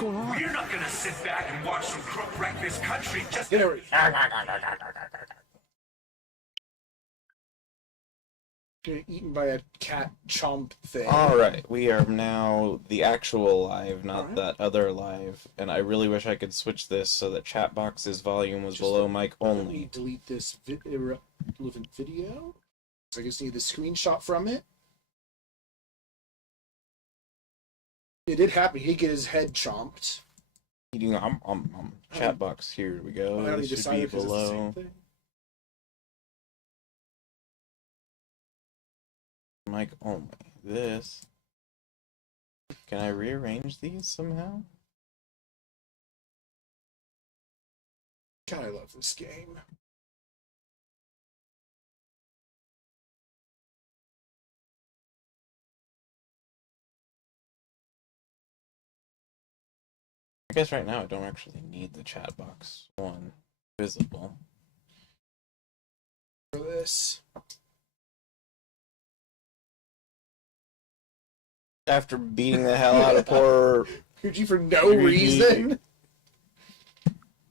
going on? We're not gonna sit back and watch some crook wreck this country just... Getting eaten by a cat chomp thing. Alright, we are now the actual live, not Alright. that other live. And I really wish I could switch this so that Chatbox's volume was below mic Let me only. delete this irrelevant video. So I just need the screenshot from it. It did happen. He did get his head chomped. Eating Chatbox, here we go. How do you This should decide be if it's the below. same thing? Mic only. This. Can I rearrange these somehow? God, I love this game. I guess right now I don't actually need the chat box one visible. For this. After beating the hell out of poor... Gucci for no reason.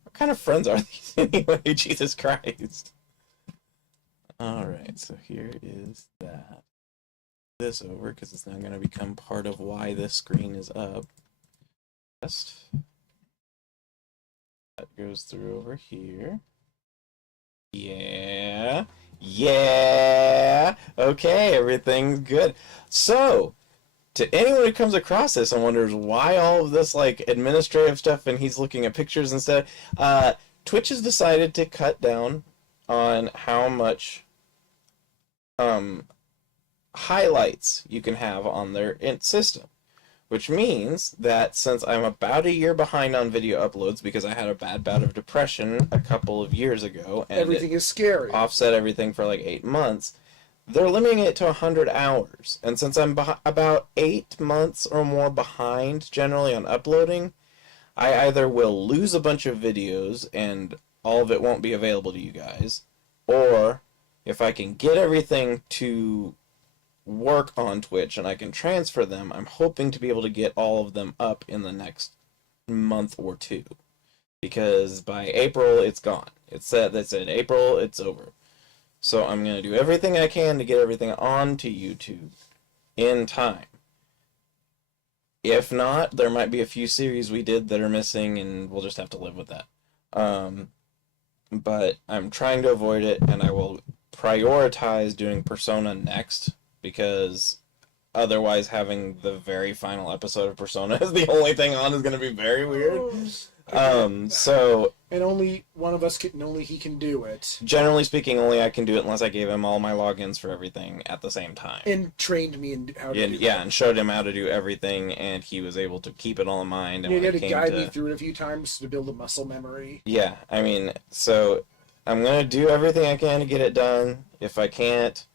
What kind of friends are these anyway? Jesus Christ. Alright, so here is that. This over, because it's now going to become part of why this screen is up. That goes through over here. Yeah. Yeah. Okay, everything's good. So, to anyone who comes across this and wonders why all of this like administrative stuff and he's looking at pictures instead, Twitch has decided to cut down on how much highlights you can have on their system. Which means that since I'm about a year behind on video uploads because I had a bad bout of depression a couple of years ago, and Everything is scary. Offset everything for like 8 months, they're limiting it to 100 hours. And since I'm about 8 months or more behind generally on uploading, I either will lose a bunch of videos and all of it won't be available to you guys, or if I can get everything to work on Twitch and I can transfer them, I'm hoping to be able to get all of them up in the next month or two, because by April it's gone. It said April it's over. So I'm going to do everything I can to get everything onto YouTube in time. If not, there might be a few series we did that are missing and we'll just have to live with that. But I'm trying to avoid it, and I will prioritize doing Persona next, because otherwise having the very final episode of Persona as the only thing on is going to be very weird. So And only one of us can, only he can do it. generally speaking, only I can do it unless I gave him all my logins for everything at the same time. And trained me in how to do it. Yeah, and showed him how to do everything, and he was able to keep it all in mind. And You when had it to came guide me through it a few times to build a muscle memory. Yeah, I mean, so I'm going to do everything I can to get it done. If I can't,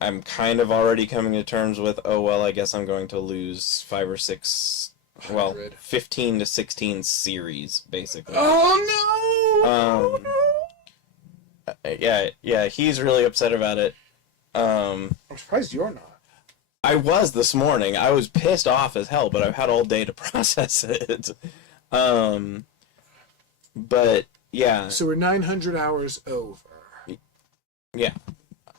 I'm kind of already coming to terms with, oh, well, I guess I'm going to lose 5 or 6, well, 100. 15 to 16 series, basically. Oh no! Yeah, he's really upset about it. I'm surprised you're not. I was this morning. I was pissed off as hell, but I've had all day to process it. But, yeah. So we're 900 hours over. Yeah,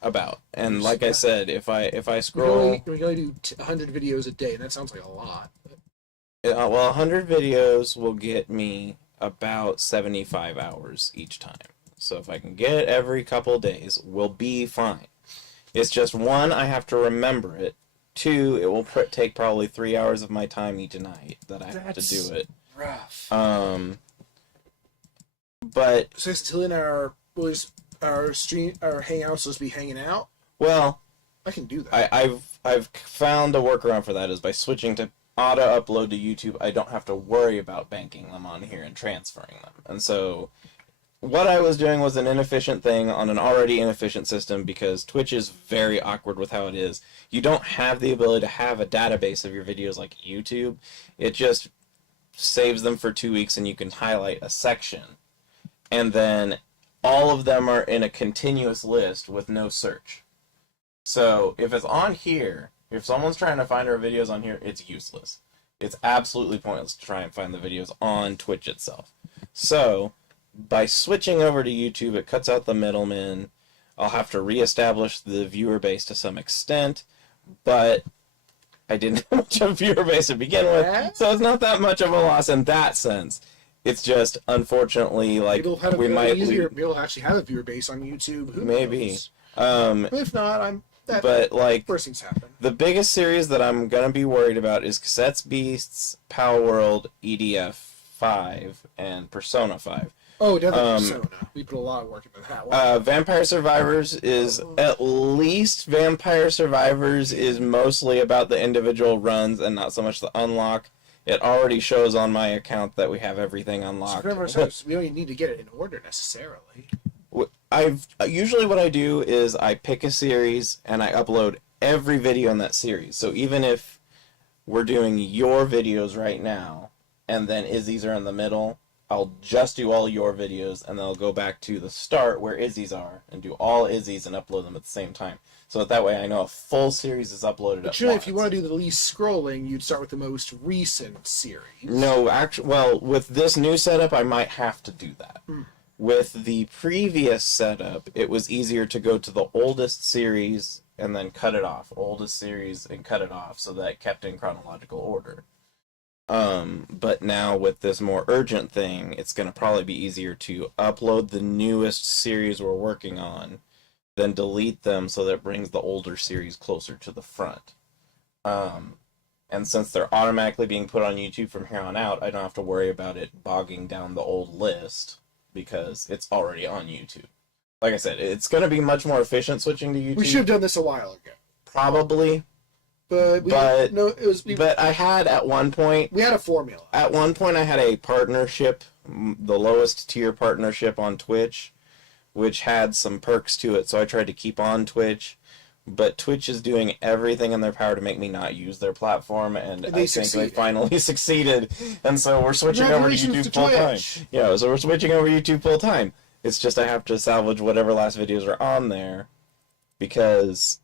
about. And like I said, if I We can scroll... only do 100 videos a day, and that sounds like a lot. Well, 100 videos will get me about 75 hours each time. So if I can get it every couple days, we'll be fine. It's just, 1, I have to remember it. 2, it will take probably 3 hours of my time each night that I have to do it. Rough. But, So still in our hangout supposed to be hanging out? well, I can do that. I've found a workaround for that is by switching to auto upload to YouTube. I don't have to worry about banking them on here and transferring them. And so what I was doing was an inefficient thing on an already inefficient system, because Twitch is very awkward with how it is. You don't have the ability to have a database of your videos like YouTube. It just saves them for 2 weeks and you can highlight a section. And then all of them are in a continuous list with no search. So if it's on here, if someone's trying to find our videos on here, it's useless. It's absolutely pointless to try and find the videos on Twitch itself. So, by switching over to YouTube, it cuts out the middlemen. I'll have to reestablish the viewer base to some extent, but I didn't have much of a viewer base to begin with, so it's not that much of a loss in that sense. It's just, unfortunately, like, we might lose. Maybe it'll actually have a viewer base on YouTube. Who Maybe. knows? If not, but, like, worst things happen. the biggest series that I'm going to be worried about is Cassettes Beasts, Power World, EDF 5, and Persona 5. Oh, definitely Persona. We put a lot of work into that one. Vampire Survivors is, at least Vampire Survivors is mostly about the individual runs and not so much the unlock. It already shows on my account that we have everything unlocked. We don't even need to get it in order necessarily. Usually what I do is I pick a series and I upload every video in that series. So even if we're doing your videos right now and then Izzy's are in the middle, I'll just do all your videos and then I'll go back to the start where Izzy's are and do all Izzy's and upload them at the same time. So that way I know a full series is uploaded But at surely once. if you want to do the least scrolling, you'd start with the most recent series. No, actually, well, with this new setup, I might have to do that. With the previous setup, it was easier to go to the oldest series and then cut it off. Oldest series and cut it off, so that it kept in chronological order. But now with this more urgent thing, it's going to probably be easier to upload the newest series we're working on, then delete them so that it brings the older series closer to the front. And since they're automatically being put on YouTube from here on out, I don't have to worry about it bogging down the old list because it's already on YouTube. Like I said, it's going to be much more efficient switching to YouTube. We should have done this a while ago. Probably. But I had at one point. We had a formula. At one point, I had a partnership, the lowest tier partnership on Twitch, which had some perks to it. So I tried to keep on Twitch, but Twitch is doing everything in their power to make me not use their platform, and I think they finally succeeded. And so we're switching over to YouTube full time. Yeah, so we're switching over to YouTube full time. It's just I have to salvage whatever last videos are on there, because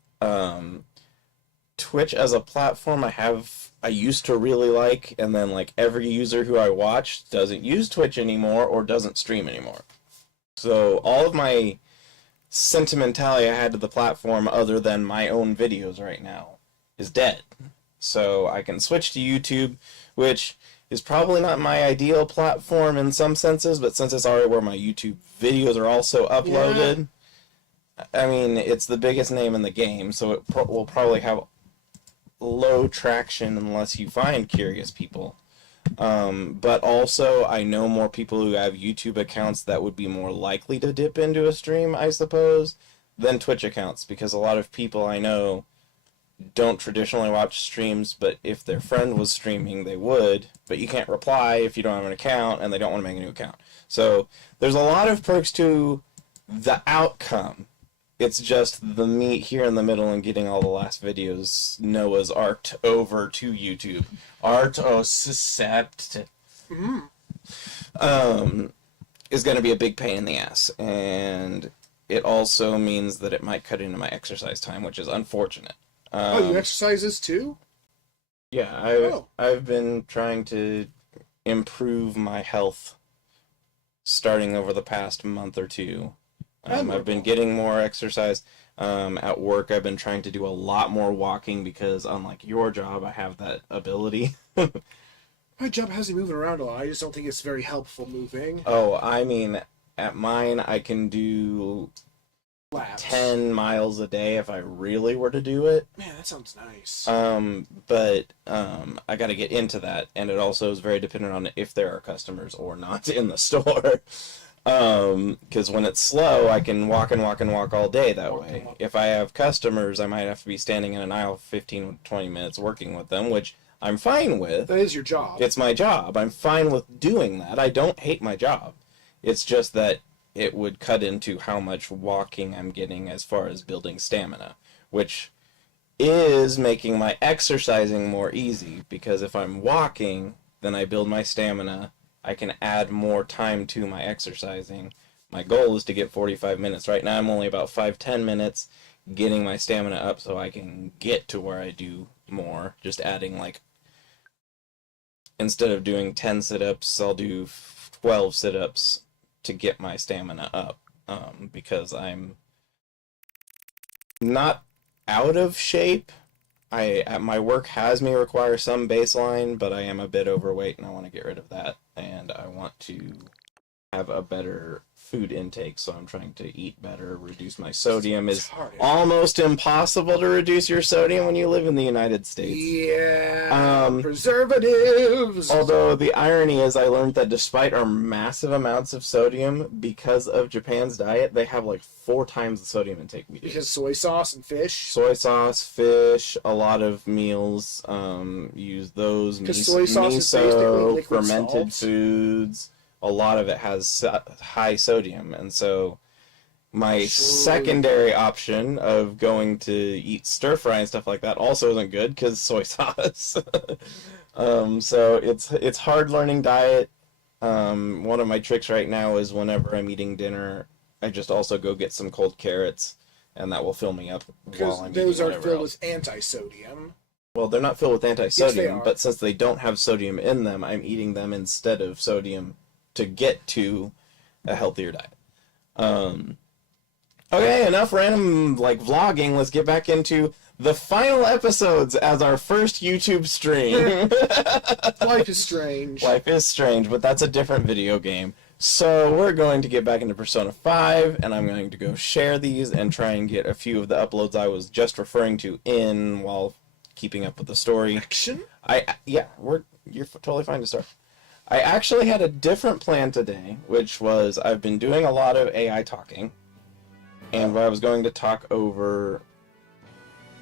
Twitch as a platform I used to really like, and then like every user who I watch doesn't use Twitch anymore or doesn't stream anymore. So all of my sentimentality I had to the platform other than my own videos right now is dead. So I can switch to YouTube, which is probably not my ideal platform in some senses, but since it's already where my YouTube videos are also uploaded, I mean, it's the biggest name in the game, so it will probably have low traction unless you find curious people. But also, I know more people who have YouTube accounts that would be more likely to dip into a stream, I suppose, than Twitch accounts, because a lot of people I know don't traditionally watch streams, but if their friend was streaming, they would, but you can't reply if you don't have an account, and they don't want to make a new account. So, there's a lot of perks to the outcome. It's just the meat here in the middle and getting all the last videos Noah's arced over to YouTube. Is going to be a big pain in the ass. And it also means that it might cut into my exercise time, which is unfortunate. You exercise this too? Yeah, I've been trying to improve my health starting over the past month or two. I've been getting more exercise. At work, I've been trying to do a lot more walking because, unlike your job, I have that ability. My job has me moving around a lot. I just don't think it's very helpful moving. Oh, I mean, at mine, I can do Laps. 10 miles a day if I really were to do it. Man, that sounds nice. But I got to get into that, and it also is very dependent on if there are customers or not in the store. Because when it's slow, I can walk and walk and walk all day that way. If I have customers, I might have to be standing in an aisle for 15 to 20 minutes working with them, which I'm fine with. That is your job. It's my job. I'm fine with doing that. I don't hate my job. It's just that it would cut into how much walking I'm getting as far as building stamina, which is making my exercising more easy, because if I'm walking, then I build my stamina. I can add more time to my exercising. My goal is to get 45 minutes. Right now I'm only about 5-10 minutes getting my stamina up so I can get to where I do more, just adding like instead of doing 10 sit-ups, I'll do 12 sit-ups to get my stamina up, because I'm not out of shape. My work has me require some baseline, but I am a bit overweight and I want to get rid of that, and I want to have a better food intake, so I'm trying to eat better, reduce my sodium. Is hard. almost impossible to reduce your sodium when you live in the United States. Yeah. Preservatives. Although the irony is, I learned that despite our massive amounts of sodium, because of Japan's diet, they have like 4 times the sodium intake we do. Because soy sauce and fish. Soy sauce, fish, a lot of meals use those. Because soy sauce is basically liquid fermented salt. foods. A lot of it has high sodium, and so my secondary option of going to eat stir fry and stuff like that also isn't good because soy sauce. So it's hard learning diet. One of my tricks right now is whenever I'm eating dinner, I just also go get some cold carrots, and that will fill me up while Because I'm those eating are whatever filled else. with anti-sodium. Well, they're not filled with anti-sodium, are. but since they don't have sodium in them, I'm eating them instead of sodium to get to a healthier diet. Okay, enough random vlogging. Let's get back into the final episodes as our first YouTube stream. Life is strange. Life is strange, but that's a different video game. So we're going to get back into Persona 5, and I'm going to go share these and try and get a few of the uploads I was just referring to in while keeping up with the story. Action? You're totally fine to start. I actually had a different plan today, which was I've been doing a lot of AI talking, and I was going to talk over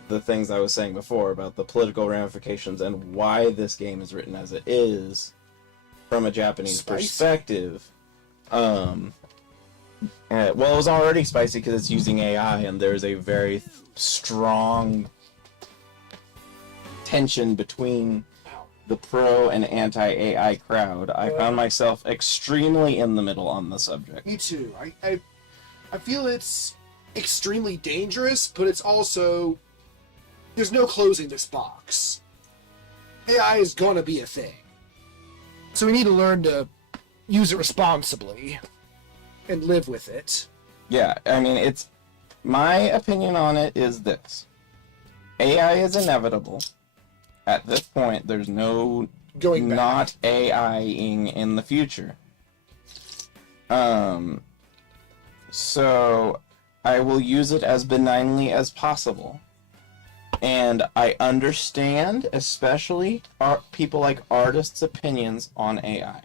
the things I was saying before about the political ramifications and why this game is written as it is from a Japanese Spicy. perspective. Well, it was already spicy because it's using AI, and there's a very strong tension between the pro and anti-AI crowd. I found myself extremely in the middle on the subject. Me too. I feel it's extremely dangerous, but it's also... There's no closing this box. AI is gonna be a thing. So we need to learn to use it responsibly and live with it. Yeah, I mean, my opinion on it is this. AI is inevitable. At this point, there's no Going back. not AI-ing in the future. So I will use it as benignly as possible. And I understand, especially people like artists' opinions on AI.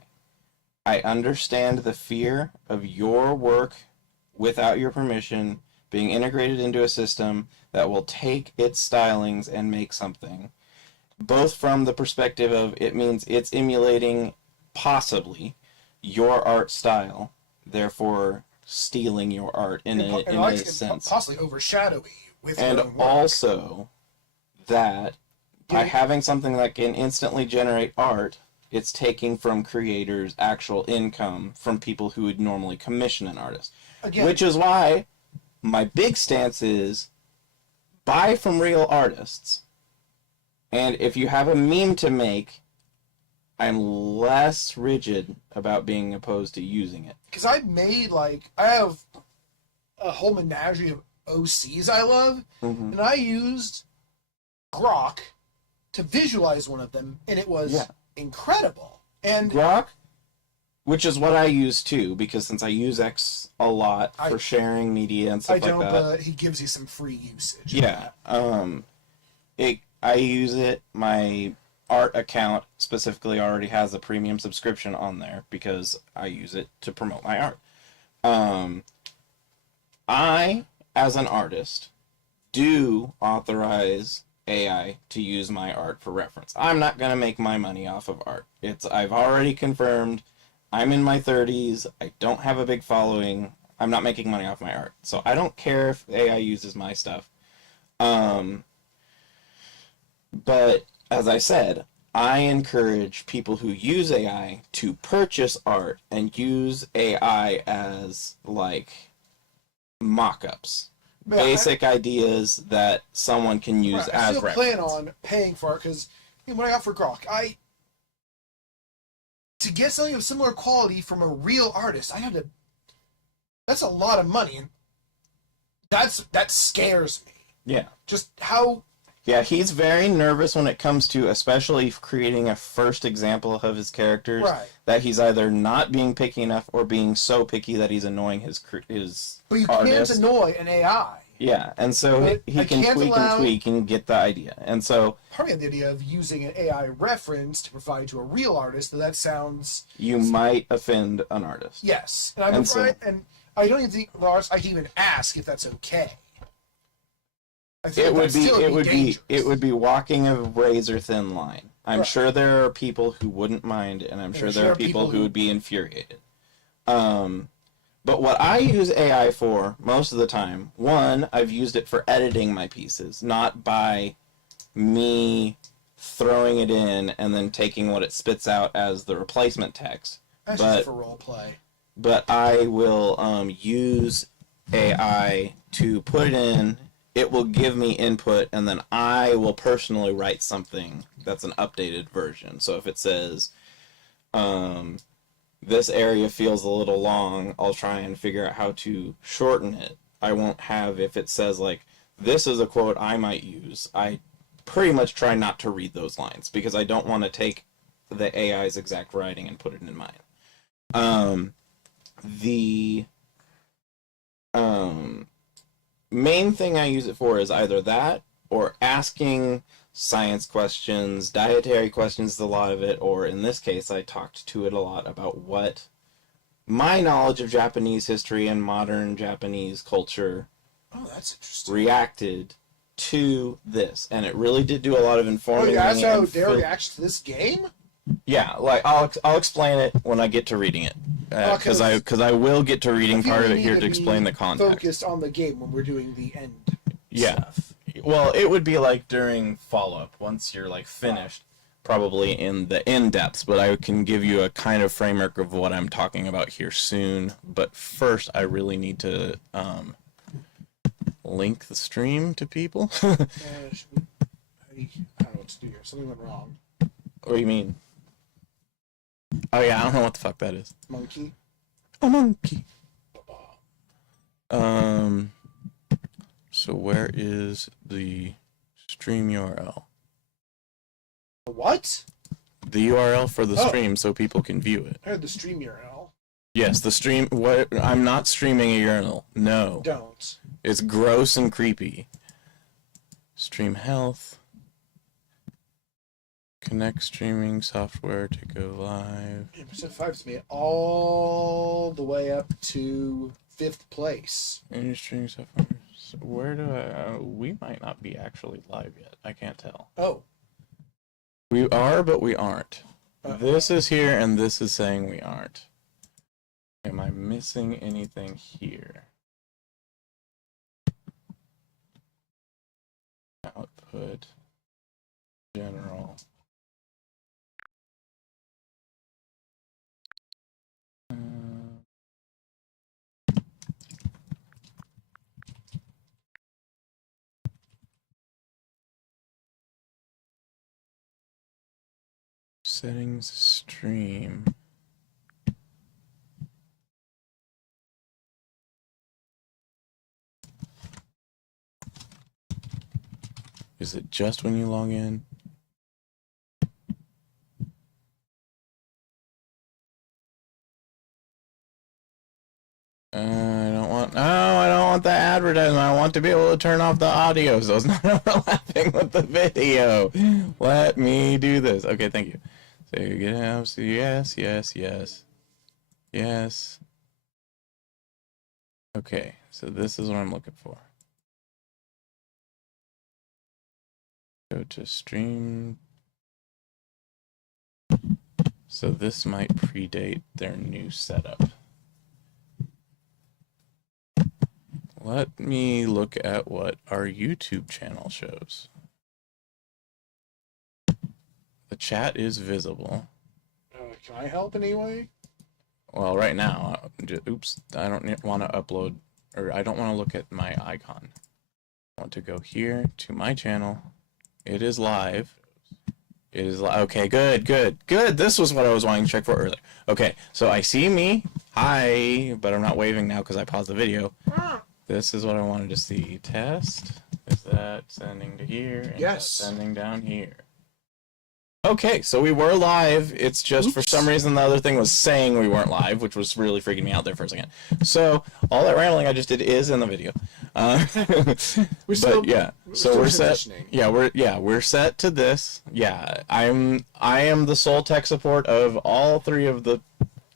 I understand the fear of your work without your permission being integrated into a system that will take its stylings and make something. Both from the perspective of it means it's emulating, possibly, your art style, therefore stealing your art in a sense. Possibly overshadowing you with And your own work. also that by having something that can instantly generate art, it's taking from creators actual income from people who would normally commission an artist. Again, Which is why my big stance is buy from real artists. And if you have a meme to make, I'm less rigid about being opposed to using it. because I have a whole menagerie of OCs I love, and I used Grok to visualize one of them, and it was incredible. And Grok, which is what I use too, because since I use X a lot for sharing media and stuff I don't, like that. but he gives you some free usage. Yeah. I use it. My art account specifically already has a premium subscription on there because I use it to promote my art. I, as an artist, do authorize AI to use my art for reference. I'm not going to make my money off of art. I've already confirmed I'm in my 30s. I don't have a big following. I'm not making money off my art. So I don't care if AI uses my stuff. But as I said, I encourage people who use AI to purchase art and use AI as mock-ups. Yeah, Basic ideas that someone can use I as still reference. plan on paying for it because what I got for Grok, to get something of similar quality from a real artist, I had to. That's a lot of money, and that scares me. Yeah. Just how. Yeah, he's very nervous when it comes to especially creating a first example of his characters. Right. That he's either not being picky enough or being so picky that he's annoying his But you artist. can't annoy an AI. Yeah, and so But he I can can't tweak allow- and tweak and get the idea. And so Part of the idea of using an AI reference to provide to a real artist, that sounds. you might offend an artist. Yes. And I'm And so- afraid, and I don't even think the artist, I can even ask if that's okay. I feel It like would that be still it would be dangerous. it would be walking a razor thin line. I'm Right. sure there are people who wouldn't mind, and I'm sure there are people who would be infuriated. But what I use AI for most of the time, one, I've used it for editing my pieces, not by me throwing it in and then taking what it spits out as the replacement text. That's but just for role play. but I will use AI to put it in. It will give me input, and then I will personally write something that's an updated version. So if it says, this area feels a little long, I'll try and figure out how to shorten it. I won't have, if it says, like, this is a quote I might use, I pretty much try not to read those lines, because I don't want to take the AI's exact writing and put it in mine. The main thing I use it for is either that or asking science questions, dietary questions, a lot of it, or in this case, I talked to it a lot about what my knowledge of Japanese history and modern Japanese culture Oh, that's interesting. reacted to this, and it really did do a lot of Oh, informing. yeah, that's me how and their reaction to this game? Yeah, like I'll explain it when I get to reading it, because I will get to reading I feel part of we it need here to be explain the context. Focused on the game when we're doing the end Yeah. stuff. Well, it would be like during follow-up, once you're like finished, probably in the in-depths, but I can give you a kind of framework of what I'm talking about here soon. But first, I really need to link the stream to people. What I don't know what to do here. Something went wrong. do you mean? Oh yeah, I don't know what the fuck that is. Monkey. A monkey. So where is the stream URL? What? The URL for the Oh. stream so people can view it. I heard the stream URL. Yes, the stream. What? I'm not streaming a urinal. No, Don't. it's gross and creepy. Stream health. Connect streaming software to go live. 5 made it all the way up to 5th place. Any streaming software. So where do I? We might not be actually live yet. I can't tell. Oh. We are, but we aren't. Uh-oh. This is here, and this is saying we aren't. Am I missing anything here? Output. General. Settings stream. Is it just when you log in? I don't want the advertisement. I want to be able to turn off the audio so it's not overlapping with the video. Let me do this. Okay, thank you. So you get out. So yes. Yes. Okay, so this is what I'm looking for. Go to stream. So this might predate their new setup. Let me look at what our YouTube channel shows. The chat is visible. Can I help in any way? Well, right now, oops, I don't want to upload, or I don't want to look at my icon. I want to go here to my channel. It is live. It is okay. Good. This was what I was wanting to check for earlier. Okay, so I see me. Hi, but I'm not waving now because I paused the video. This is what I wanted to see. Test. Is that sending to here? And Yes. sending down here. Okay, so we were live. It's just for some reason the other thing was saying we weren't live, which was really freaking me out there for a second. So all that rambling I just did is in the video. We're still, but yeah, we're so still we're set. transitioning. We're set to this. Yeah, I am the sole tech support of all three of the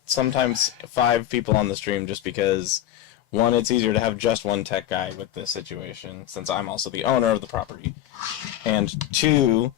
sometimes 5 people on the stream, just because one, it's easier to have just one tech guy with this situation since I'm also the owner of the property, and 2,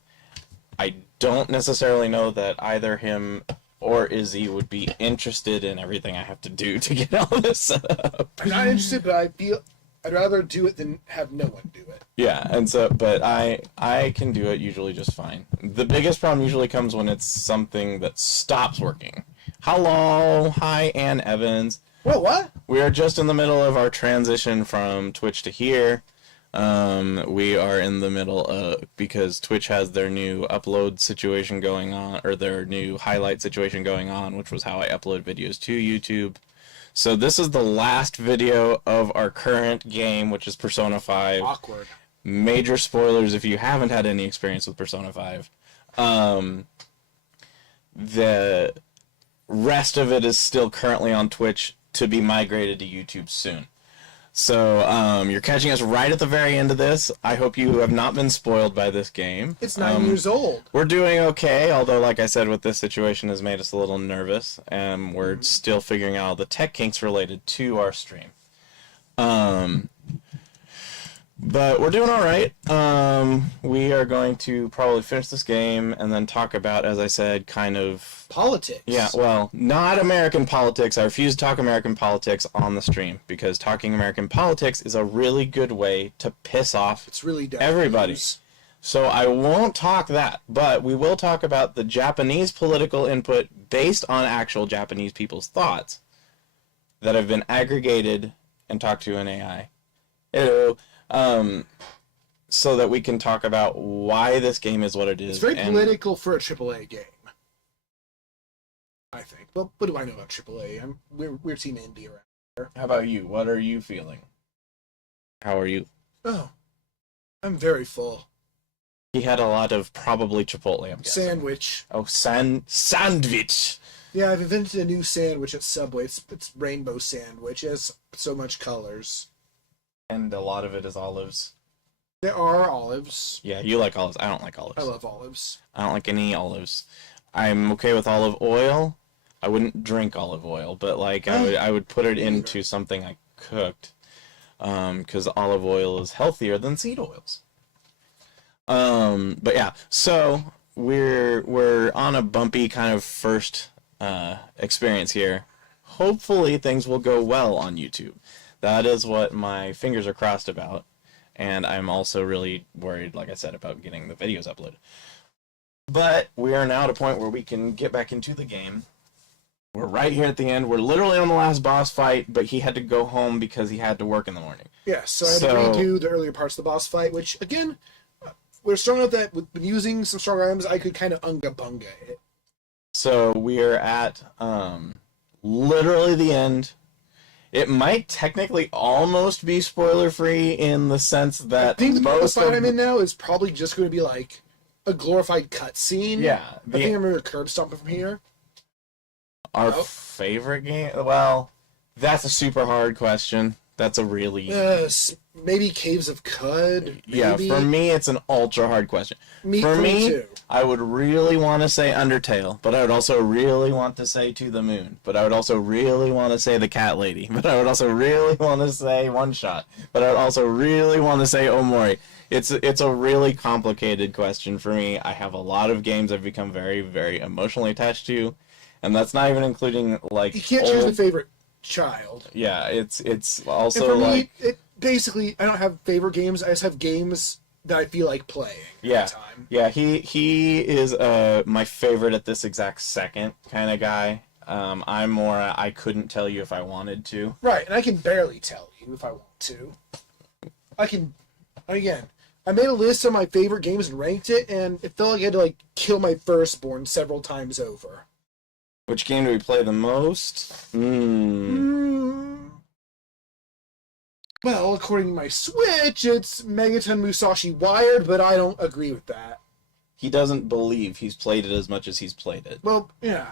I don't necessarily know that either him or Izzy would be interested in everything I have to do to get all this set up. I'm not interested, but I feel I'd rather do it than have no one do it. Yeah, and so, but I can do it usually just fine. The biggest problem usually comes when it's something that stops working. Hello, hi, Ann Evans. Well, what? We are just in the middle of our transition from Twitch to here. We are in the middle of, because Twitch has their new upload situation going on, or their new highlight situation going on, which was how I upload videos to YouTube. So this is the last video of our current game, which is Persona 5. Awkward. Major spoilers if you haven't had any experience with Persona 5. The rest of it is still currently on Twitch to be migrated to YouTube soon. So you're catching us right at the very end of this. I hope you have not been spoiled by this game. It's 9 years old. We're doing okay, although, like I said, with this situation has made us a little nervous, and we're still figuring out all the tech kinks related to our stream. But we're doing all right. We are going to probably finish this game and then talk about, as I said, kind of... Politics. Yeah, well, not American politics. I refuse to talk American politics on the stream, because talking American politics is a really good way to piss off It's really dumb. everybody. So I won't talk that, but we will talk about the Japanese political input based on actual Japanese people's thoughts that have been aggregated and talked to in AI. Hello. So that we can talk about why this game is what it is. It's very and political for a AAA game, I think. Well, what do I know about AAA? We're Team Indie around here. How about you? What are you feeling? How are you? Oh, I'm very full. He had a lot of probably Chipotle, I'm guessing. Sandwich. Oh, sandwich! Yeah, I've invented a new sandwich at Subway. It's rainbow sandwich. It has so much colors. And a lot of it is olives. There are olives. Yeah, you like olives. I don't like olives. I love olives. I don't like any olives. I'm okay with olive oil. I wouldn't drink olive oil, but like I would put it into something I cooked, because olive oil is healthier than seed oils. But yeah, so we're on a bumpy kind of first experience here. Hopefully things will go well on YouTube. That is what my fingers are crossed about, and I'm also really worried, like I said, about getting the videos uploaded. But we are now at a point where we can get back into the game. We're right here at the end. We're literally on the last boss fight, but he had to go home because he had to work in the morning. Yeah, so I had to redo the earlier parts of the boss fight, which, again, we're strong enough that with using some strong items, I could kind of unga-bunga it. So we are at literally the end. It might technically almost be spoiler-free in the sense that I think the boss fight of I'm in now is probably just going to be like a glorified cutscene. Yeah, I think I'm going to curb stomping from here. our favorite game. Well, that's a super hard question. That's a really Maybe Caves of Cud. yeah. Maybe. For me, it's an ultra hard question. For me, too. I would really want to say Undertale, but I would also really want to say To the Moon, but I would also really want to say The Cat Lady, but I would also really want to say One Shot, but I would also really want to say Omori. It's a really complicated question for me. I have a lot of games I've become very, very emotionally attached to, and that's not even including like You can't choose a favorite child. Yeah, it's also And for like me, basically, I don't have favorite games. I just have games that I feel like playing yeah, at the time. yeah. He is my favorite at this exact second kind of guy. I'm more I couldn't tell you if I wanted to. Right, and I can barely tell you if I want to. I I made a list of my favorite games and ranked it, and it felt like I had to like kill my firstborn several times over. Which game do we play the most? Well, according to my Switch, it's Megaton Musashi Wired, but I don't agree with that. He doesn't believe he's played it as much as he's played it. Well, yeah.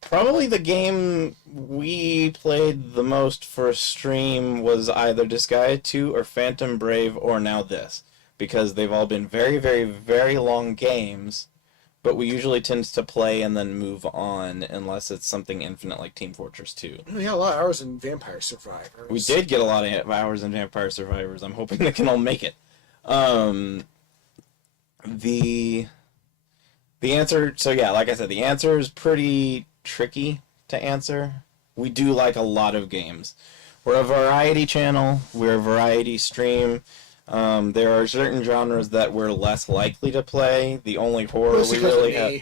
Probably the game we played the most for stream was either Disgaea 2 or Phantom Brave or now this. Because they've all been very, very, very long games, but we usually tend to play and then move on unless it's something infinite like Team Fortress 2. We had a lot of hours in Vampire Survivors. We did get a lot of hours in Vampire Survivors. I'm hoping they can all make it. The answer, so yeah, like I said, the answer is pretty tricky to answer. We do like a lot of games. We're a variety channel. We're a variety stream. There are certain genres that we're less likely to play. The only horror we really have...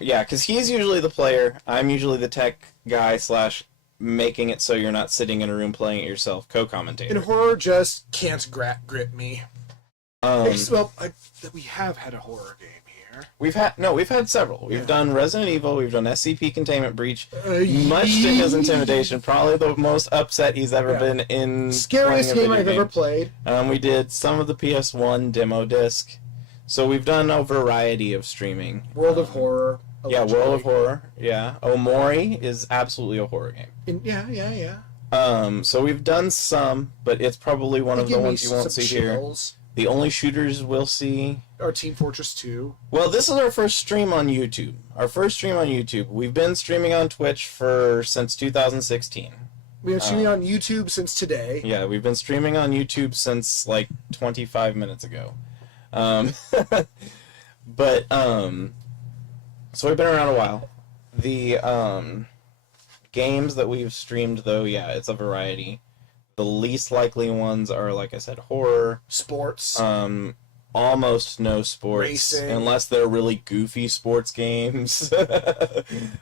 Yeah, because he's usually the player. I'm usually the tech guy / making it so you're not sitting in a room playing it yourself, co-commentator. And horror just can't grip me. We have had a horror game here. We've had several. We've done Resident Evil, we've done SCP Containment Breach, much to his intimidation, probably the most upset he's ever been in. Scariest game I've ever played. We did some of the PS1 demo disc. So we've done a variety of streaming. World of Horror. Yeah, World of Horror. Yeah. Omori is absolutely a horror game. Yeah. So we've done some, but it's probably one of the ones you won't see here. The only shooters we'll see are Team Fortress 2. Well, this is our first stream on YouTube. We've been streaming on Twitch since 2016. We've been streaming on YouTube since today. Yeah, we've been streaming on YouTube since like 25 minutes ago. So we've been around a while. The games that we've streamed, though, yeah, it's a variety. The least likely ones are, like I said, horror. Sports. Almost no sports. Racing. Unless they're really goofy sports games.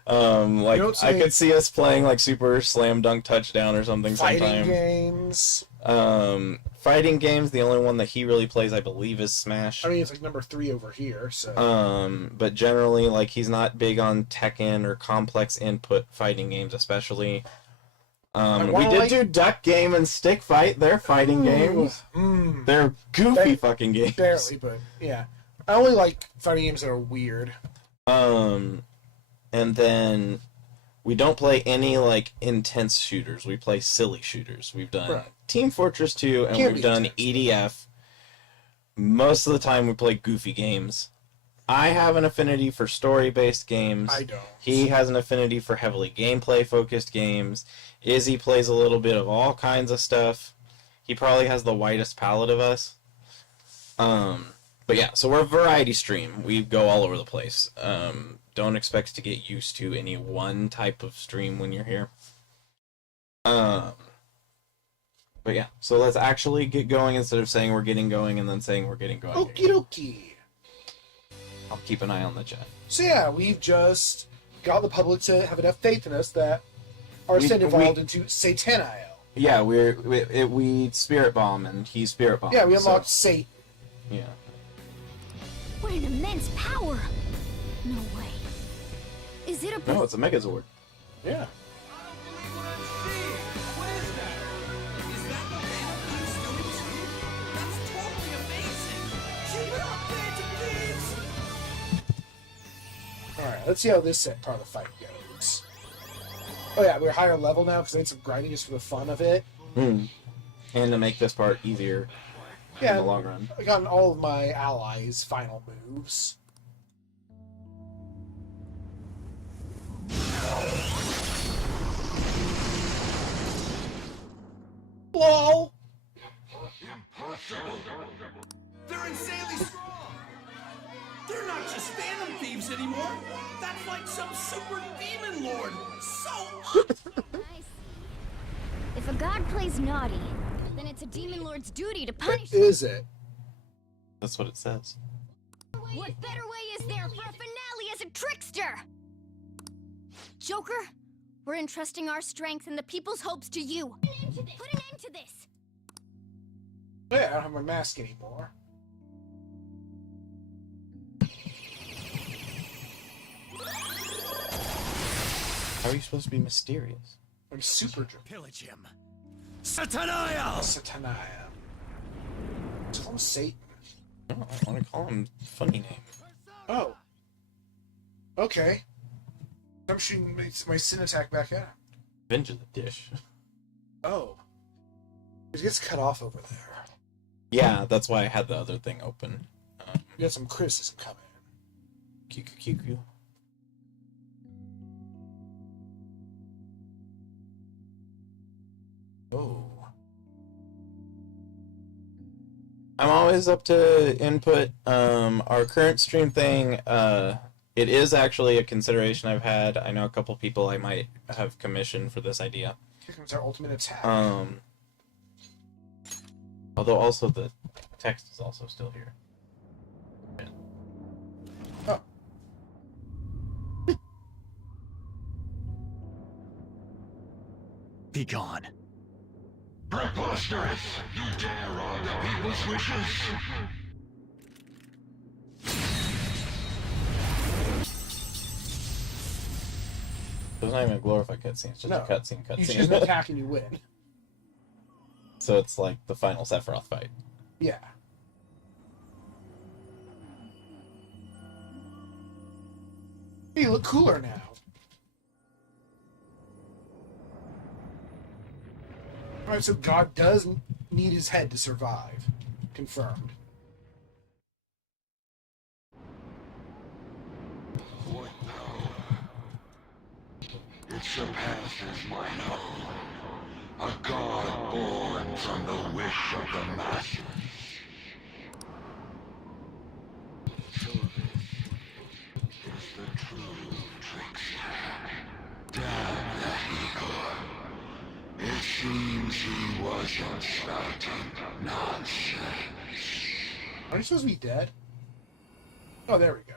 I could see us playing, like, Super Slam Dunk Touchdown or something sometime. Fighting games. Fighting games, the only one that he really plays, I believe, is Smash. I mean, it's like number 3 over here, so... But generally, like, he's not big on Tekken or complex input fighting games, especially... we did do Duck Game and Stick Fight. They're fighting games. They're goofy fucking games. Barely, but yeah. I only like fighting games that are weird. And then we don't play any, like, intense shooters. We play silly shooters. We've done Team Fortress 2, and we've done EDF. Most of the time we play goofy games. I have an affinity for story-based games. I don't. He has an affinity for heavily gameplay-focused games. Izzy plays a little bit of all kinds of stuff. He probably has the widest palette of us. But yeah, so we're a variety stream. We go all over the place. Don't expect to get used to any one type of stream when you're here. But yeah, so let's actually get going instead of saying we're getting going and then saying we're getting going. Okie dokie. I'll keep an eye on the chat. So yeah, we've just got the public to have enough faith in us that our sin evolved into Satanael. Yeah, we Spirit Bomb and he Spirit Bomb. Yeah, we unlocked Satan. Yeah. What an immense power! No way. Is it a... No, it's a Megazord. Yeah. Alright, let's see how this set part of the fight goes. Oh yeah, we're higher level now because I need some grinding just for the fun of it. And to make this part easier in the long run. I got all of my allies' final moves. LOL! They're insanely strong. They're not just Phantom Thieves anymore. That's like some super demon lord. So I see. If a god plays naughty, then it's a demon lord's duty to punish What is it? That's what it says. What better way is there for a finale as a trickster? Joker, we're entrusting our strength and the people's hopes to you. Put an end to this. Yeah, I don't have my mask anymore. How are you supposed to be mysterious? I'm super drunk. Pillage him. Sataniel! Sataniah. Call him Satan. No, I want to call him a funny name. Oh. Okay. I'm shooting my sin attack back at him. Revenge of the Dish. Oh. It gets cut off over there. Yeah, that's why I had the other thing open. We got some criticism coming. QQQQ. Oh. I'm always up to input. Our current stream thing, it is actually a consideration I've had. I know a couple people I might have commissioned for this idea. Here comes our ultimate attack. Although also the text is also still here. Yeah. Oh. Be gone. Preposterous! You dare argue people's wishes? So it's not even a glorified cutscene, it's just No. a cutscene You choose an cutscene. attack and you win. So it's like the final Sephiroth fight. Yeah. Hey, you look cooler now. Alright, so God does need his head to survive. Confirmed. What power? It surpasses my own. A god born from the wish of the masses. So this is the true trickster. Damn that Igor. It seems he wasn't spouting nonsense. Aren't you supposed to be dead? Oh, there we go.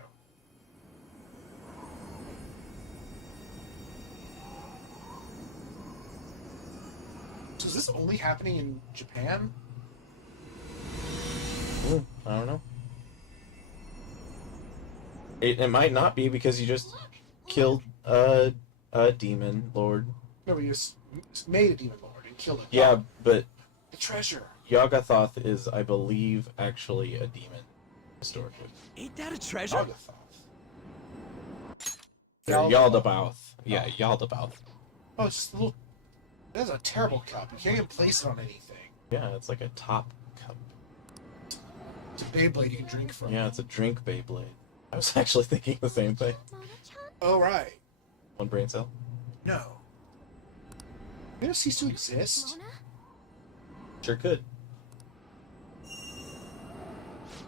So is this only happening in Japan? I don't know. It might not be because you just killed a demon lord. No, we just made a demon lord and killed it. Yeah, but The treasure. Yoggoth is, I believe, actually a demon historically. Ain't that a treasure? Yoggoth. Or Yaldabaoth. Yeah, Yaldabaoth. Oh, it's just a little... That's a terrible cup. You can't even place it on anything. Yeah, it's like a top cup. It's a Beyblade you can drink from. Yeah, it's a drink Beyblade. I was actually thinking the same thing. Oh, right. One brain cell. No. You gonna cease to exist? Sure could.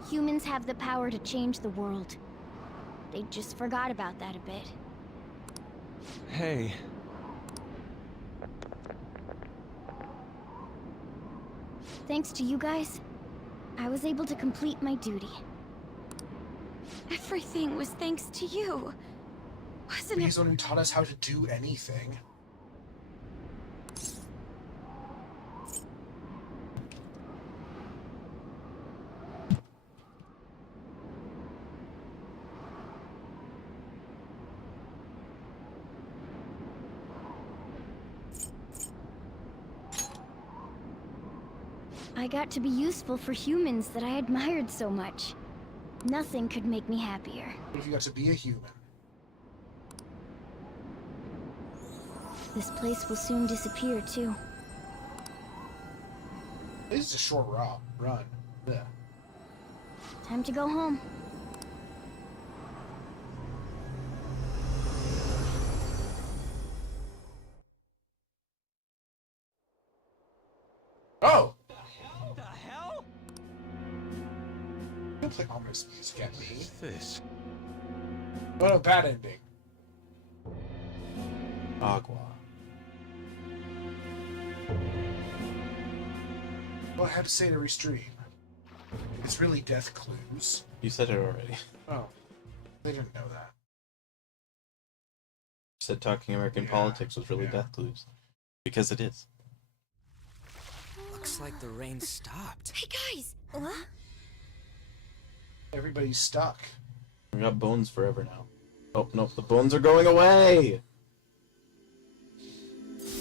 Humans have the power to change the world. They just forgot about that a bit. Hey. Thanks to you guys, I was able to complete my duty. Everything was thanks to you. Wasn't He's it? the one who taught us how to do anything. I got to be useful for humans that I admired so much. Nothing could make me happier. What if you got to be a human? This place will soon disappear, too. This is a short run. Yeah. Time to go home. Oh! What the hell? Don't play ominous music at me. What's this? What a bad ending. Agua. What I had to say to restream. It's really Death Clues. You said it already. Oh. They didn't know that. You said talking American Yeah, politics was really yeah. Death Clues. Because it is. Looks like the rain stopped. Hey guys! What? Everybody's stuck. We got bones forever now. Oh, nope, the bones are going away!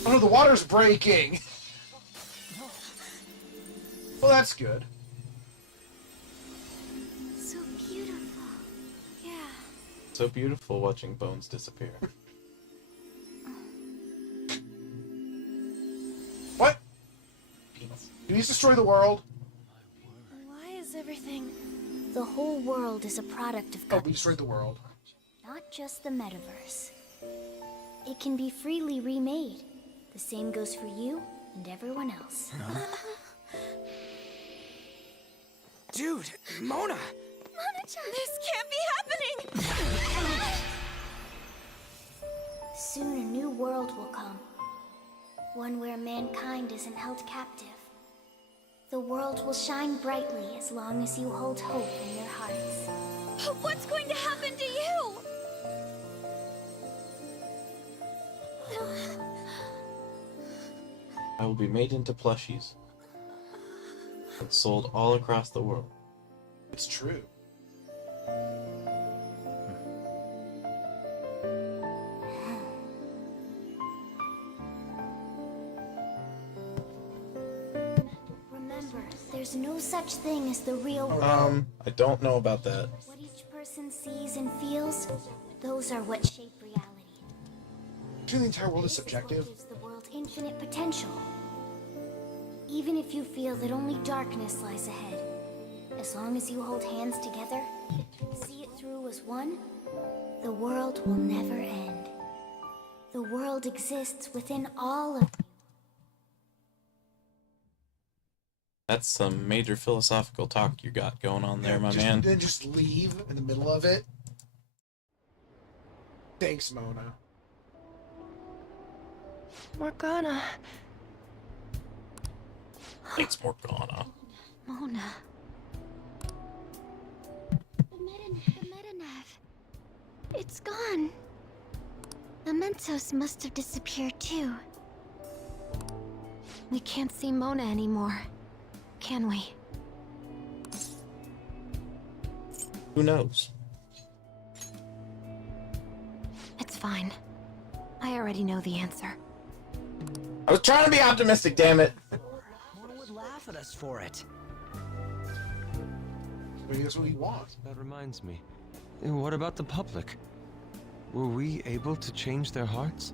Oh no, the water's breaking! Well, that's good. So beautiful. Yeah. So beautiful watching bones disappear. What? Did he destroy the world? Why is everything... The whole world is a product of Oh, God, we destroyed the world. not just the metaverse. It can be freely remade. The same goes for you and everyone else. Dude, Mona! Mona-chan! This can't be happening! Soon a new world will come. One where mankind isn't held captive. The world will shine brightly as long as you hold hope in your hearts. What's going to happen to you? I will be made into plushies and sold all across the world. It's true. Remember, there's no such thing as the real world. I don't know about that. What each person sees and feels, those are what shape reality. The entire world is This what subjective. gives the world infinite potential. Even if you feel that only darkness lies ahead, as long as you hold hands together, see it through as one, the world will never end. The world exists within all of you. That's some major philosophical talk you got going on there, my man. Then just leave in the middle of it. Thanks, Mona. Morgana. It's Morgana. Mona. The Metanev. It's gone. Mementos must have disappeared too. We can't see Mona anymore, can we? Who knows? It's fine. I already know the answer. I was trying to be optimistic, damn it! Mona would laugh at us for it. Maybe that's what he wants. That reminds me. What about the public? Were we able to change their hearts?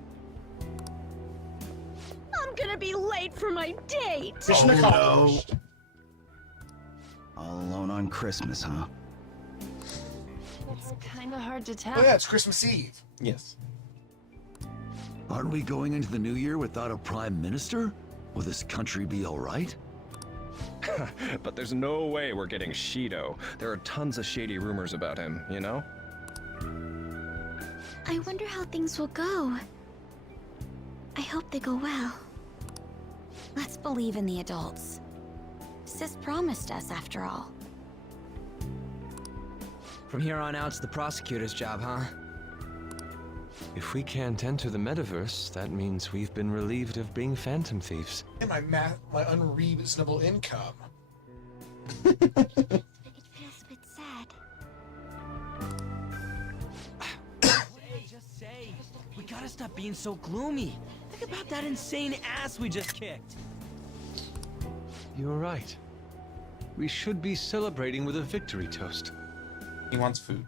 I'm gonna be late for my date! Mission accomplished. All alone on Christmas, huh? It's kinda hard to tell. Oh yeah, it's Christmas Eve. Yes. Aren't we going into the new year without a prime minister? Will this country be all right? But there's no way we're getting Shido. There are tons of shady rumors about him, you know? I wonder how things will go. I hope they go well. Let's believe in the adults. Sis promised us, after all. From here on out, it's the prosecutor's job, huh? If we can't enter the metaverse, that means we've been relieved of being phantom thieves. And my unreasonable income. It feels a bit sad. Just say, we gotta stop being so gloomy. Think about that insane ass we just kicked. You're right. We should be celebrating with a victory toast. He wants food.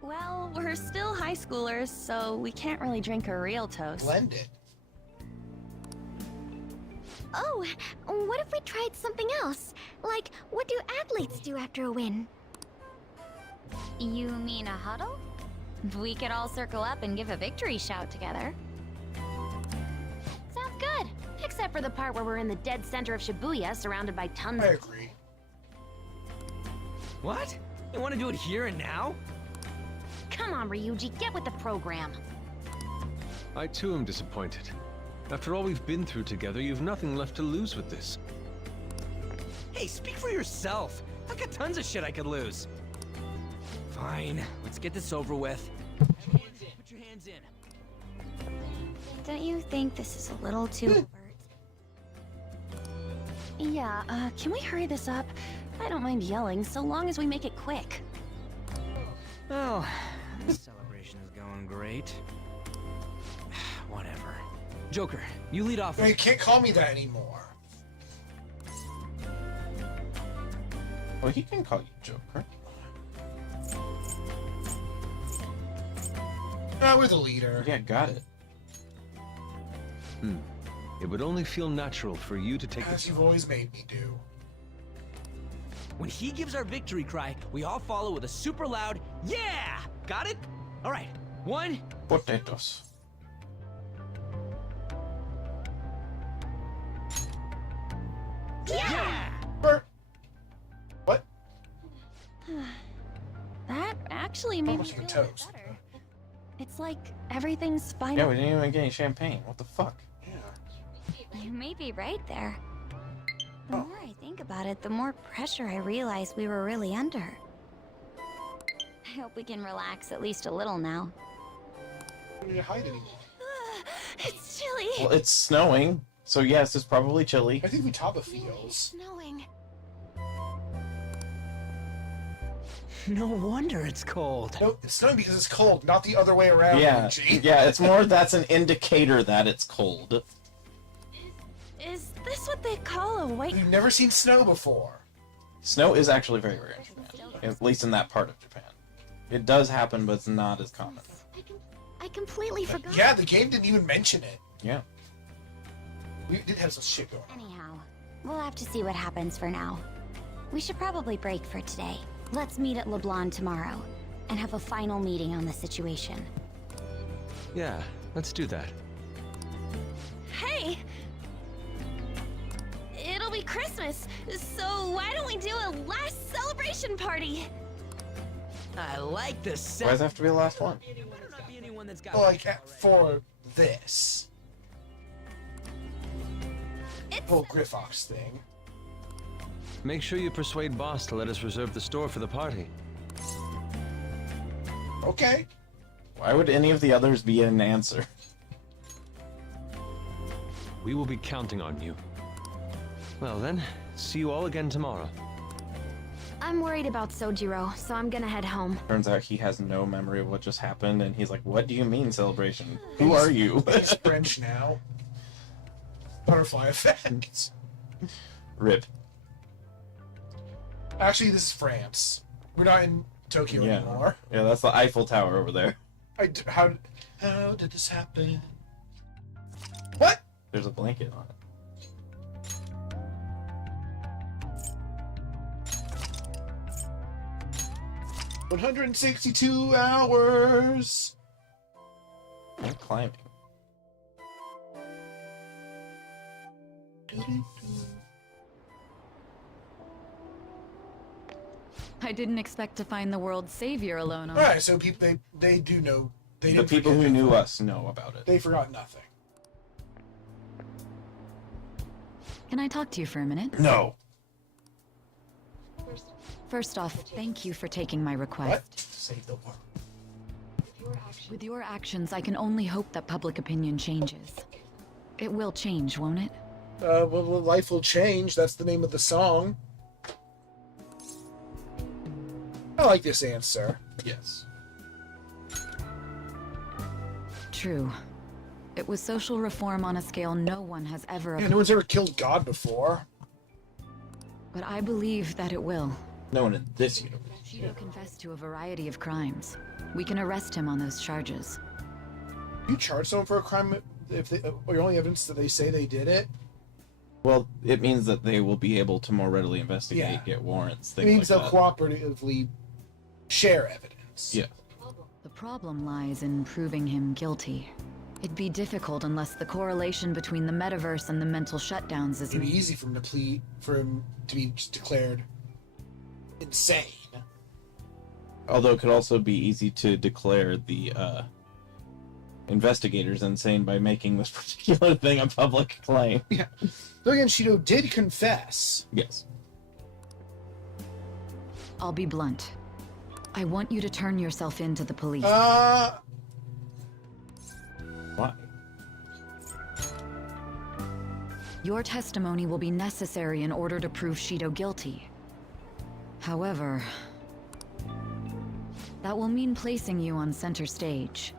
Well, we're still high schoolers, so we can't really drink a real toast. Blend it. Oh, what if we tried something else? Like, what do athletes do after a win? You mean a huddle? We could all circle up and give a victory shout together. Sounds good. Except for the part where we're in the dead center of Shibuya, surrounded by tons I of... agree. What? You wanna do it here and now? Come on, Ryuji, get with the program. I too am disappointed. After all we've been through together, you've nothing left to lose with this. Hey, speak for yourself. I've got tons of shit I could lose. Fine, let's get this over with. Hands in. Put your hands in. Don't you think this is a little too overt? Yeah, can we hurry this up? I don't mind yelling, so long as we make it quick. Well, this celebration is going great. Whatever. Joker, you lead off. You can't call me that anymore. Well, he can call you Joker. We're the leader. Yeah, got it. It would only feel natural for you to take As the you've always made me do. When he gives our victory cry, we all follow with a super loud, yeah! Got it? All right. 1, Potatoes. yeah! What? That actually made me Almost feel your a bit toes. better. It's like everything's fine. Yeah, we didn't even get any champagne. What the fuck? You may be right there. The more I think about it, the more pressure I realize we were really under. I hope we can relax at least a little now. I don't need to hide anymore. It's chilly. Well, it's snowing, so yes, it's probably chilly. I think Futaba feels. Snowing. No wonder it's cold. No, it's snowing because it's cold, not the other way around. Yeah, Luigi. yeah, it's more that's an indicator that it's cold. Is this what they call a white? We've never seen snow before. Snow is actually very rare in Japan, at least in that part of Japan. It does happen, but it's not as common. I completely forgot. Yeah, the game didn't even mention it. Yeah. We did have some shit going on. Anyhow, we'll have to see what happens for now. We should probably break for today. Let's meet at LeBlanc tomorrow and have a final meeting on the situation. Yeah, let's do that. Hey! It'll be Christmas, so why don't we do a last celebration party? I like the Why sound. does it have to be the last one? Better not be anyone that's got Like, for this It's whole Griffox thing. Make sure you persuade Boss to let us reserve the store for the party. Okay. Why would any of the others be an answer? We will be counting on you. Well then, see you all again tomorrow. I'm worried about Sojiro, so I'm gonna head home. Turns out he has no memory of what just happened, and he's like, what do you mean celebration? Who are you? He's French now. Butterfly effect. Rip. Actually, this is France. We're not in Tokyo Yeah. anymore. Yeah, that's the Eiffel Tower over there. How did this happen? What? There's a blanket on it. $162 hours. I'm climbing. I didn't expect to find the world's savior alone on. All right, so people they do know. They The didn't people forget who knew before. us know about it. They forgot nothing. Can I talk to you for a minute? No. First off, thank you for taking my request. What? Save the world. With your actions, I can only hope that public opinion changes. It will change, won't it? Well, life will change. That's the name of the song. I like this answer. Yes. True. It was social reform on a scale no one has ever. Yeah, no one's ever killed God before. But I believe that it will. No one in this universe. Shido confessed to a variety of crimes. We can arrest him on those charges. You charge someone for a crime if they, or only evidence that they say they did it. Well, it means that they will be able to more readily investigate, Yeah. get warrants, It things means like they'll that. cooperatively share evidence. Yeah. The problem lies in proving him guilty. It'd be difficult unless the correlation between the metaverse and the mental shutdowns is It'd be easy for him to be just declared insane. Although it could also be easy to declare the investigators insane by making this particular thing a public claim. Yeah. Though again, Shido did confess. Yes. I'll be blunt. I want you to turn yourself in to the police. Why? Your testimony will be necessary in order to prove Shido guilty. However, that will mean placing you on center stage.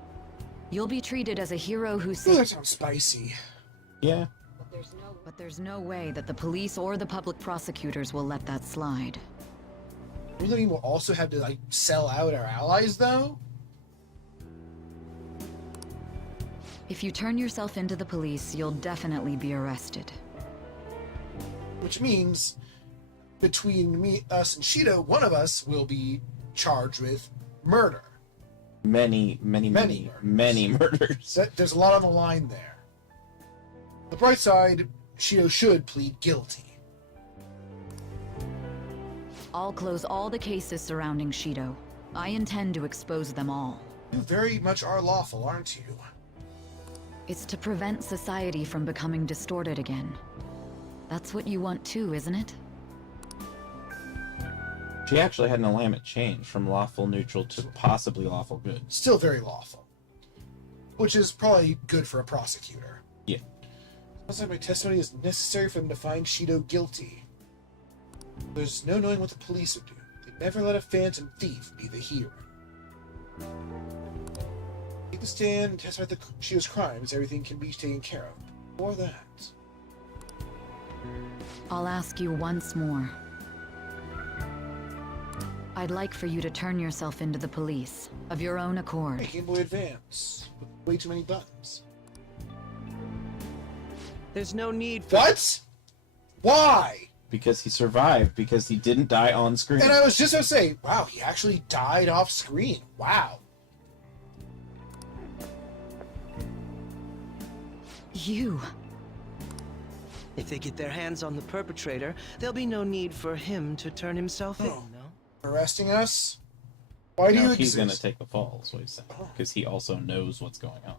You'll be treated as a hero who Ooh, saved. that sounds spicy. Yeah. But there's no way that the police or the public prosecutors will let that slide. Does that mean we'll also have to, like, sell out our allies, though? If you turn yourself into the police, you'll definitely be arrested. Which means, between us and Shido, one of us will be charged with murder. Many murders. So there's a lot on the line there. The bright side, Shido should plead guilty. I'll close all the cases surrounding Shido. I intend to expose them all. You very much are lawful, aren't you? It's to prevent society from becoming distorted again. That's what you want too, isn't it? She actually had an alignment change from lawful neutral to possibly lawful good. Still very lawful. Which is probably good for a prosecutor. Yeah. Sounds like my testimony is necessary for them to find Shido guilty. There's no knowing what the police would do. They never let a phantom thief be the hero. Take the stand and testify the Shido's crimes, everything can be taken care of. Before that. I'll ask you once more. I'd like for you to turn yourself into the police, of your own accord. Hey, Game Boy Advance. With way too many buttons. There's no need for... What? Why? Because he survived, because he didn't die on screen. And I was just going to say, wow, he actually died off screen. Wow. You... If they get their hands on the perpetrator, there'll be no need for him to turn himself in, no? Arresting us? Why do you exist? He's gonna take the fall, is what he's saying. Because he also knows what's going on.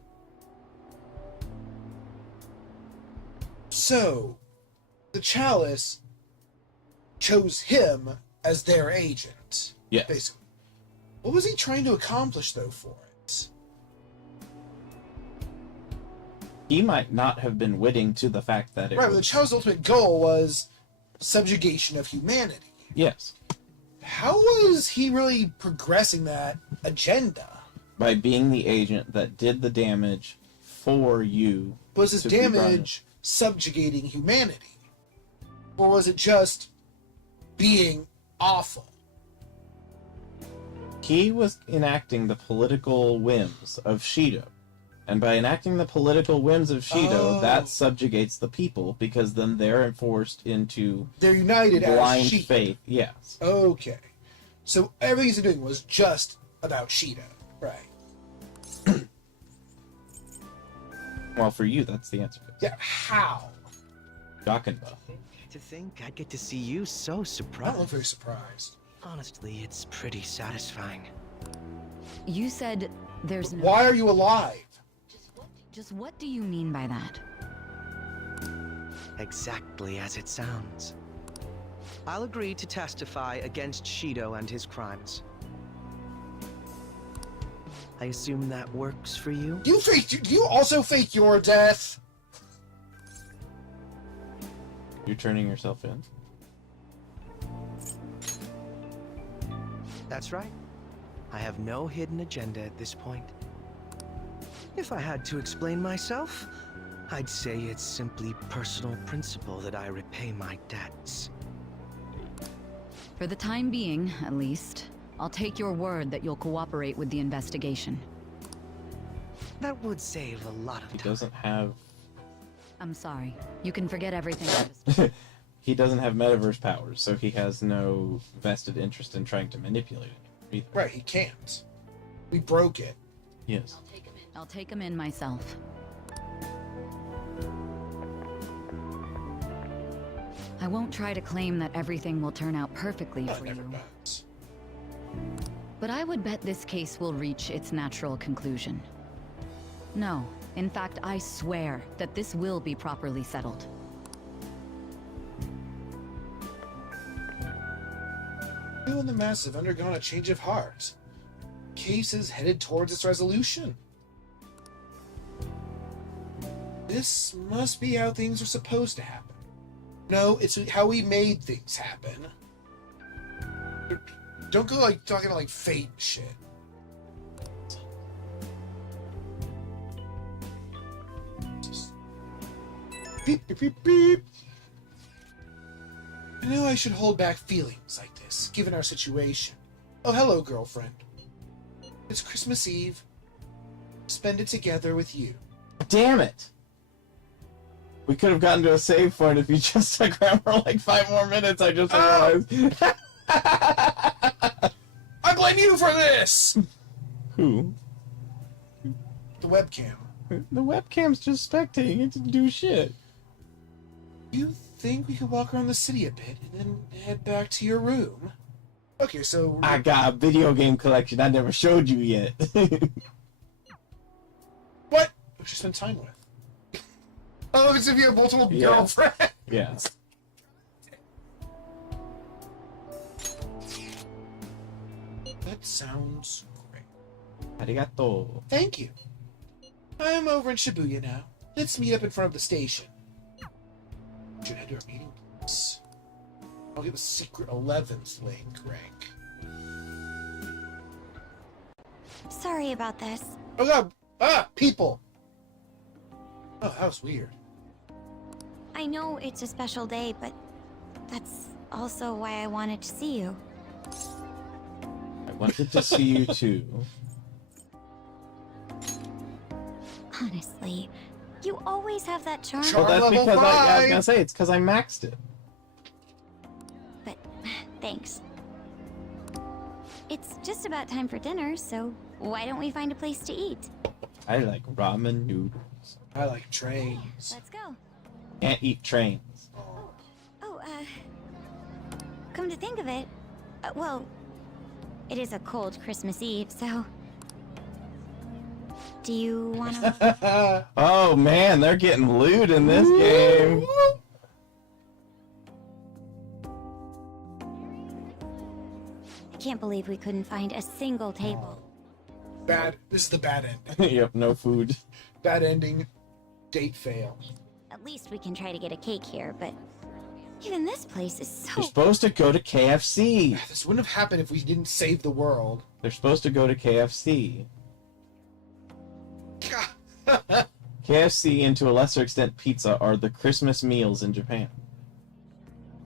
So, the Chalice chose him as their agent. Yes. Basically. What was he trying to accomplish, though, for it? He might not have been witting to the fact that it Right, was... but the Chalice's ultimate goal was subjugation of humanity. Yes. How was he really progressing that agenda? By being the agent that did the damage for you. Was his to be brought in. damage subjugating humanity? Or was it just being awful? He was enacting the political whims of Shido. And by enacting the political whims of Shido, that subjugates the people, because then they're enforced into They're united blind as sheep. faith. Yes. Okay. So everything he's doing was just about Shido. Right. Well, for you, that's the answer. Yeah, how? Gakenba. To think I'd get to see you so I surprised. don't look very surprised. Honestly, it's pretty satisfying. You said there's no... Why are you alive? Just what do you mean by that? Exactly as it sounds. I'll agree to testify against Shido and his crimes. I assume that works for you? Do you also fake your death? You're turning yourself in? That's right. I have no hidden agenda at this point. If I had to explain myself, I'd say it's simply personal principle that I repay my debts. For the time being, at least, I'll take your word that you'll cooperate with the investigation. That would save a lot of He time. doesn't have... I'm sorry. You can forget everything I just... He doesn't have metaverse powers, so he has no vested interest in trying to manipulate it either. Right, he can't. We broke it. Yes. I'll take him in myself. I won't try to claim that everything will turn out perfectly That for never you. does. But I would bet this case will reach its natural conclusion. No, in fact, I swear that this will be properly settled. You and the mass have undergone a change of heart. Case is headed towards its resolution. This must be how things are supposed to happen. No, it's how we made things happen. Don't go like talking like fate shit. Beep, beep, beep, beep. I know I should hold back feelings like this, given our situation. Oh, hello, girlfriend. It's Christmas Eve. Spend it together with you. Damn it! We could have gotten to a save point if you just stuck around for like 5 more minutes. I just realized. I blame you for this! Who? The webcam. The webcam's just spectating. It didn't do shit. You think we could walk around the city a bit and then head back to your room? Okay, so... I got a video game collection I never showed you yet. What? Who should spend time with? Oh, it's if you have multiple girlfriends. Yeah. That sounds great. Arigato. Thank you. I'm over in Shibuya now. Let's meet up in front of the station. Should head to our meeting place. I'll get the secret 11th link rank. Sorry about this. Oh god! Ah! People! Oh, that was weird. I know it's a special day, but that's also why I wanted to see you. I wanted to see you too. Honestly, you always have that charm. Charm. Well, that's level because I was 5. gonna say it's because I maxed it. But thanks. It's just about time for dinner, so why don't we find a place to eat? I like ramen noodles. I like trains. Let's go. Can't eat trains. Oh, come to think of it, well, it is a cold Christmas Eve, so... Do you wanna... Oh man, they're getting lewd in this game. I can't believe we couldn't find a single table. Bad. This is the bad ending. Yep, no food. Bad ending. Date fail. At least we can try to get a cake here, but... Even this place is so... They're supposed to go to KFC. This wouldn't have happened if we didn't save the world. They're supposed to go to KFC. KFC and to a lesser extent pizza are the Christmas meals in Japan.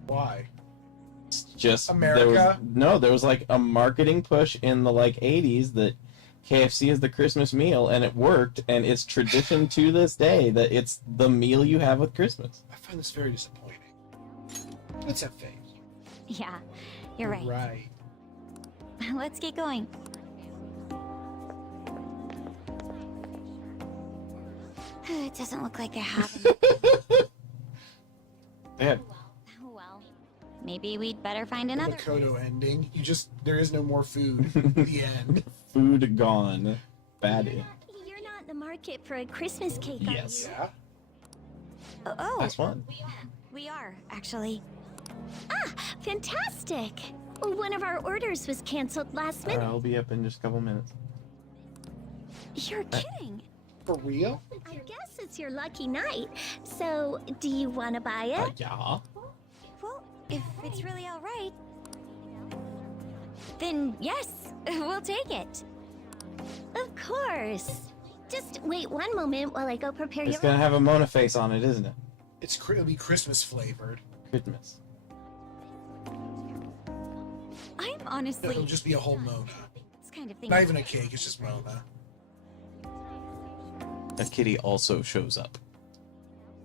Why? It's just America? There was like a marketing push in the like 80s that KFC is the Christmas meal, and it worked, and it's tradition to this day that it's the meal you have with Christmas. I find this very disappointing. Let's have faith. Yeah, you're right. Right. Let's get going. It doesn't look like they're having it. Yeah. Oh well. Maybe we'd better find another. Makoto ending. There is no more food. The end. Food gone. Bad end. You're not in the market for a Christmas cake, are Yes. you? Yeah. Oh, That's one. we are, actually. Ah, fantastic! One of our orders was canceled last minute. I'll be up in just a couple minutes. You're kidding. For real? I guess it's your lucky night. So, do you want to buy it? Yeah. Well, if it's really all right, then yes, we'll take it. Of course. Just wait one moment while I go prepare It's your... gonna have a Mona face on it, isn't it? It'll be Christmas flavored. Christmas. I'm honestly... It'll just be a whole Mona. This kind of thing... Not even a cake, it's just Mona. A kitty also shows up.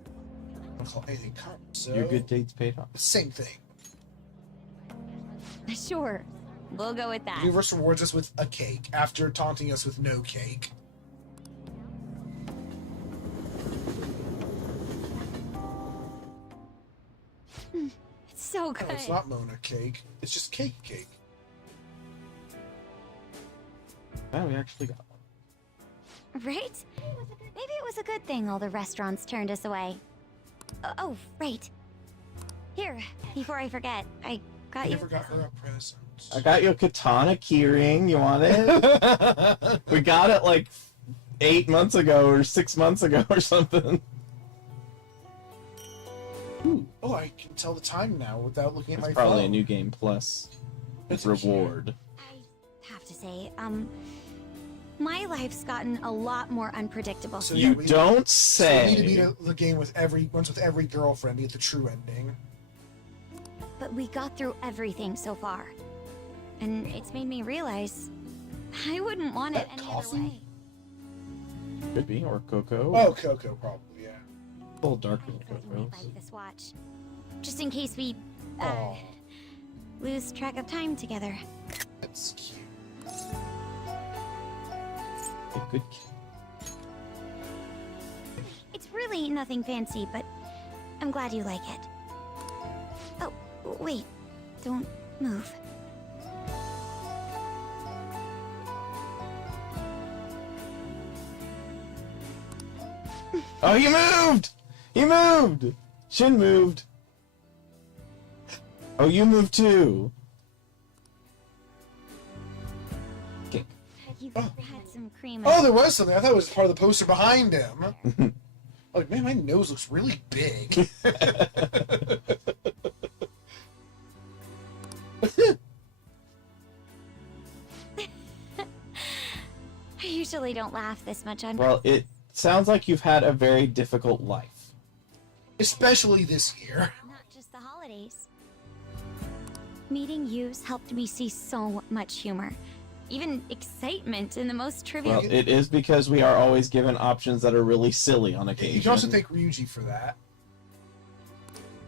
I don't call anything come, so... Your good date's paid off. Same thing. Sure, we'll go with that. The universe rewards us with a cake after taunting us with no cake. It's so Oh, good. it's not Mona cake. It's just cake. Oh, we actually got one. Right? Maybe it was a good thing all the restaurants turned us away. Oh, right. Here, before I forget, I got I you... never got her a present. I got you a katana keyring. You want it? We got it like 8 months ago or 6 months ago or something. Oh, I can tell the time now without looking at It's my probably phone. a new game plus It's reward. I have to say, my life's gotten a lot more unpredictable. So You yeah, we- don't So we need to say. beat the game with every girlfriend to get the true ending. But we got through everything so far. And it's made me realize I wouldn't want it That any coffee? other way. Could be, or Coco. Oh, Coco, probably, yeah. A little darker than But you might Coco's. like this watch. Just in case we, Oh, lose track of time together. that's cute. A good kid. It's really nothing fancy, but I'm glad you like it. Oh, wait. Don't move. Oh, he moved! He moved! Shin moved. Oh, you moved too. Okay. You Oh. had some cream. Oh, there was something. I thought it was part of the poster behind him. Like, man, my nose looks really big. I usually don't laugh this much on. Well, it sounds like you've had a very difficult life. Especially this year. Not just the holidays. Meeting you's helped me see so much humor. Even excitement in the most trivial. Well, it is because we are always given options that are really silly on occasion. You can also thank Ryuji for that.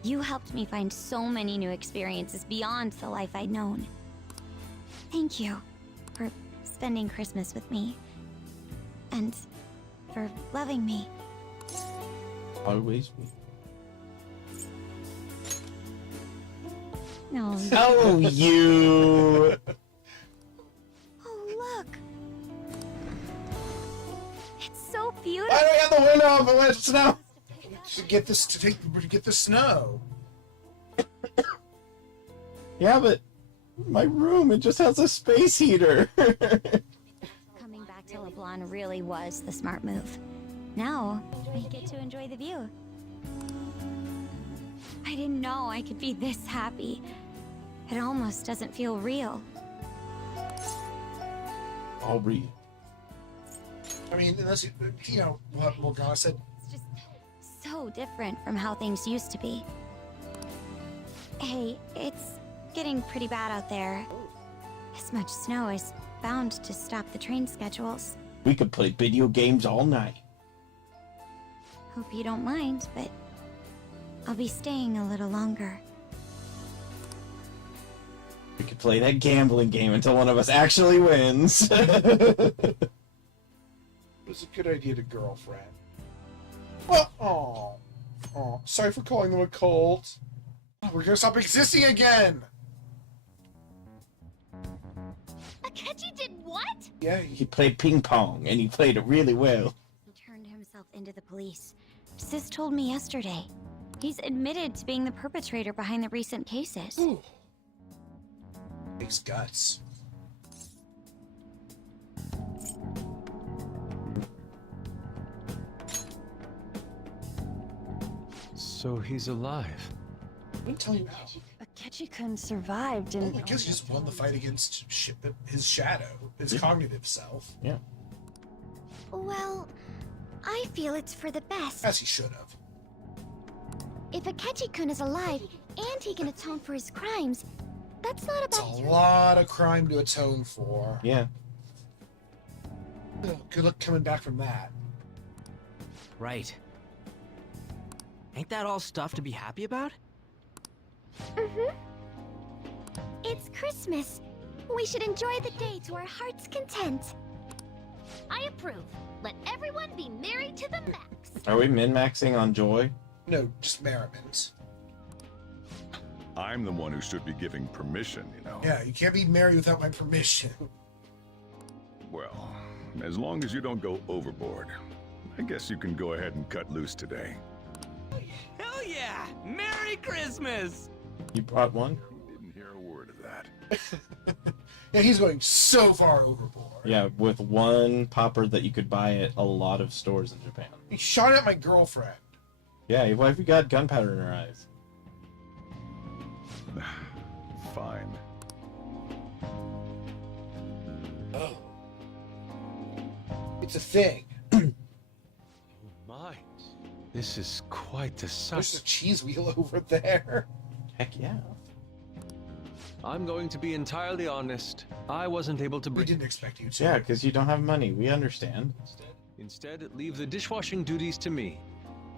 You helped me find so many new experiences beyond the life I'd known. Thank you for spending Christmas with me. And for loving me. Always. No. Oh, you! Oh, look. It's so beautiful. Why do we have the window open when it's snow? To get this to get the snow. Yeah, but my room, it just has a space heater. Coming back to LeBlanc really was the smart move. Now, I get to enjoy the view. I didn't know I could be this happy. It almost doesn't feel real. I'll read. I mean, unless you know what Morgana said. It's just so different from how things used to be. Hey, it's getting pretty bad out there. This much snow is bound to stop the train schedules. We could play video games all night. Hope you don't mind, but I'll be staying a little longer. We could play that gambling game until one of us actually wins. It's a good idea to girlfriend. Well, oh, sorry for calling them a cult. We're gonna stop existing again. Akechi did what? Yeah, He played ping pong, and he played it really well. He turned himself into the police. Sis told me yesterday. He's admitted to being the perpetrator behind the recent cases. Ooh. Takes guts. So he's alive. I'm telling you how. Akechi-kun survived Oh, and... I guess he just won the fight against his shadow, his cognitive self, Yeah. Well, I feel it's for the best. as he should have. If Akechi-kun is alive and he can atone for his crimes, that's not It's a about... lot of crime to atone for. Yeah. Ugh, good luck coming back from that. Right. Ain't that all stuff to be happy about? It's Christmas. We should enjoy the day to our heart's content. I approve. Let everyone be merry to the max. Are we min-maxing on joy? No, just merriment. I'm the one who should be giving permission, you know. Yeah, you can't be married without my permission. Well, as long as you don't go overboard, I guess you can go ahead and cut loose today. Hell yeah! Merry Christmas! You brought one? Didn't hear a word of that. Yeah, he's going so far overboard. Yeah, with one popper that you could buy at a lot of stores in Japan. He shot at my girlfriend. Yeah, what if you got gunpowder in her eyes? Fine. Oh. It's a thing. My, this is quite the sight. There's a cheese wheel over there. Heck yeah. I'm going to be entirely honest. I wasn't able to We bring. didn't expect you to. Yeah, because you don't have money. We understand. Instead, leave the dishwashing duties to me.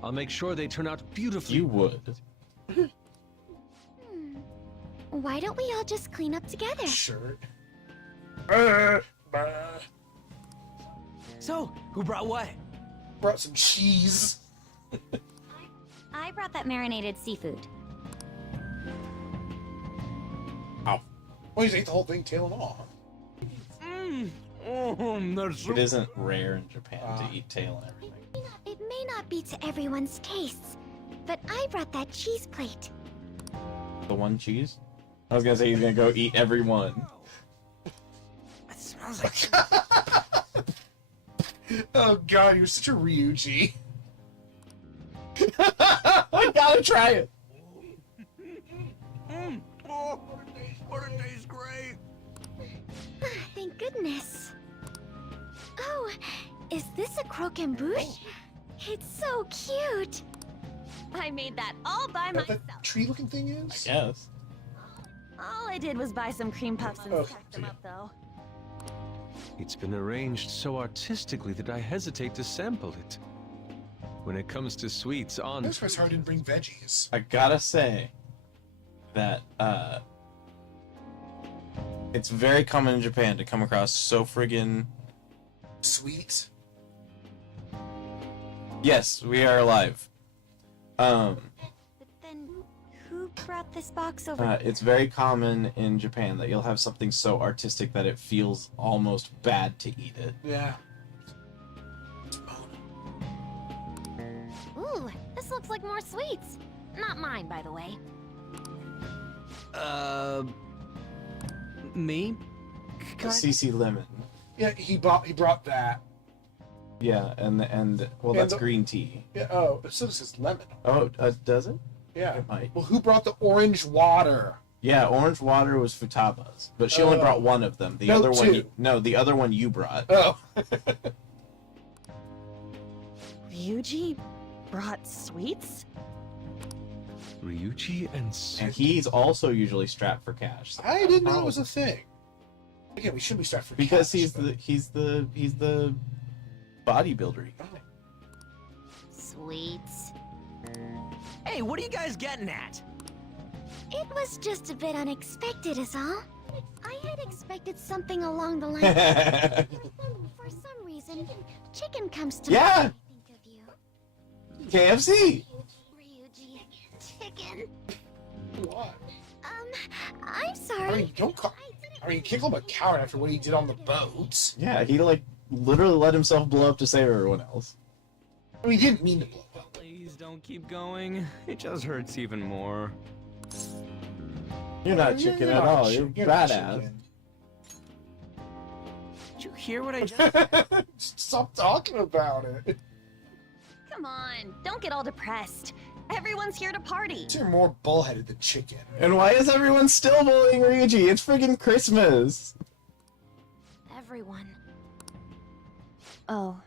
I'll make sure they turn out beautifully. You would. Why don't we all just clean up together? Sure. So, who brought what? Brought some cheese. I brought that marinated seafood. Ow. Well, you ate the whole thing, tail and all. It isn't rare in Japan to eat tail and everything. It may not be to everyone's tastes, but I brought that cheese plate. The one cheese? I was gonna say he's gonna go eat every one. It smells like. Oh god, you're such a Ryuji. I gotta try it. Oh, what it tastes great. Thank goodness. Oh, is this a croquembouche? It's so cute. I made that all by Is that myself. that tree-looking thing is? Yes. All I did was buy some cream puffs and Oh, stack them up, though. It's been arranged so artistically that I hesitate to sample it. When it comes to sweets, on. I'm surprised Harry didn't bring veggies. I gotta say that it's very common in Japan to come across so friggin' Sweet. yes, we are alive. But then, who brought this box over? It's very common in Japan that you'll have something so artistic that it feels almost bad to eat it. Yeah. Ooh, this looks like more sweets. Not mine, by the way. Me? CC lemon. Yeah, he brought that. Yeah, and well, And that's the- green tea. Yeah, oh, but so does this lemon. Oh, does it? Yeah. It might. Well, who brought the orange water? Yeah, orange water was Futaba's, but she only Oh. brought one of them. The No, other one, two. the other one you brought. Oh. Ryuji brought sweets? Ryuji and And Suki. he's also usually strapped for cash. So I didn't know it probably- was a thing. Again, we should be strapped for because cash, he's but- the bodybuilder. Sweets. Hey, what are you guys getting at? It was just a bit unexpected, is all. I had expected something along the lines of... For some reason, chicken comes to Yeah. mind when I think of you. KFC. Ryuji, chicken. What? I'm I sorry. mean, don't call. I mean, you can't call him a coward after what he did on the boat. Yeah, he like literally let himself blow up to save everyone else. I mean, he didn't mean to blow up. Please don't keep going. It just hurts even more. You're not chicken You're at not all. chi- You're not badass. chicken. Did you hear what I just... Stop talking about it. Come on, don't get all depressed. Everyone's here to party. You're more bullheaded than chicken. And why is everyone still bullying Ryuji? It's friggin' Christmas. Everyone. Oh.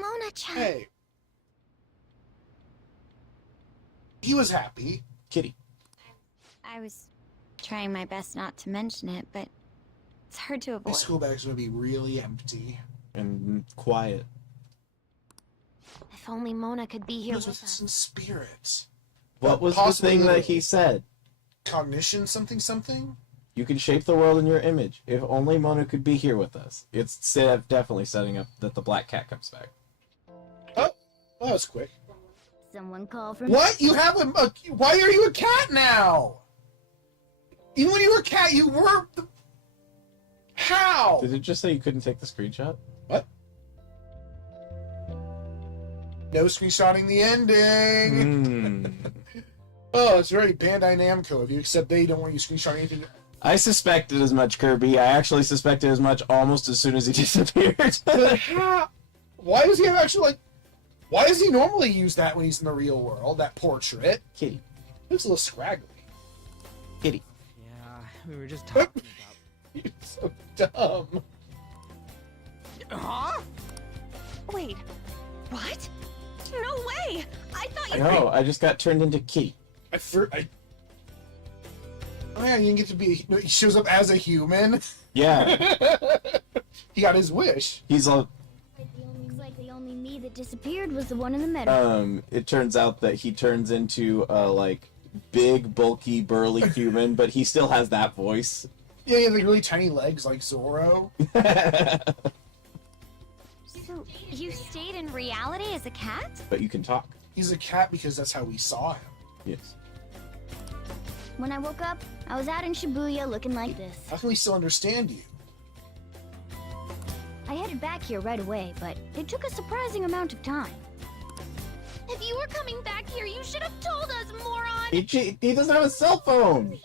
Mona-chan. Hey. He was happy. Kitty. I was trying my best not to mention it, but it's hard to My avoid. school bag's gonna be really empty. And quiet. If only Mona could be He here was with with us us. in spirit. What was the Possibly thing that literally. he said? Cognition something something? You can shape the world in your image. If only Mona could be here with us. It's definitely setting up that the black cat comes back. Oh, well, that was quick. Someone call from... What? You have a why are you a cat now? Even when you were a cat, you were... How? Did it just say you couldn't take the screenshot? What? No screenshotting the ending. Hmm. Oh, it's very Bandai Namco of you, except they don't want you screenshotting anything. I suspected as much, Kirby. I actually suspected as much almost as soon as he disappeared. But how? Why does he have actually, like... Why does he normally use that when he's in the real world? That portrait. Kitty. It looks a little scraggly. Kitty. Yeah, we were just talking about... You're so dumb. Huh? Wait, what? No way! I thought you. No, I just got turned into Kitty. Oh yeah, you didn't get to be. No, he shows up as a human. Yeah. He got his wish. He's all. Looks like the only me that disappeared was the one in the middle. It turns out that he turns into a like big, bulky, burly human, but he still has that voice. Yeah, he has like really tiny legs like Zorro. So you stayed in reality as a cat? But you can talk. He's a cat because that's how we saw him. Yes. When I woke up, I was out in Shibuya looking like this. How can we still understand you? I headed back here right away, but it took a surprising amount of time. If you were coming back here, you should have told us, moron! He doesn't have a cell phone!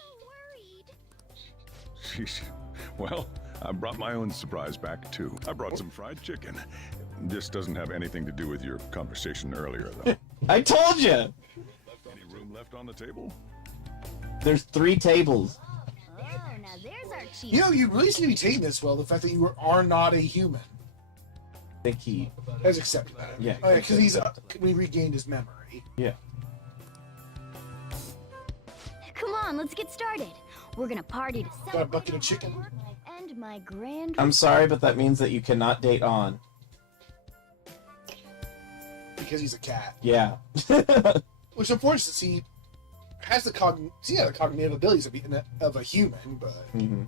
Sheesh. Well, I brought my own surprise back, too. I brought some fried chicken. This doesn't have anything to do with your conversation earlier, though. I told you! Any room left on the table? There's 3 tables. Oh, now there's our cheese. You know, you really seem to be taking this well. The fact that you are not a human. I think he. Has accepted that. Yeah. Oh, yeah, because we regained his memory. Yeah. Come on, let's get started. We're gonna party to celebrate Got a bucket of chicken. my work and my grand. I'm sorry, but that means that you cannot date on. Because he's a cat. Yeah. Which, unfortunately, he has the cognitive abilities of a human, but... Mm-hmm.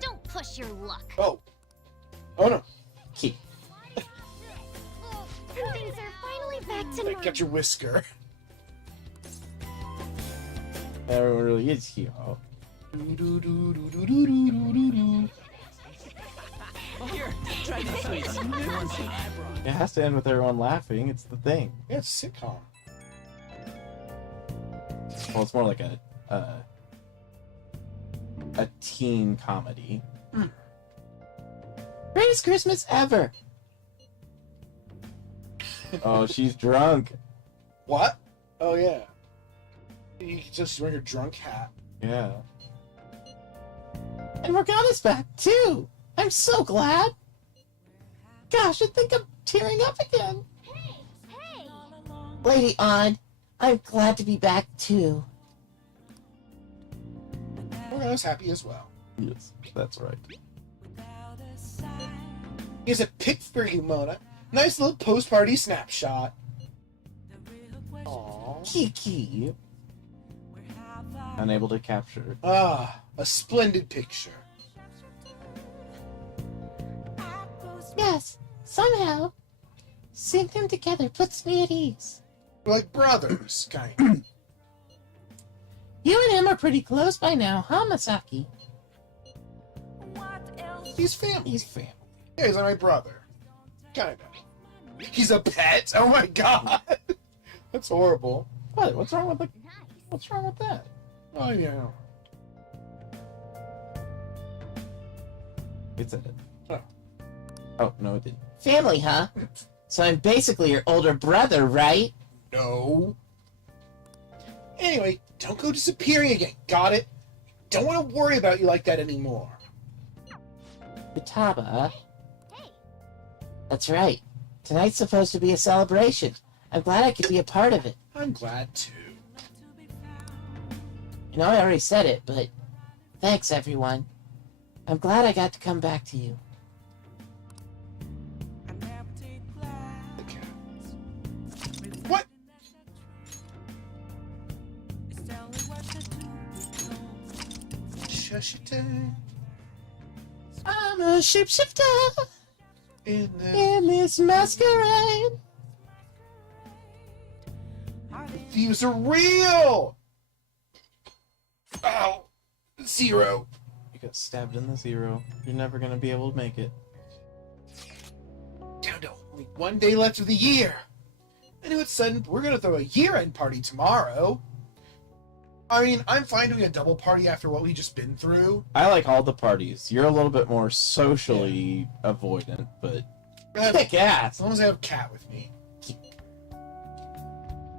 Don't push your luck. Oh. Oh, no. Key. Things are finally back to normal. Got your whisker. Everyone really is here. Here, try this sweets. It has to end with everyone laughing. It's the thing. Yeah, it's a sitcom. Well, it's more like a teen comedy. Greatest Christmas ever. Oh, she's drunk. What? Oh, yeah. You can just wear your drunk hat. Yeah. And Morgana's back too. I'm so glad. Gosh, I think I'm tearing up again. Hey! Lady Odd, I'm glad to be back too. Well, I was happy as well. Yes, that's right. Here's a pic for you, Mona. Nice little post-party snapshot. Aww. Kiki. Unable to capture. Ah, a splendid picture. Yes, somehow. Seeing them together puts me at ease. We're like brothers, kind of. You and him are pretty close by now, huh, Masaki? He's family. He's family. Yeah, he's like my brother. Kind of. He's a pet? Oh my god! That's horrible. What? What's wrong with the? What's wrong with that? Oh, yeah. It said it. Oh. Oh, no, it didn't. Family, huh? So I'm basically your older brother, right? No. Anyway, don't go disappearing again. Got it? Don't want to worry about you like that anymore. Futaba. That's right. Tonight's supposed to be a celebration. I'm glad I could be a part of it. I'm glad too. You know, I already said it, but thanks, everyone. I'm glad I got to come back to you. What? I'm a shapeshifter In in this masquerade. Thieves are real! Oh, 0. You got stabbed in the 0. You're never gonna be able to make it. Down to only 1 day left of the year. I knew it's sudden. We're gonna throw a year-end party tomorrow. I mean, I'm fine doing a double party after what we just been through. I like all the parties. You're a little bit more socially avoidant, but Kick ass. As long as I have Cat with me.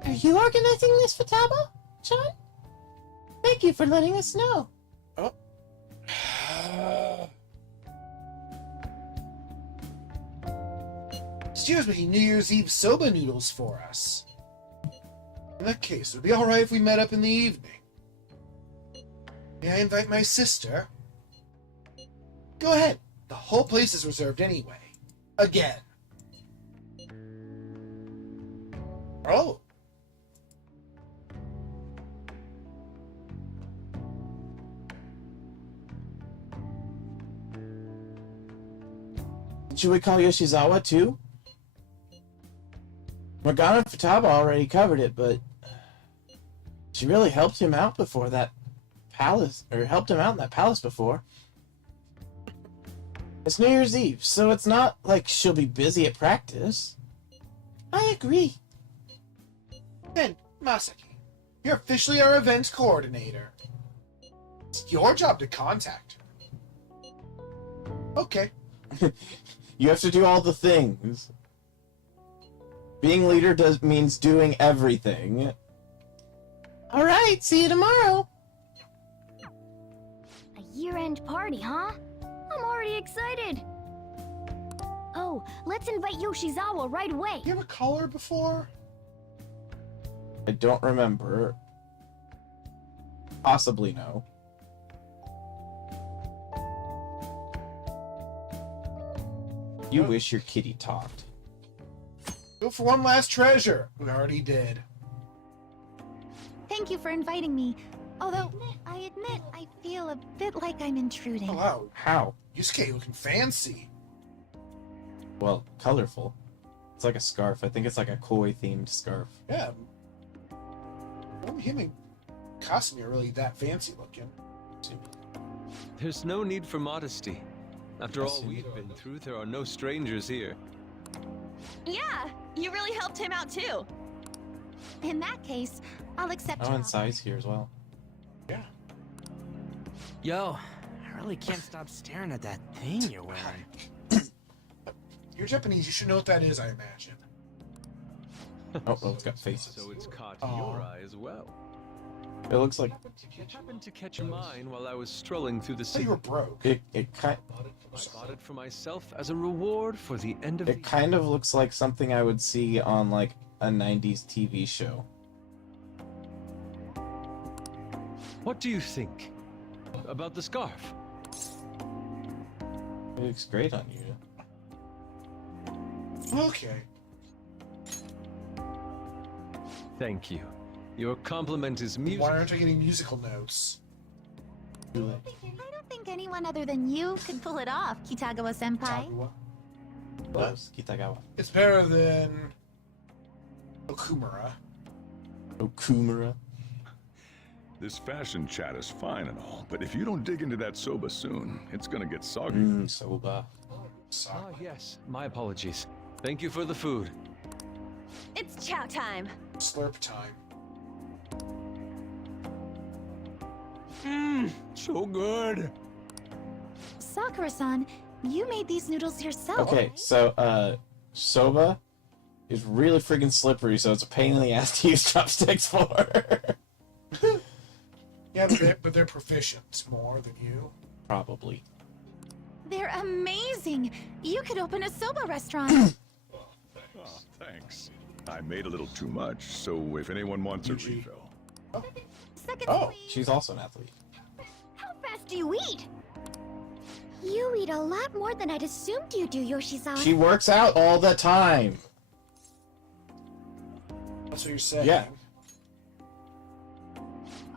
Are you organizing this, Futaba, John? Thank you for letting us know. Excuse me, New Year's Eve soba noodles for us. In that case, it would be alright if we met up in the evening. May I invite my sister? Go ahead. The whole place is reserved anyway. Again. Oh. Should we call Yoshizawa too? Morgana and Futaba already covered it, but she really helped him out before that palace, or helped him out in that palace before. It's New Year's Eve, so it's not like she'll be busy at practice. I agree. Then, Masaki, you're officially our events coordinator. It's your job to contact her. Okay. You have to do all the things. Being leader means doing everything. All right, see you tomorrow. A year-end party, huh? I'm already excited. Oh, let's invite Yoshizawa right away. You ever call her before? I don't remember. Possibly no. You wish your kitty talked. Go for one last treasure. We already did. Thank you for inviting me. Although, I admit I feel a bit like I'm intruding. Oh, wow. How? Yusuke looking fancy. Well, colorful. It's like a scarf. I think it's like a koi-themed scarf. Yeah. Well, him and Kasumi are really that fancy looking. There's no need for modesty. After all we've been through, there are no strangers here. Yeah, you really helped him out too. In that case, I'll accept Oh, your and offer. Sai's here as well. Yeah. Yo, I really can't stop staring at that thing you're wearing. You're Japanese. You should know what that is, I imagine. Oh, well, it's got faces. So it's caught Aw. your eye as well. It looks like It happened to catch mine while I was strolling through the I thought city. you were broke. it kind I bought it for myself as a reward for the end of the it kind of looks like something I would see on like a 90s TV show. What do you think about the scarf? It looks great on you. Okay. Thank you. Your compliment is music. Why aren't I getting musical notes? I don't think anyone other than you could pull it off, Kitagawa-senpai. Tagawa. Close. Kitagawa. It's better than Okumura. Okumura. This fashion chat is fine and all, but if you don't dig into that soba soon, it's gonna get soggy. Soba. Ah, yes. My apologies. Thank you for the food. It's chow time. Slurp time. So good. Sakura-san, you made these noodles yourself. Okay, so soba is really freaking slippery, so it's a pain in the ass to use chopsticks for. Yeah, but they're proficient more than you. Probably. They're amazing. You could open a soba restaurant. Oh, thanks. I made a little too much, so if anyone wants a refill. Second, Oh, she's also an athlete. How fast do you eat? You eat a lot more than I'd assumed you do, Yoshizawa. She works out all the time. That's what you're saying. Yeah.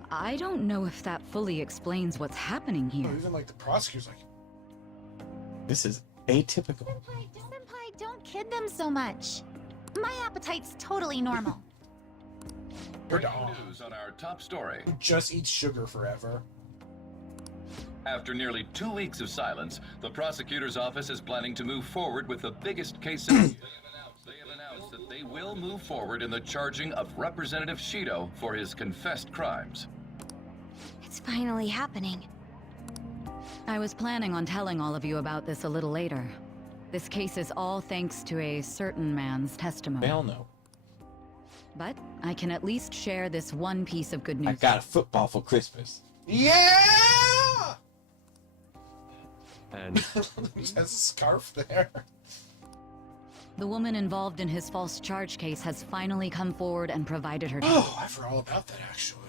I don't know if that fully explains what's happening Oh, here. even like the prosecutor's like, This is atypical. Senpai, don't kid them so much. My appetite's totally normal. you're dog. News on our top story. Who just eats sugar forever. After nearly 2 weeks of silence, the prosecutor's office is planning to move forward with the biggest case in the year. They have announced that they will move forward in the charging of Representative Shido for his confessed crimes. It's finally happening. I was planning on telling all of you about this a little later. This case is all thanks to a certain man's testimony. They all know. But I can at least share this one piece of good news. I got a football for Christmas. Yeah! And He has a scarf there. The woman involved in his false charge case has finally come forward and provided her. Oh, I forgot all about that, actually.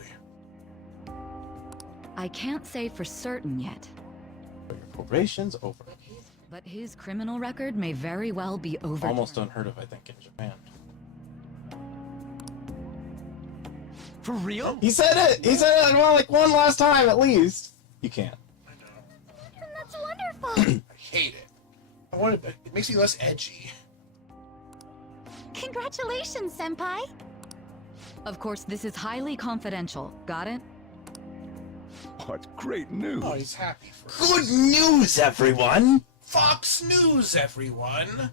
I can't say for certain yet, Your probation's over. but his criminal record may very well be over. Almost unheard of, I think, in Japan. For real? He said it! He said it well, like one last time at least. You can't. That's wonderful. I hate it. I want it, but it makes me less edgy. Congratulations, Senpai. Of course, this is highly confidential. Got it? What great news. Oh, he's happy for us. Good news, everyone! Fox News, everyone!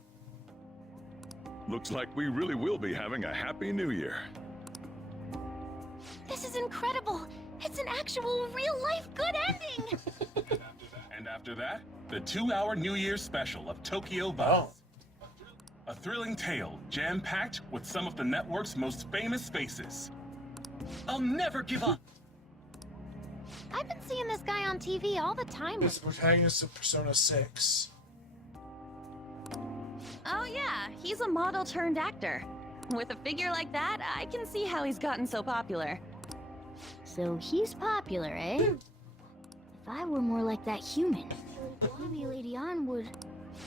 Looks like we really will be having a happy new year. This is incredible. It's an actual real-life good ending. And after that, the 2-hour New Year's special of Tokyo Buzz. A thrilling tale, jam-packed with some of the network's most famous faces. I'll never give up. I've been seeing this guy on TV all the time. He's the protagonist of Persona 6. Oh yeah, he's a model turned actor. With a figure like that, I can see how he's gotten so popular. So he's popular, eh? If I were more like that human, maybe Lady Ann would...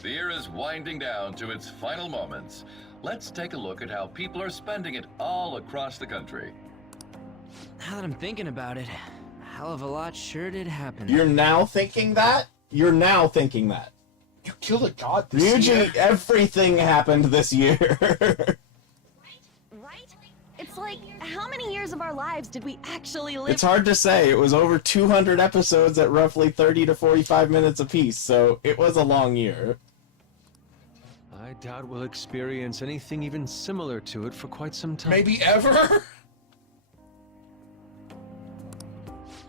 The year is winding down to its final moments. Let's take a look at how people are spending it all across the country. Now that I'm thinking about it, a hell of a lot sure did happen. You're now thinking that? You're now thinking that. You killed a god this year. Ryuji, everything happened this year. Right? It's like, how many years of our lives did we actually live? It's hard to say. It was over 200 episodes at roughly 30 to 45 minutes apiece, so it was a long year. I doubt we'll experience anything even similar to it for quite some time. Maybe ever?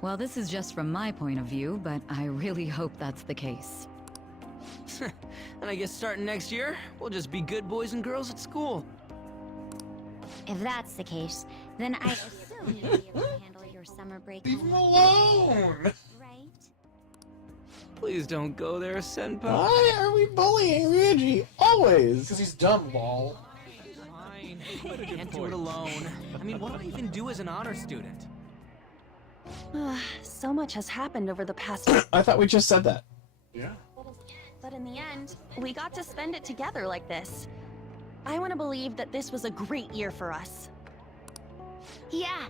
Well, this is just from my point of view, but I really hope that's the case. And I guess starting next year, we'll just be good boys and girls at school. If that's the case, then I assume you'll be able to handle your summer break. Leave him alone! Right? Please don't go there, Senpai. Why are we bullying Ryuji? Always! Because he's dumb, lol. Fine. I can't do it alone. I mean, what do I even do as an honor student? So much has happened over the past... I thought we just said that. Yeah. But in the end, we got to spend it together like this. I want to believe that this was a great year for us. Yeah,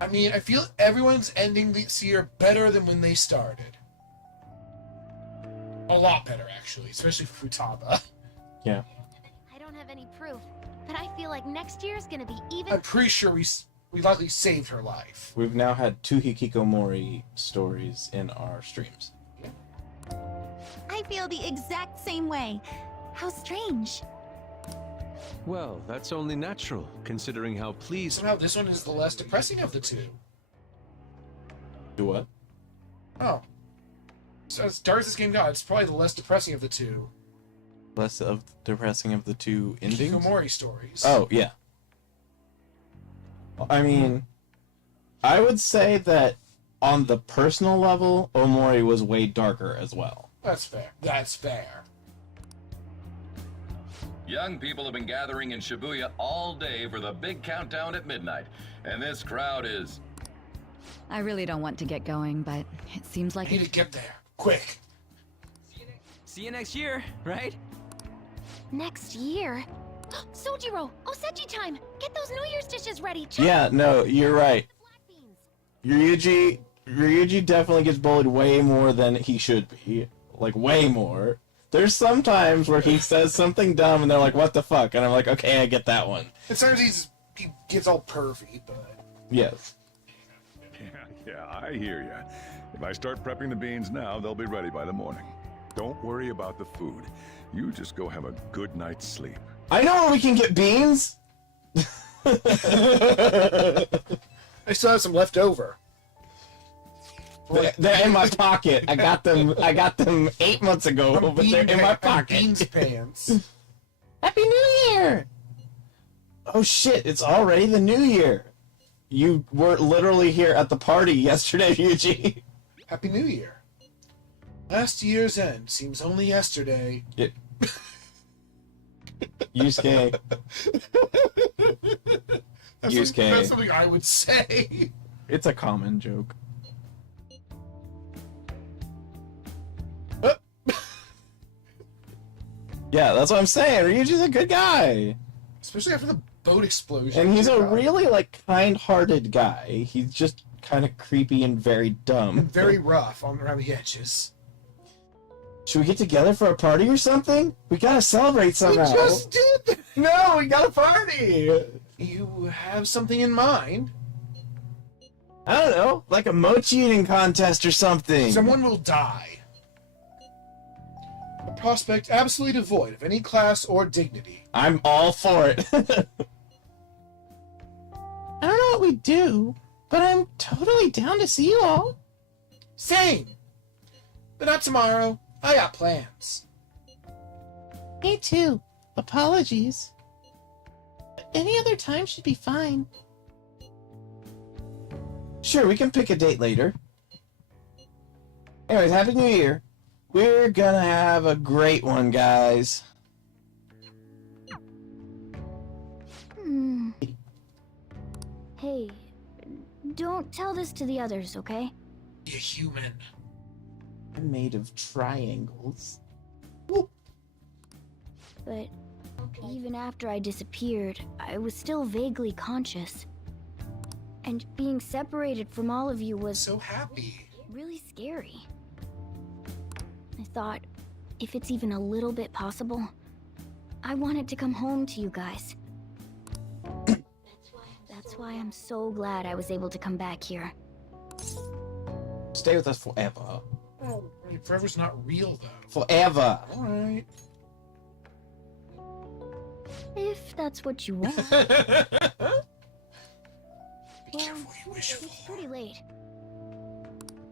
I mean, I feel everyone's ending this year better than when they started. A lot better, actually, especially for Futaba. Yeah. I don't have any proof, but I feel like next year's gonna be even... I'm pretty sure we likely saved her life. We've now had 2 Hikikomori stories in our streams. I feel the exact same way. How strange. Well, that's only natural, considering how pleased... Somehow this one is the less depressing of the two. Do what? Oh. So as dark as this game got, it's probably the less depressing of the two. Less of depressing of the 2 endings? Hikikomori stories. Oh, yeah. I mean, I would say that on the personal level, Omori was way darker as well. That's fair. That's fair. Young people have been gathering in Shibuya all day for the big countdown at midnight, and this crowd is... I really don't want to get going, but it seems I like need to get there. Quick. See you next year, right? Next year? Sojiro! Osechi time! Get those New Year's dishes ready! Yeah, no, you're right. Ryuji definitely gets bullied way more than he should be. Like, way more. There's some times where he says something dumb and they're like, what the fuck? And I'm like, okay, I get that one. And sometimes he gets all pervy, but... Yes. Yeah, I hear ya. If I start prepping the beans now, they'll be ready by the morning. Don't worry about the food. You just go have a good night's sleep. I know where we can get beans! I still have some left over. They're in my pocket. I got them 8 months ago, but they're in my pocket. Beans pants. Happy New Year! Oh shit, it's already the New Year. You were literally here at the party yesterday, Yuji. Happy New Year. Last year's end seems only yesterday. Yusuke. Yusuke. That's something I would say. It's a common joke. Yeah, that's what I'm saying. Ryuji's a good guy. Especially after the boat explosion. And he's a really, like, kind-hearted guy. He's just kind of creepy and very dumb. And very rough around the edges. Should we get together for a party or something? We gotta celebrate somehow. We just did! No, we got a party! You have something in mind? I don't know, like a mochi eating contest or something. Someone will die. A prospect absolutely devoid of any class or dignity. I'm all for it. I don't know what we do, but I'm totally down to see you all. Same! But not tomorrow. I got plans. Me too. Apologies. Any other time should be fine. Sure, we can pick a date later. Anyways, Happy New Year. We're gonna have a great one, guys. Hey, don't tell this to the others, okay? You human. I'm made of triangles. But even after I disappeared, I was still vaguely conscious. And being separated from all of you was so happy. Really scary. I thought, if it's even a little bit possible, I wanted to come home to you guys. That's why I'm so glad I was able to come back here. Stay with us forever. Oh, forever's not real, though. Forever. Alright. If that's what you want. Be careful what you wish for. It's pretty late.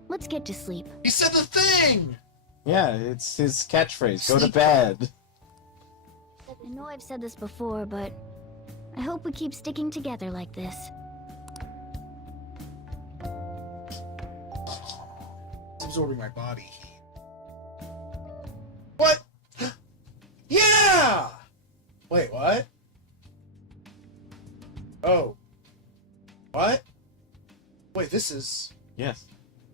Let's get to sleep. He said the thing! Yeah, it's his catchphrase. Go to Sleep. bed. I know I've said this before, but I hope we keep sticking together like this. It's absorbing my body heat. What? Yeah! Wait, what? Oh. What? Wait, this is... Yes.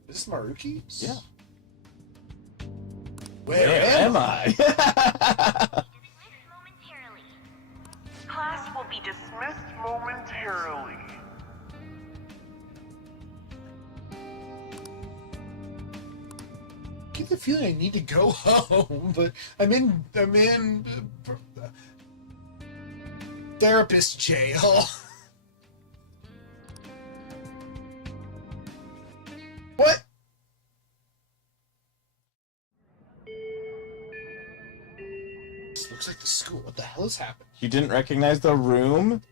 Is this Maruki's? Yeah. Where am I? Class will be dismissed momentarily. I get the feeling I need to go home, but I'm in therapist jail. What? This looks like the school. What the hell has happened? You didn't recognize the room?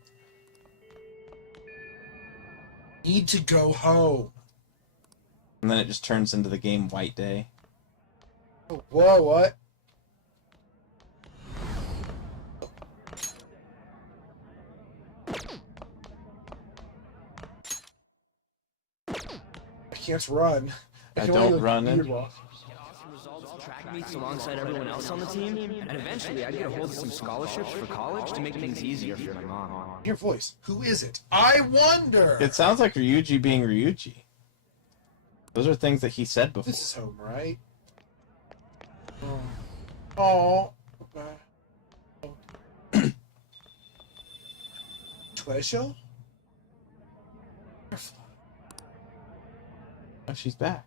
Need to go home. And then it just turns into the game White Day. Oh, whoa, what? I can't run. I can don't only run weird in. walk. Track meets alongside everyone else on the team, and eventually I'd get a hold of some scholarships for college to make things easier for my mom. Your voice. Who is it? I wonder. It sounds like Ryuji being Ryuji. Those are things that he said before. This is home, right? Oh. Okay. Treasure? Oh, she's back.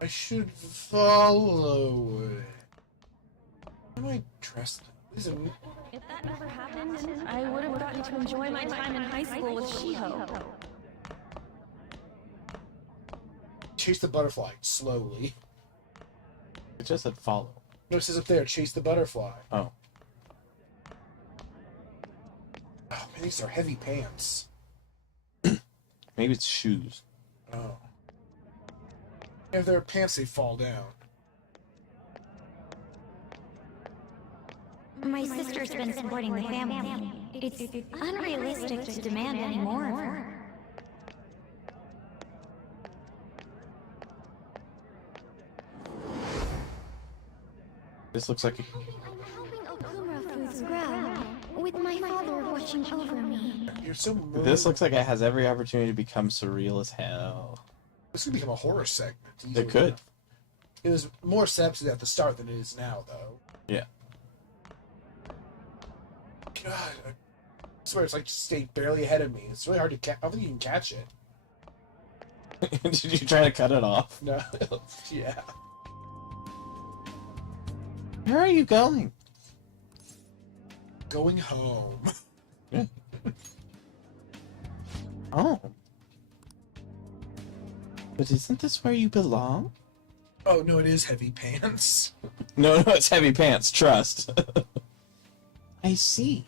I should follow it. How do I dress? These are... If that never happened, I would have gotten to enjoy my time in high school with Shiho. Chase the butterfly slowly. It just said follow. No, it says up there, chase the butterfly. Oh. Oh man, these are heavy pants. Maybe it's shoes. Oh. If their pants, they fall down. My sister's been supporting the family. It's unrealistic to demand any more of her. This looks like a... Okumura grow, with my father watching over me. You're so This looks like it has every opportunity to become surreal as hell. This could become a horror segment. It could. It was more steps at the start than it is now, though. Yeah. God, I swear it's like stayed barely ahead of me. It's really hard to catch. I don't think you can catch it. Did you try to cut it off? No. Yeah. Where are you going? Going home. Yeah. Oh. But isn't this where you belong? Oh, no, it is heavy pants. No, it's heavy pants, trust. I see.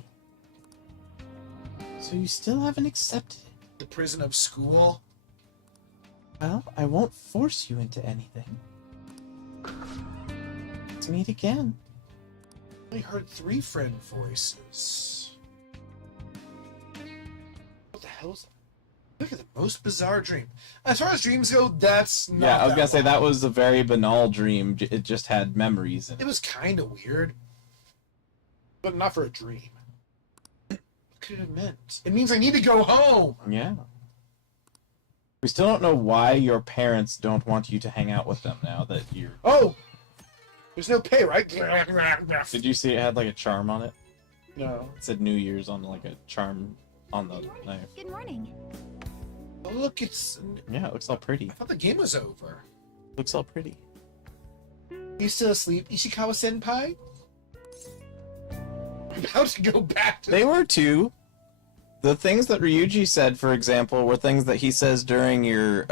So you still haven't accepted it? The prison of school? Well, I won't force you into anything. Let's meet again. I heard 3 friend voices. What the hell is that? Look at the most bizarre dream. As far as dreams go, that's not. Yeah, I was gonna say wild. that was a very banal dream. It just had memories in it. It was kind of weird, but not for a dream. What could it have meant? It means I need to go home. Yeah. We still don't know why your parents don't want you to hang out with them now that you're... Oh! There's no pay, right? Did you see it had like a charm on it? No. It said New Year's on like a charm on the knife. Good morning. Oh, look, it's... Yeah, it looks all pretty. I thought the game was over. Looks all pretty. You still asleep, Ishikawa-senpai? I'm about to go back to... They were too. The things that Ryuji said, for example, were things that he says during your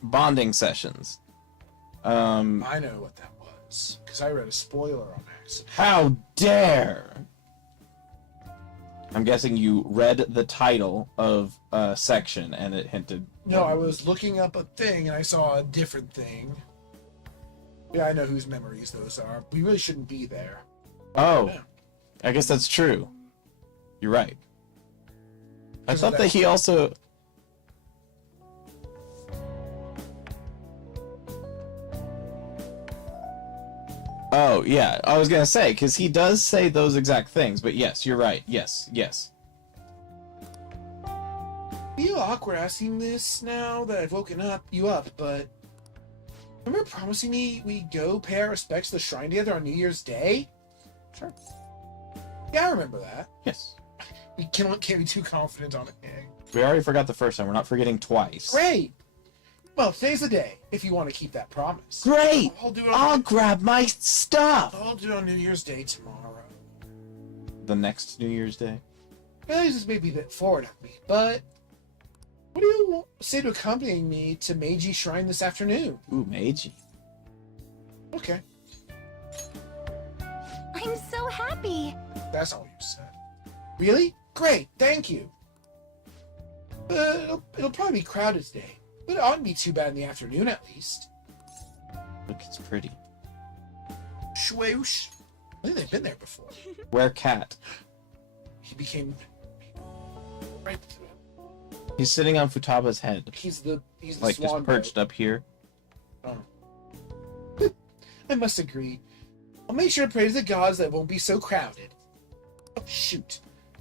bonding sessions. I know what that was, because I read a spoiler on accident. How dare! I'm guessing you read the title of a section and it hinted... No, I was looking up a thing and I saw a different thing. Yeah, I know whose memories those are. We really shouldn't be there. Oh, Yeah. I guess that's true. You're right. I Because of thought that that- he also... Oh, yeah, I was gonna say, because he does say those exact things, but yes, you're right. Yes, yes. I feel awkward asking this now that I've woken you up, but remember promising me we'd go pay our respects to the shrine together on New Year's Day? Sure. Yeah, I remember that. Yes. We can't be too confident on it. We already forgot the first time. We're not forgetting twice. Great! Well, today's the day, if you want to keep that promise. Great! I'll do it I'll grab my stuff! I'll do it on New Year's Day tomorrow. The next New Year's Day? Yeah, this may be a bit forward of me, but what do you say to accompanying me to Meiji Shrine this afternoon? Ooh, Meiji. Okay, I'm so happy. that's all you said. Really? Great, thank you. It'll probably be crowded today, but it oughtn't be too bad in the afternoon at least. Look, it's pretty. Shwoosh. I think they've been there before. Where cat? He became right. He's sitting on Futaba's head. He's the Like, swan just perched up here. Oh. I must agree. I'll make sure to pray to the gods that it won't be so crowded. Oh, shoot.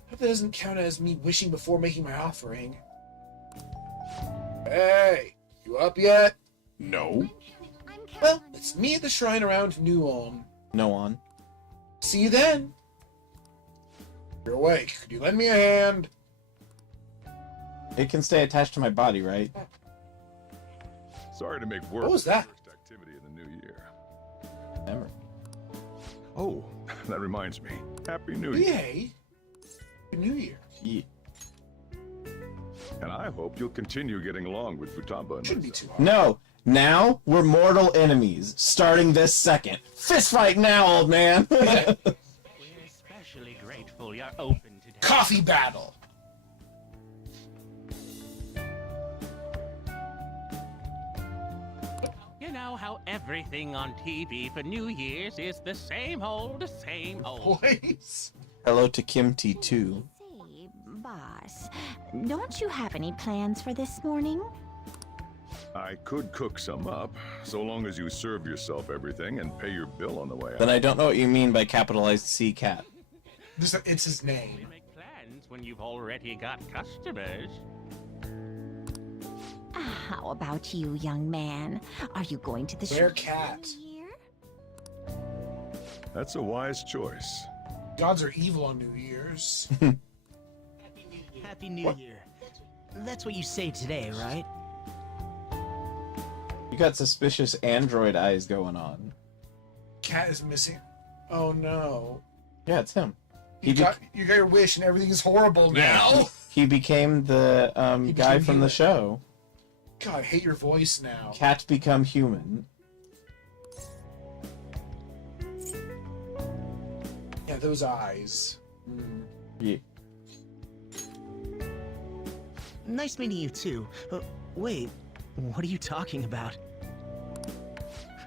Hope that doesn't count as me wishing before making my offering. Hey, you up yet? No. Well, it's me at the shrine around noon. No on. See you then. You're awake. Could you lend me a hand? It can stay attached to my body, right? Sorry to make work. What was that? First activity in the new year. Memory. Oh, that reminds me. Happy New Year. Yay. Happy New Year. Yeah. And I hope you'll continue getting along with Futaba and Shouldn't be too hard. No. Now we're mortal enemies. Starting this second. Fist fight now, old man. We're especially grateful you're open today. Coffee battle. You know how everything on TV for New Year's is the same old, same old. Boys. Hello to Kimty too. Say, boss, don't you have any plans for this morning? I could cook some up, so long as you serve yourself everything and pay your bill on the way out. Then I don't know what you mean by capitalized C cat. It's his name. Make plans when you've already got customers. How about you, young man? Are you going to the Bear shoot cat. here? That's a wise choice. Gods are evil on New Year's. Happy New Year. That's what you say today, right? You got suspicious android eyes going on. Cat is missing. Oh no. Yeah, it's him. You got your wish and everything is horrible now. He became the guy from the show. God, I hate your voice now. Cat become human. Yeah, those eyes. Yeah. Nice meeting you too. Wait, what are you talking about?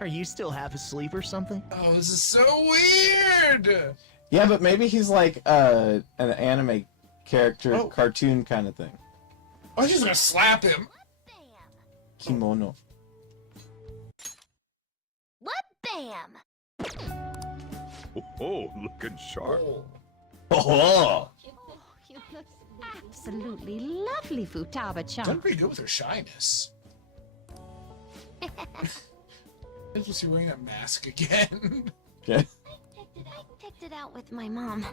Are you still half asleep or something? Oh, this is so weird! Yeah, but maybe he's like an anime character, cartoon kind of thing. I was just gonna slap him. Kimono. What bam? Oh, looking sharp. Oh. You look absolutely lovely, Futaba-chan. Done pretty good with her shyness. I just you wearing that mask again. Okay. I picked it out with my mom.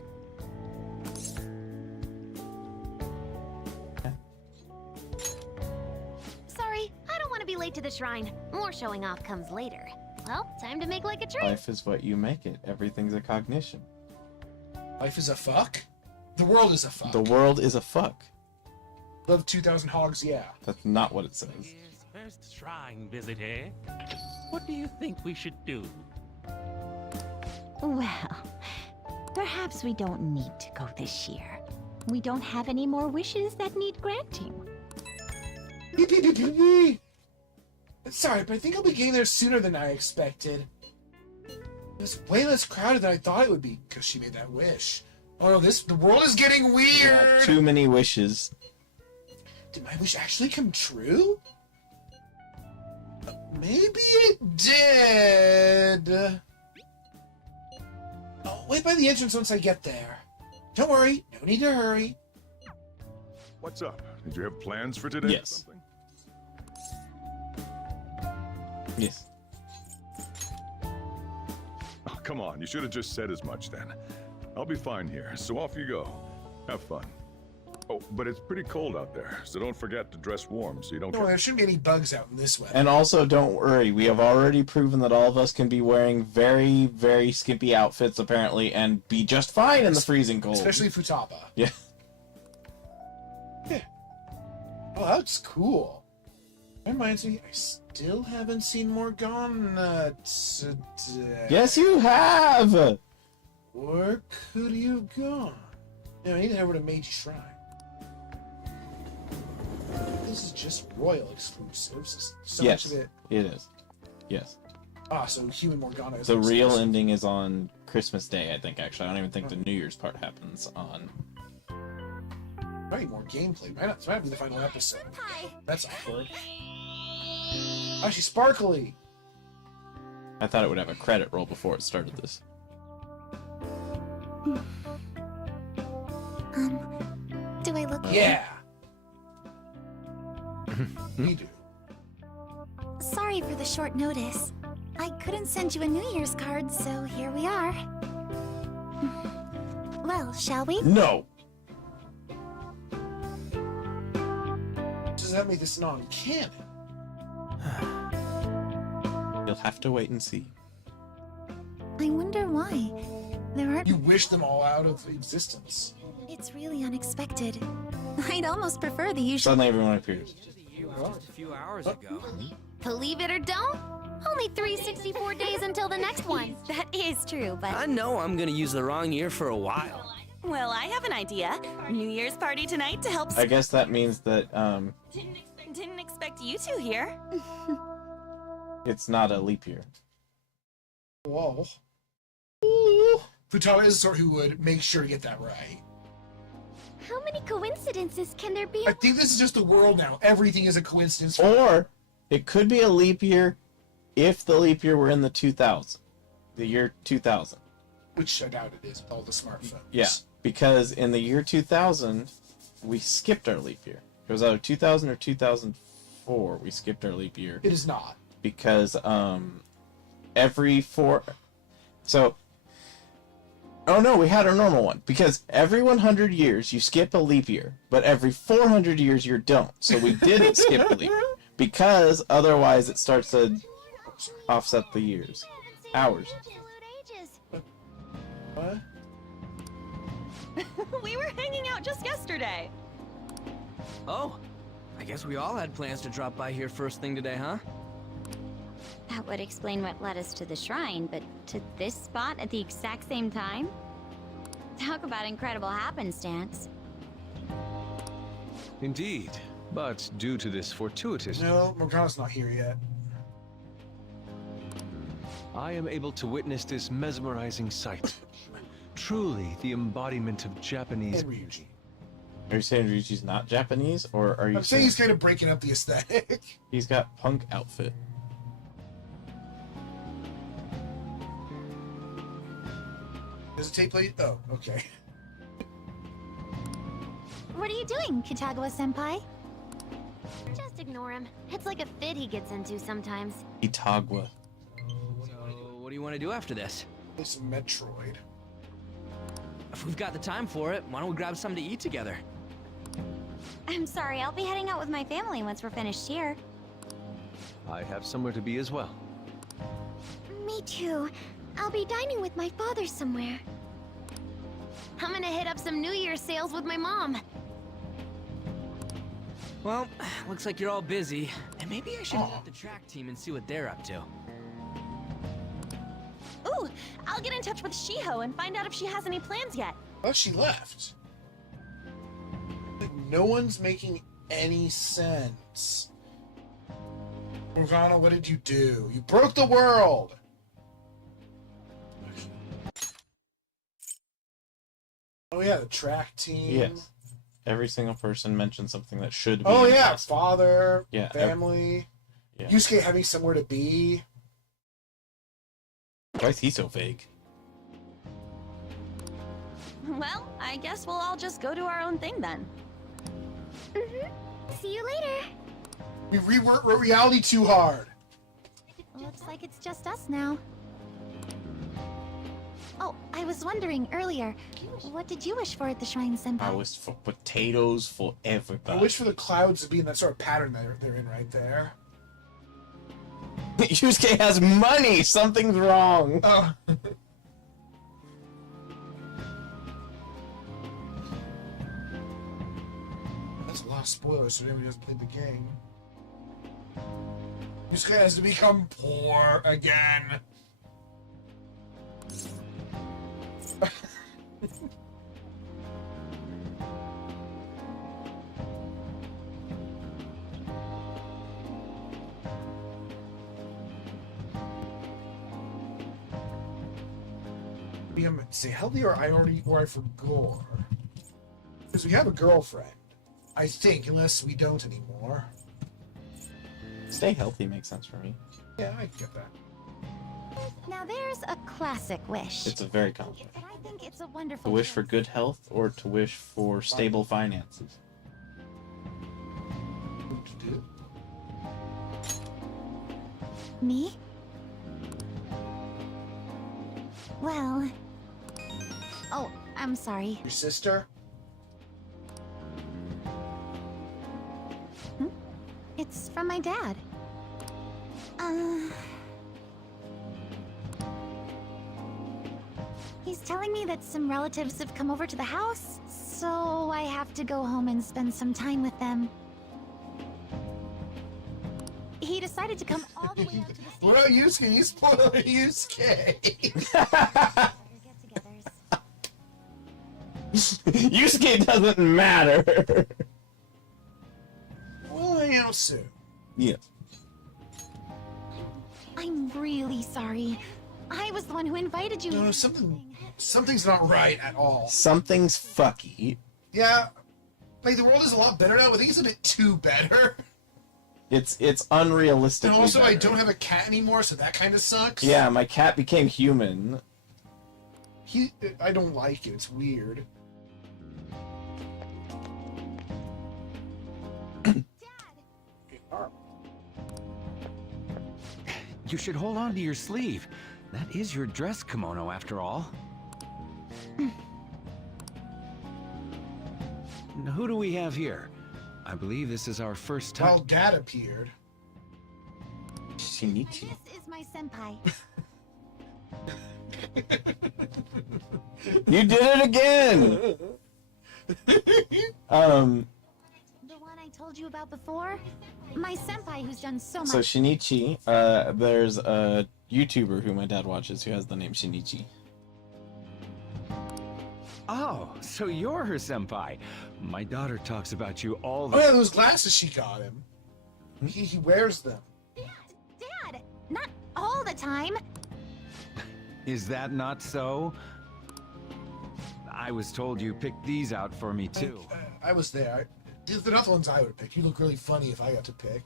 Sorry, I don't want to be late to the shrine. More showing off comes later. Well, time to make like a treat. Life is what you make it. Everything's a cognition. Life is a fuck? The world is a fuck. The world is a fuck. Love 2,000 hogs, yeah. That's not what it says. First shrine visit, eh? What do you think we should do? Well, perhaps we don't need to go this year. We don't have any more wishes that need granting. Sorry, but I think I'll be getting there sooner than I expected. It was way less crowded than I thought it would be, because she made that wish. Oh no, the world is getting You weird! have too many wishes. Did my wish actually come true? Maybe it did. I'll wait by the entrance once I get there. Don't worry, no need to hurry. What's up? Did you have plans for today? Yes. Or something? Yes. Oh, come on, you should have just said as much then. I'll be fine here, so off you go. Have fun. Oh, but it's pretty cold out there, so don't forget to dress warm so you don't No, get... there shouldn't be any bugs out in this weather. And also, don't worry. We have already proven that all of us can be wearing very, very skimpy outfits, apparently, and be just fine in the freezing cold. Especially Futaba. Yeah. Yeah. Oh, that's cool. That reminds me, I still haven't seen Morgana today. Yes, you have! Where could you have gone? Yeah, I need to head over to Meiji Shrine. This is just royal exclusives. So Yes, much of it. it is. Yes. Ah, so Human Morgana is The real exclusive. ending is on Christmas Day, I think, actually. I don't even think the New Year's part happens on... Probably more gameplay. Might not be the final episode. Hi. That's awkward. Oh, she's sparkly. I thought it would have a credit roll before it started this. Do I look Yeah. We do. Sorry for the short notice. I couldn't send you a New Year's card, so here we are. Well, shall we? No! Does that make this non-canon? You'll have to wait and see. I wonder why. There aren't. You wish them all out of existence. It's really unexpected. I'd almost prefer the usual. Suddenly everyone appears. Just a few hours ago. Believe it or don't, only 364 days until the next one. That is true, but I know I'm gonna use the wrong year for a while. Well, I have an idea. New Year's party tonight to help. I guess that means that, Didn't expect you two here. It's not a leap year. Whoa. Futaba is the sort who would make sure to get that right. How many coincidences can there be? I think this is just the world now. Everything is a coincidence. Or it could be a leap year if the leap year were in the 2000. The year 2000. Which I doubt it is with all the smartphones. Yeah, because in the year 2000, we skipped our leap year. It was either 2000 or 2004 we skipped our leap year. It is not. Because every 4... So... Oh no, we had our normal one. Because every 100 years you skip a leap year, but every 400 years you don't. So we didn't skip a leap year. Because otherwise it starts to offset the years. Hours. What? We were hanging out just yesterday. Oh, I guess we all had plans to drop by here first thing today, huh? That would explain what led us to the shrine, but to this spot at the exact same time? Talk about incredible happenstance. Indeed. But due to this fortuitous... No, Morgana's not here yet. I am able to witness this mesmerizing sight. Truly the embodiment of Japanese beauty. Are you saying Ryuji's not Japanese, or are you I'm saying he's kind of breaking up the aesthetic. He's got punk outfit. Does it take place? Oh, okay. What are you doing, Kitagawa-senpai? Just ignore him. It's like a fit he gets into sometimes. Itagua. So, what do you want to do after this? Play some Metroid. If we've got the time for it, why don't we grab something to eat together? I'm sorry, I'll be heading out with my family once we're finished here. I have somewhere to be as well. Me too. I'll be dining with my father somewhere. I'm gonna hit up some New Year's sales with my mom. Well, looks like you're all busy. And maybe I should hit up the track team and see what they're up to. Ooh, I'll get in touch with Shiho and find out if she has any plans yet. Oh, she left. Like, no one's making any sense. Morgana, what did you do? You broke the world! Oh yeah, the track team. Yes. Every single person mentioned something that should be. Oh yeah, father, Yeah, family. Yeah. Yusuke having somewhere to be. Why is he so vague? Well, I guess we'll all just go do our own thing then. See you later. We reworked reality too hard. Looks like it's just us now. Oh, I was wondering earlier, what did you wish for at the shrine, Senpai? I wish for potatoes for I everybody. wish for the clouds to be in that sort of pattern they're in right there. Yusuke has money! Something's wrong! Oh. That's a lot of spoilers for anybody who hasn't played the game. Yusuke has to become poor again. Say healthy or I for gore. Because we have a girlfriend. I think, unless we don't anymore. Stay healthy makes sense for me. Yeah, I get that. Now there's a classic wish. It's a very common wish. But I think it's a To wonderful wish for good health or to wish for stable finances. What to do? Me? Well... Oh, I'm sorry. Your sister? It's from my dad. He's telling me that some relatives have come over to the house, so I have to go home and spend some time with them. He decided to come all the way out to the station. What about Yusuke? You spoiled Yusuke! Yusuke doesn't matter! Well, I know soon. Yeah. really sorry. I was the one who invited you. No, something's not right at all. Something's fucky. Yeah, like the world is a lot better now, but I think it's a bit too better. It's unrealistic. And also, I don't have a cat anymore, so that kind of sucks. Yeah, my cat became human. I don't like it. It's weird. You should hold on to your sleeve. That is your dress kimono, after all. Now, who do we have here? I believe this is our first time. Well, Dad appeared. Shinichi. This is my senpai. You did it again! The one I told you about before? My senpai who's done so much. So Shinichi, there's a YouTuber who my dad watches who has the name Shinichi. Oh, so you're her senpai. My daughter talks about you all the Oh yeah, those glasses she got him. He wears them. Dad! Not all the time! Is that not so? I was told you picked these out for me too. I was there. They're not the ones I would pick. You look really funny if I got to pick.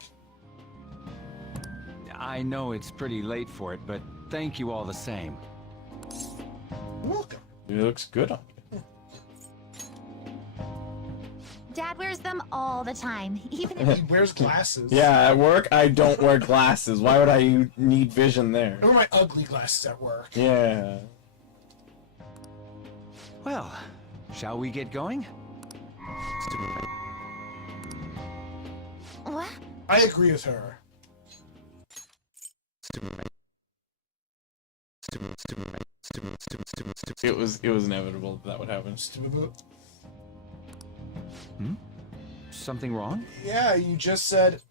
I know it's pretty late for it, but thank you all the same. Welcome. It looks good on you. Dad wears them all the time, even if He wears glasses. Yeah, at work I don't wear glasses. Why would I need vision there? I wear my ugly glasses at work. Yeah. Well, shall we get going? What? I agree with her. It was inevitable that would happen. Something wrong? Yeah, you just said.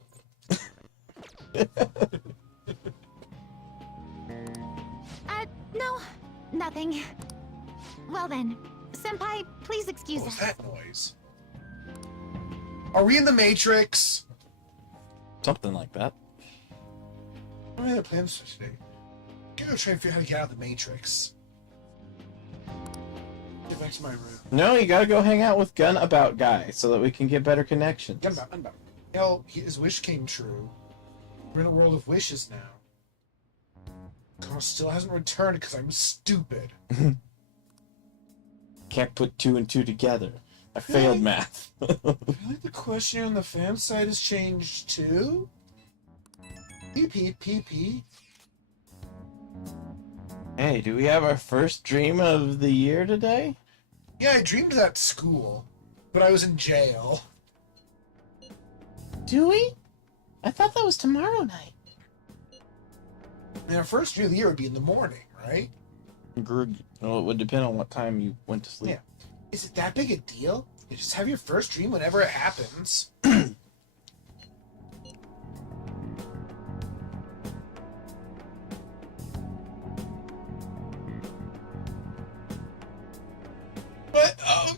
No, nothing. Well then, senpai, please excuse What us. was that noise? Are we in the Matrix? Something like that. What are the plans for today? Gotta go try and figure out how to get out of the Matrix. Get back to my room. No, you gotta go hang out with Gun About Guy so that we can get better connections. Unbound. Hell, his wish came true. We're in a world of wishes now. Carl still hasn't returned because I'm stupid. Can't put 2 and 2 together. I failed math. I feel like the questionnaire on the fan side has changed too. PP. Hey, do we have our first dream of the year today? Yeah, I dreamed that at school, but I was in jail. Do we? I thought that was tomorrow night. And our first dream of the year would be in the morning, right? Well, it would depend on what time you went to sleep. Yeah. Is it that big a deal? You just have your first dream whenever it happens. What? Oh,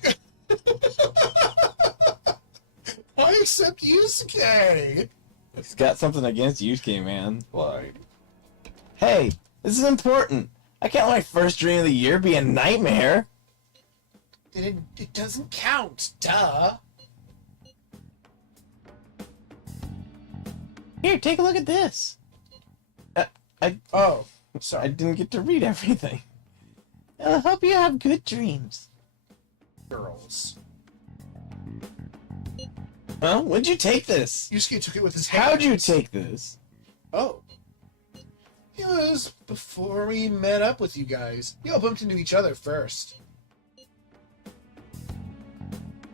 I accept Yusuke. He's got something against Yusuke, man. Why? Hey, this is important. I can't let my first dream of the year be a nightmare. It doesn't count, duh. Here, take a look at this. Oh, sorry. I didn't get to read everything. I hope you have good dreams. Girls. Well, when'd you take this? Yusuke took it with his hands. How'd you take this? Oh. It was before we met up with you guys. You all bumped into each other first.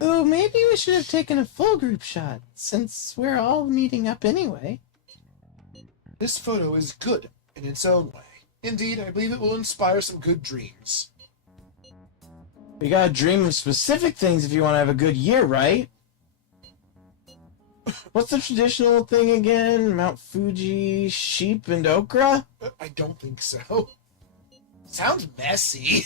Oh, maybe we should have taken a full group shot, since we're all meeting up anyway. This photo is good in its own way. Indeed, I believe it will inspire some good dreams. You gotta dream of specific things if you want to have a good year, right? What's the traditional thing again? Mount Fuji, sheep, and okra? I don't think so. Sounds messy.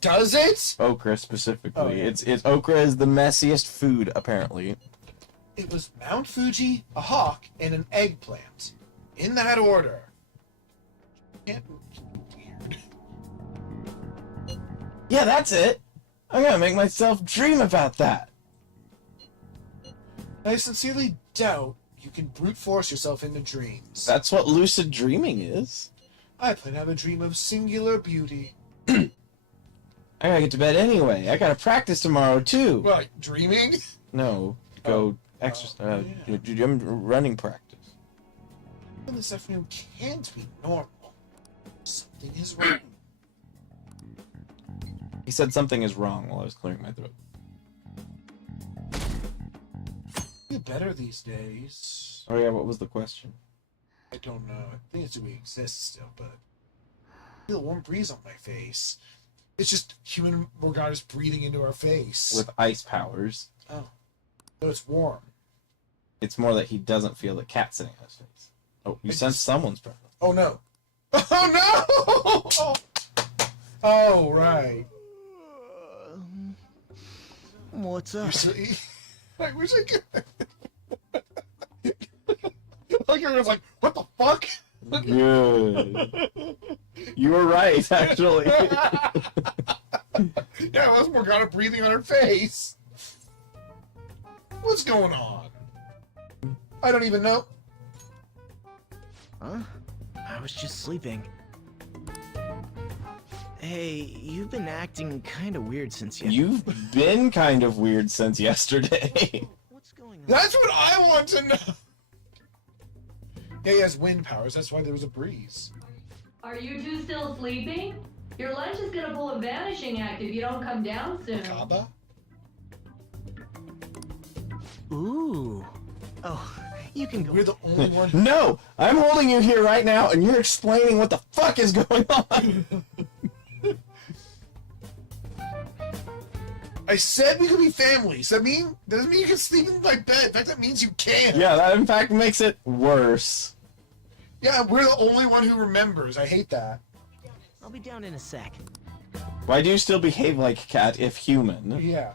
Does it? Okra specifically. Oh, yeah. It's okra is the messiest food apparently. It was Mount Fuji, a hawk, and an eggplant. In that order. Can't. Yeah, that's it. I'm gonna make myself dream about that. I sincerely doubt you can brute force yourself into dreams. That's what lucid dreaming is. I plan to have a dream of singular beauty. I gotta get to bed anyway. I gotta practice tomorrow too. What, dreaming? No, go exercise. I'm running practice. This afternoon can't be normal. Something is wrong. He said something is wrong while I was clearing my throat. Feel better these days. Oh yeah, what was the question? I don't know. I think it's do we exist still, but I feel a warm breeze on my face. It's just human Morgana's breathing into our face. With ice powers. Oh. No, it's warm. It's more that he doesn't feel the cat sitting on his face. Oh, you sense someone's presence. Oh no. Oh no! Oh, right. What's up? I wish I could. Like I was like, what the fuck? Good. You were right, actually. Yeah, it was Morgana breathing on her face. What's going on? I don't even know. Huh? I was just sleeping. Hey, you've been acting kind of weird since yesterday. You've been kind of weird since yesterday. That's what I want to know. Yeah, he has wind powers. That's why there was a breeze. Are you two still sleeping? Your lunch is gonna pull a vanishing act if you don't come down soon. Kaba? Ooh. Oh, you can go. We're the only one. No! I'm holding you here right now and you're explaining what the fuck is going on! I said we could be family. So doesn't mean you can sleep in my bed. In fact, that means you can. Yeah, that in fact makes it worse. Yeah, we're the only one who remembers. I hate that. I'll be down in a sec. Why do you still behave like cat if human? Yeah.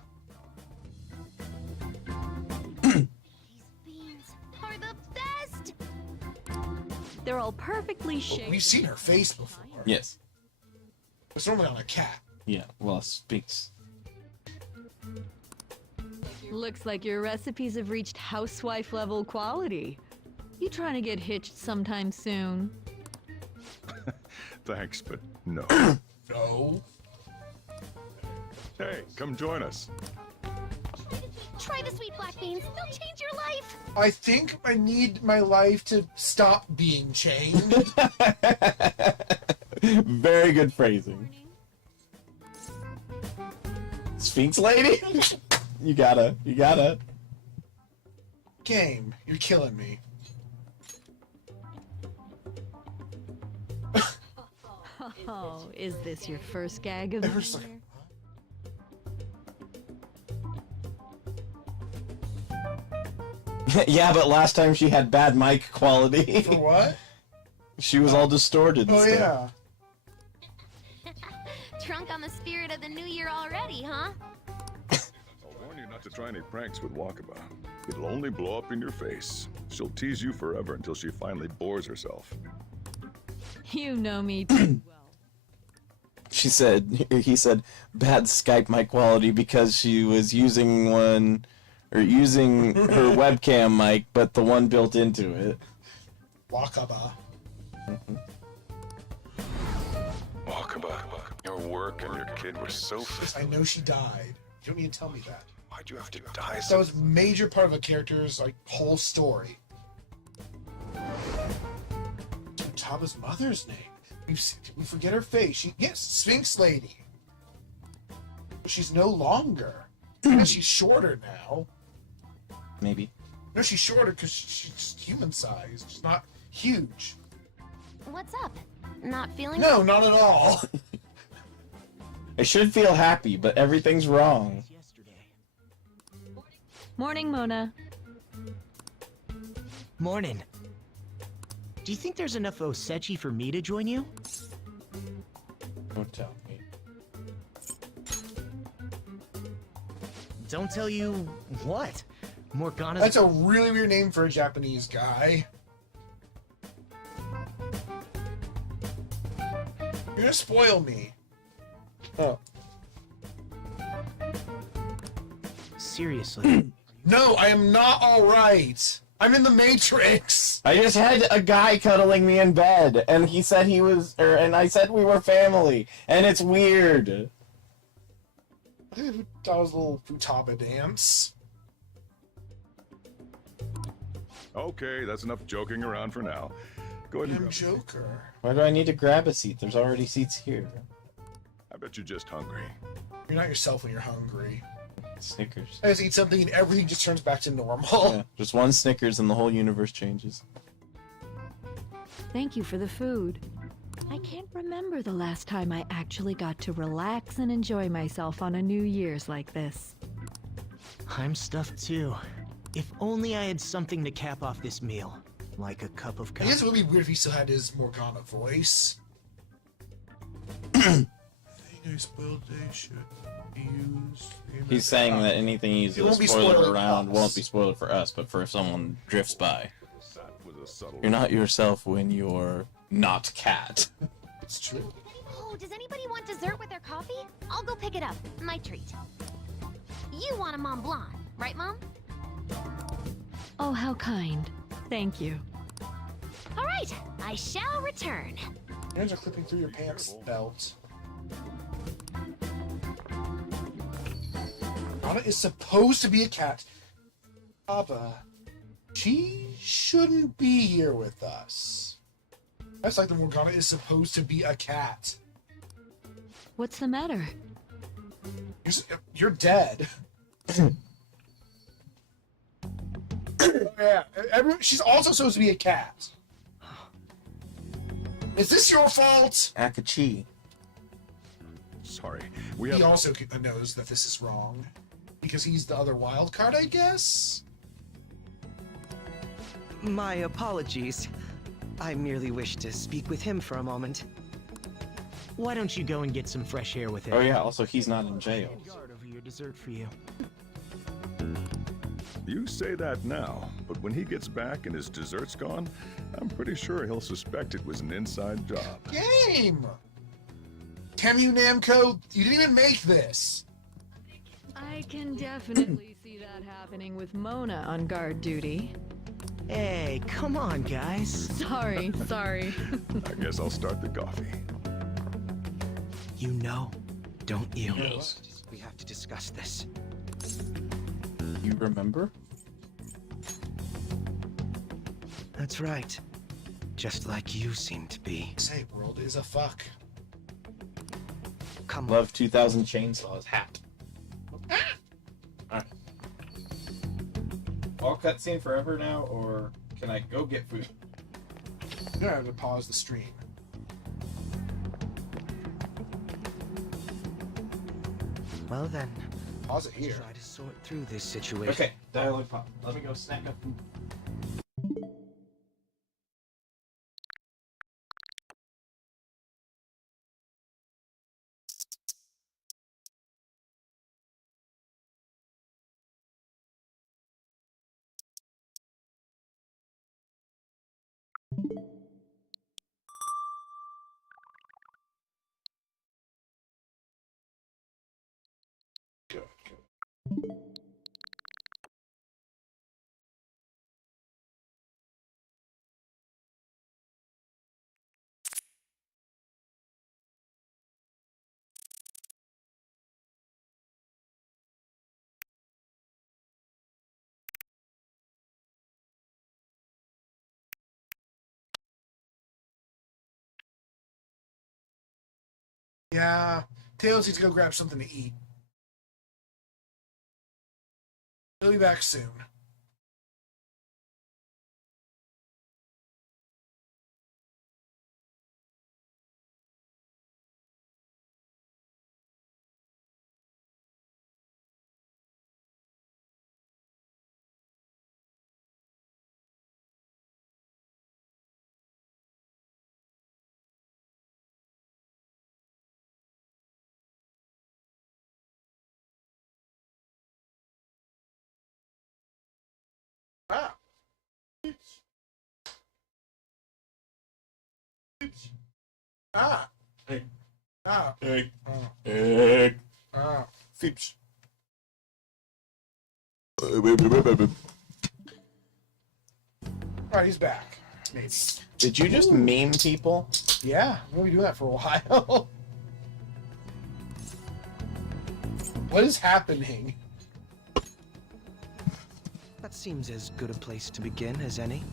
Are the best! They're all perfectly shaped. We've seen her face before. Yes. It's normally on a cat. Yeah, well, it speaks. Looks like your recipes have reached housewife level quality. You trying to get hitched sometime soon? Thanks, but no. No. Hey, come join us. Try the sweet black beans. They'll change your life. I think I need my life to stop being chained. Very good phrasing. Sphinx lady? You gotta. Game, you're killing me. Oh, is this your first gag of the year? Yeah, but last time she had bad mic quality. For what? She was all distorted and Oh stuff. yeah. Drunk on the spirit of the new year already, huh? I'll warn you not to try any pranks with Wakaba. It'll only blow up in your face. She'll tease you forever until she finally bores herself. You know me too well. He said, bad Skype mic quality because she was using her webcam mic, but the one built into it. Wakaba. Wakaba, your work and your kid were so I know she died. You don't need to tell me that. Why'd you have to die That was a major part of a character's whole story. Taba's mother's name. We forget her face. Yes, Sphinx Lady. She's no longer. And she's shorter now. Maybe. No, she's shorter because she's just human sized. She's not huge. What's up? Not feeling No, not at all. I should feel happy, but everything's wrong. Morning, Mona. Morning. Do you think there's enough Osechi for me to join you? Don't tell me. Don't tell you what? Morgana's... That's a really weird name for a Japanese guy. You're gonna spoil me. Oh. Seriously. No, I am not alright. I'm in the Matrix. I just had a guy cuddling me in bed, and he said he was, and I said we were family, and it's weird. That was a little Futaba dance. Okay, that's enough joking around for now. Go ahead and I'm grab. Joker. Why do I need to grab a seat? There's already seats here. I bet you're just hungry. You're not yourself when you're hungry. Snickers. I just eat something and everything just turns back to normal. Yeah, just one Snickers and the whole universe changes. Thank you for the food. I can't remember the last time I actually got to relax and enjoy myself on a New Year's like this. I'm stuffed too. If only I had something to cap off this meal. Like a cup of I coffee. guess it would be weird if he still had his Morgana voice. I spoiled they should be used. He's saying that anything he's It won't be spoiled spoiled around for us. won't be spoiled for us, but for if someone drifts by. That was a subtle. You're not yourself when you're not cat. It's true. Oh, does anybody want dessert with their coffee? I'll go pick it up. My treat. You want a Mont Blanc, right, Mom? Oh, how kind. Thank you. All right, I shall return. Hands are clipping through your pants belt. Morgana is supposed to be a cat. Papa, she shouldn't be here with us. That's like the Morgana is supposed to be a cat. What's the matter? You're dead. Yeah, she's also supposed to be a cat. Is this your fault? Akachi. Sorry, we He have. also knows that this is wrong. Because he's the other wild card, I guess? My apologies. I merely wish to speak with him for a moment. Why don't you go and get some fresh air with him? Oh yeah, also he's not in jail. Guard over your dessert for you. You say that now, but when he gets back and his dessert's gone, I'm pretty sure he'll suspect it was an inside job. Game! Damn you, Namco, you didn't even make this. I can definitely see that happening with Mona on guard duty. Hey, come on, guys. Sorry. I guess I'll start the coffee. You know, don't you? Yes. We have to discuss this. You remember? That's right. Just like you seem to be. Say, world is a fuck. Come on. Love 2000 Chainsaws hat. Alright. All cutscene forever now, or can I go get food? You're gonna have to pause the stream. Well then, Pause it here. try to sort through this situation. Okay, dialogue pop. Let me go snack up. Yeah, Tails needs to go grab something to eat. He'll be back soon. Ah. Ah. Hey. Ah. Hey. Oh. Hey. Ah. Fips. Alright, he's back. Did you just meme people? Yeah, I'm gonna be doing that for a while. What is happening? That seems as good a place to begin as any.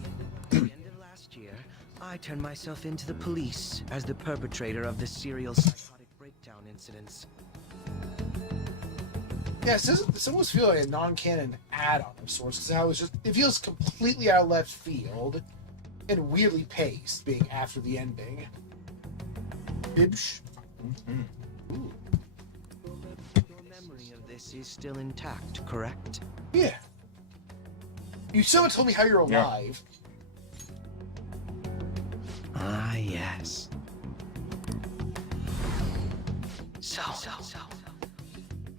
At the end of last year, I turned myself into the police as the perpetrator of the serial psychotic breakdown incidents. Yeah, this almost feels like a non-canon add-on of sorts, because it feels completely out of left field and weirdly paced, being after the ending. Bibsh. Your memory of this is still intact, correct? Yeah. You still haven't told me how you're alive. Ah, yes. So,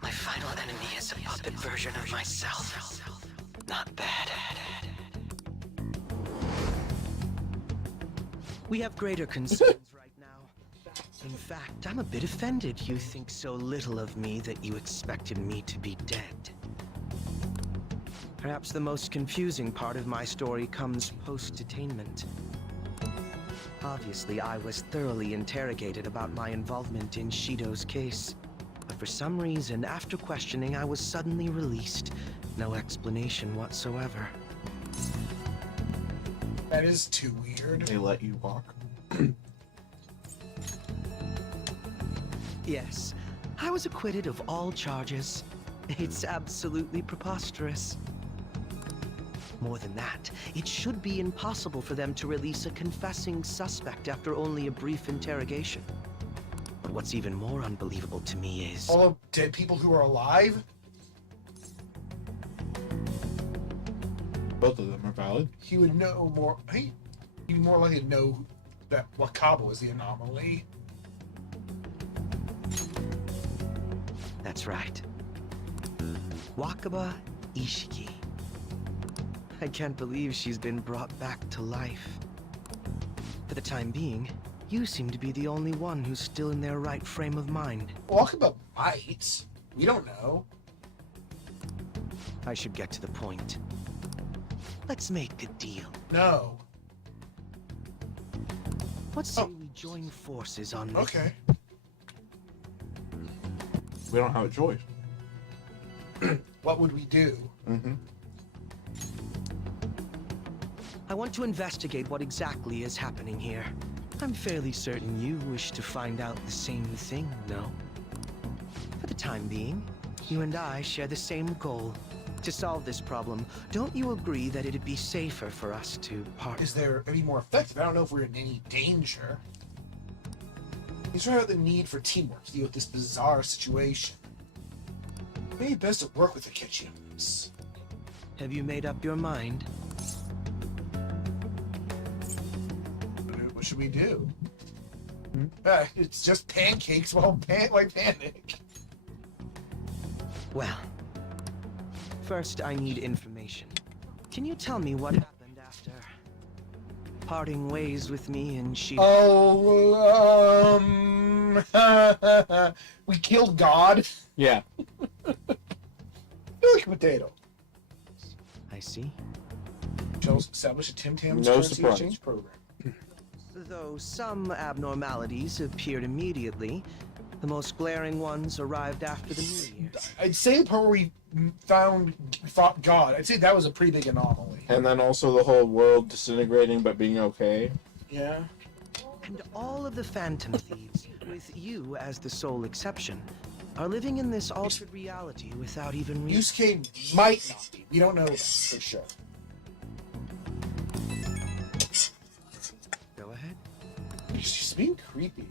my final enemy is a puppet version of myself. Not bad. We have greater concerns right now. In fact, I'm a bit offended you think so little of me that you expected me to be dead. Perhaps the most confusing part of my story comes post-detainment. Obviously, I was thoroughly interrogated about my involvement in Shido's case. But for some reason, after questioning, I was suddenly released. No explanation whatsoever. That is too weird. They let you walk. Yes, I was acquitted of all charges. It's absolutely preposterous. More than that, it should be impossible for them to release a confessing suspect after only a brief interrogation. But what's even more unbelievable to me is... All of dead people who are alive? Both of them are valid. He would know more. He'd be more likely to know that Wakaba was the anomaly. That's right. Wakaba Ishiki. I can't believe she's been brought back to life. For the time being, you seem to be the only one who's still in their right frame of mind. Wakaba might. We don't know. I should get to the point. Let's make a deal. No. Let's say we join forces on this. Okay. We don't have a choice. What would we do? Mm-hmm. I want to investigate what exactly is happening here. I'm fairly certain you wish to find out the same thing, no? For the time being, you and I share the same goal. To solve this problem, don't you agree that it'd be safer for us to part? Is there any more effective? I don't know if we're in any danger. He's right about the need for teamwork to deal with this bizarre situation. Maybe best to work with the Ketchiums. Have you made up your mind? What should we do? It's just pancakes while panic. Well, first I need information. Can you tell me what happened after parting ways with me and she? Oh, we killed God. Yeah. You're like a potato. I see. Shall establish a Tim Tam's No currency surprise. exchange program. Though some abnormalities appeared immediately, the most glaring ones arrived after the New Year. I'd say the part where we fought God, I'd say that was a pretty big anomaly. And then also the whole world disintegrating but being okay. Yeah. And all of the Phantom Thieves, with you as the sole exception, are living in this altered reality without even... Yusuke might not be. We don't know that for sure. Go ahead. She's being creepy.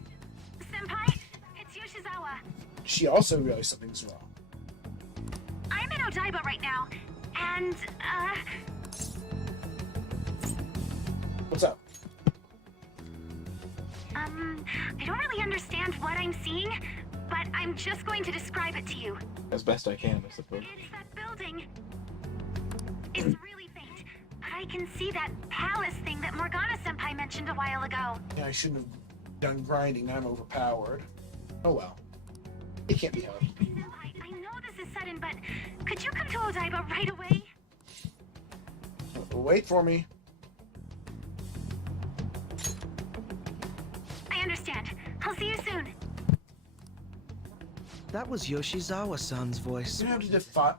Senpai, it's Yoshizawa. She also realized something's wrong. I'm in Odaiba right now, and, What's up? I don't really understand what I'm seeing, but I'm just going to describe it to you. As best I can, I suppose. It's that building. It's really faint, but I can see that palace thing that Morgana Senpai mentioned a while ago. Yeah, I shouldn't have Done grinding, now I'm overpowered. Oh well. It can't be helped. I know this is sudden, but could you come to Odaiba right away? Wait for me. I understand. I'll see you soon. That was Yoshizawa-san's voice. We're gonna have to defy.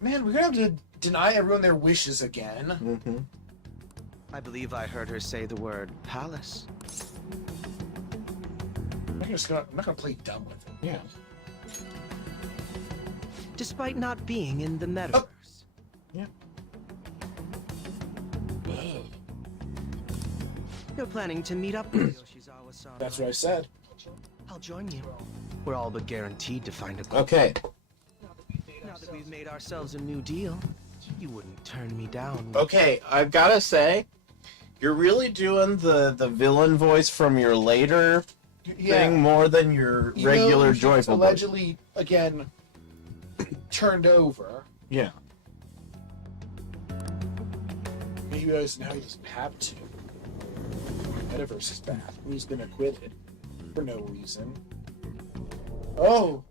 Man, we're gonna have to deny everyone their wishes again. Mm-hmm. I believe I heard her say the word palace. I'm not gonna play dumb with it. Yeah. Despite not being in the metaverse. Yeah. You're planning to meet up with Yoshizawa-san. That's what I said. I'll join you. We're all but guaranteed to find a Okay. Now that we've made ourselves a new deal, you wouldn't turn me down. Okay, I've gotta say, you're really doing the villain voice from your later thing more than your regular he's joyful voice. allegedly, again, turned over. Yeah. Maybe now he doesn't have to. Metaverse is back. He's been acquitted for no reason. Oh!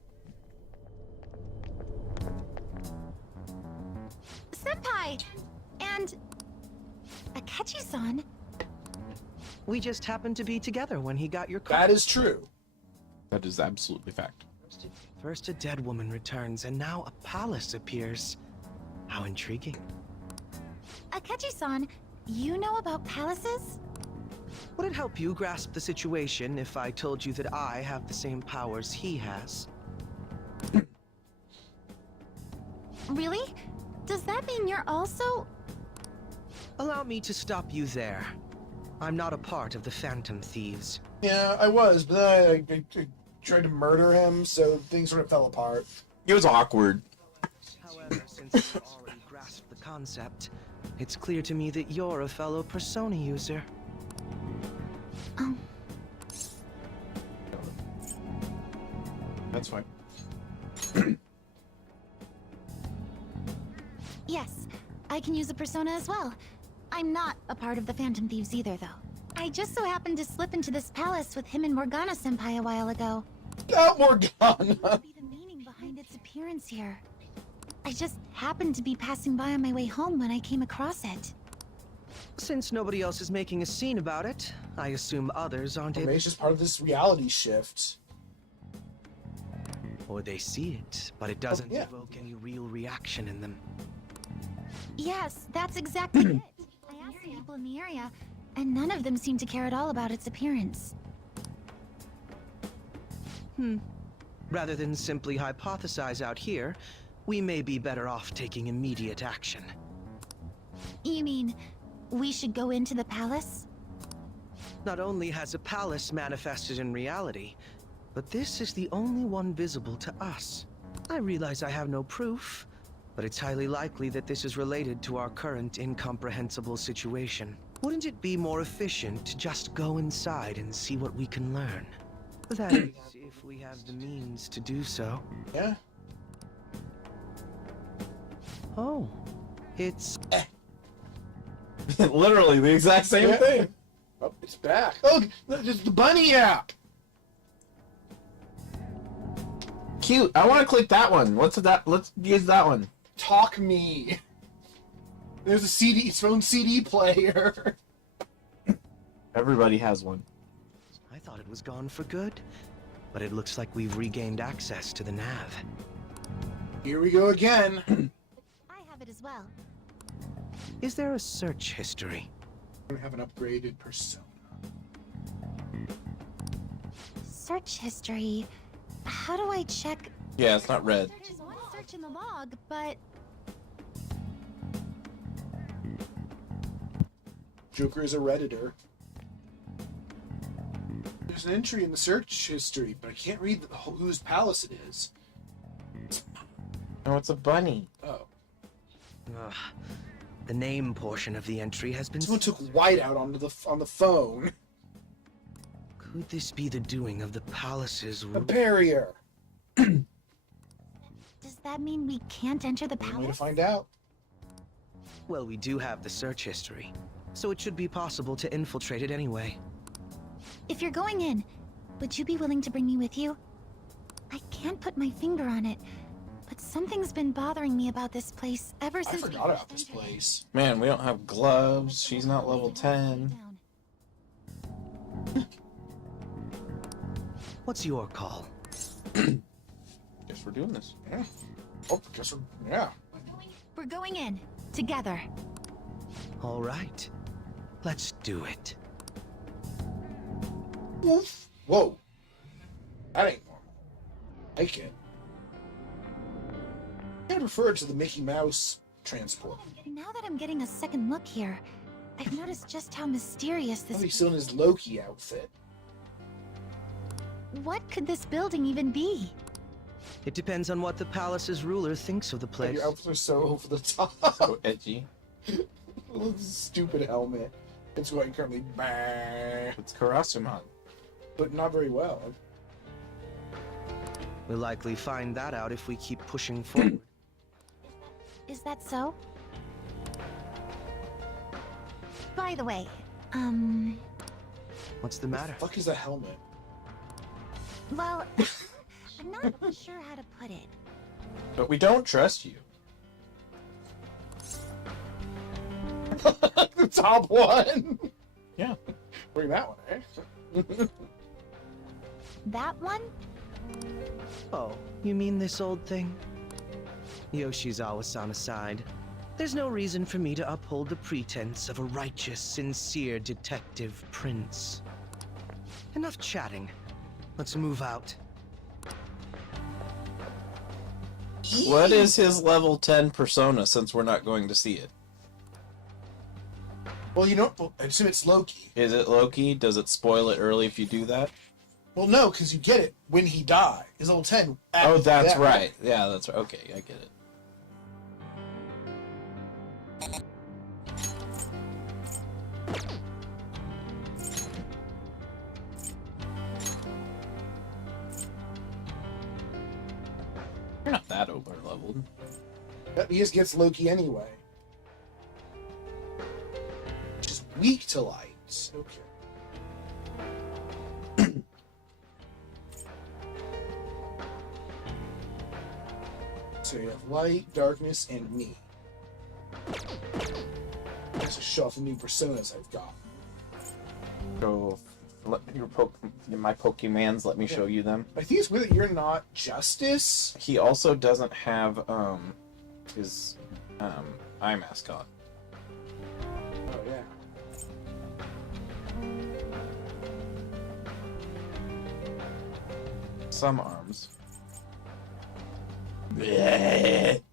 Senpai! And... Akechi-san? We just happened to be together when he got your call. That is true. That is absolutely fact. First a dead woman returns, and now a palace appears. How intriguing. Akechi-san, you know about palaces? Would it help you grasp the situation if I told you that I have the same powers he has? Really? Does that mean you're also... Allow me to stop you there. I'm not a part of the Phantom Thieves. Yeah, I was, but then I tried to murder him, so things sort of fell apart. It was awkward. However, since you already grasped the concept, it's clear to me that you're a fellow Persona user. That's fine. Yes, I can use a persona as well. I'm not a part of the Phantom Thieves either, though. I just so happened to slip into this palace with him and Morgana-senpai a while ago. Oh, Morgana! Be the meaning behind its appearance here. I just happened to be passing by on my way home when I came across it. Since nobody else is making a scene about it, I assume others aren't Maybe able... it's just part of this reality shift. Or they see it, but it doesn't yeah. evoke any real reaction in them. Yes, that's exactly it. I asked people in the area, and none of them seemed to care at all about its appearance. Rather than simply hypothesize out here, we may be better off taking immediate action. You mean, we should go into the palace? Not only has a palace manifested in reality, but this is the only one visible to us. I realize I have no proof, but it's highly likely that this is related to our current incomprehensible situation. Wouldn't it be more efficient to just go inside and see what we can learn? That is, if we have the means to do so. Yeah. Oh, it's... Literally the exact same thing. Oh, it's back. Oh, it's the bunny app! Cute. I want to click that one. What's that? Let's use that one. Talk me. There's a CD, its own CD player. Everybody has one. I thought it was gone for good, but it looks like we've regained access to the nav. Here we go again. I have it as well. Is there a search history? I have an upgraded persona. Search history. How do I check? Yeah, it's not red. There's one search in the log, but Joker is a Redditor. There's an entry in the search history, but I can't read whose palace it is. No, it's a bunny. Oh. Ugh. The name portion of the entry has been... Someone took white out on the phone. Could this be the doing of the palace's... A barrier. does that mean we can't enter the Only way to palace? find out. Well, we do have the search history, so it should be possible to infiltrate it anyway. if you're going in, would you be willing to bring me with you? I can't put my finger on it, but something's been bothering me about this place ever I since forgot about this place. Man, we don't have gloves. She's not level 10. What's your call? Guess we're doing this. Yeah. Oh, guess yeah. We're going in, together. All right. Let's do it. Woof. Whoa. That ain't normal. Like it. I refer to the Mickey Mouse transport. Now that I'm getting a second look here, I've noticed just how mysterious this He's still in his Loki outfit. What could this building even be? It depends on what the palace's ruler thinks of the place. Your outfits are so over the top. So edgy. Stupid helmet. It's going currently. It's Karasuman. But not very well. We'll likely find that out if we keep pushing forward. Is that so? By the way, What's the matter? What the fuck is a helmet? well, I'm not sure how to put it. But we don't trust you. The top one! Yeah. Bring that one, eh? That one? Oh, you mean this old thing? Yoshizawa-san aside, there's no reason for me to uphold the pretense of a righteous, sincere detective prince. Enough chatting. Let's move out. What is his level 10 persona since we're not going to see it? Well, you know, I assume it's Loki. Is it Loki? Does it spoil it early if you do that? Well, no, because you get it when he dies. His level 10. Oh, that's that. right. Yeah, that's right. Okay, I get it. You're not that over leveled. He just gets Loki anyway. Just weak to light. Okay. So you have light, darkness, and me. Just to show off the new personas I've got. So, my Pokemans, let me show you them. I think it's weird that you're not Justice. He also doesn't have his eye mascot. Oh yeah. Some arms. He's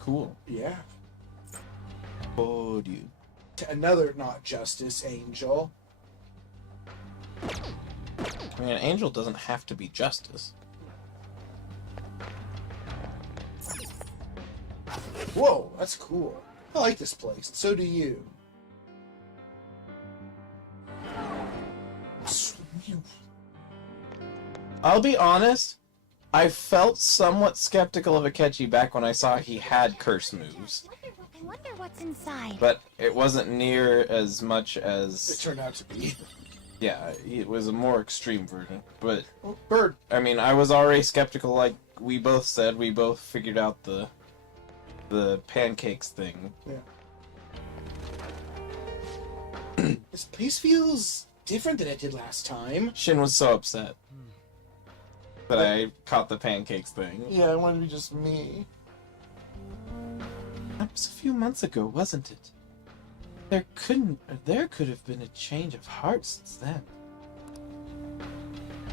cool. Yeah. Oh, dude. Another not Justice Angel. I mean, an angel doesn't have to be justice. Whoa, that's cool. I like this place. So do you. I'll be honest, I felt somewhat skeptical of Akechi back when I saw he had curse moves. I wonder what's inside. But it wasn't near as much as... It turned out to be. Yeah, it was a more extreme version. But, Bird. I mean, I was already skeptical, like we both said. We both figured out the pancakes thing. Yeah. This place feels different than it did last time. Shin was so upset that I caught the pancakes thing. Yeah, I wanted to be just me. That was a few months ago, wasn't it? There could have been a change of heart since then.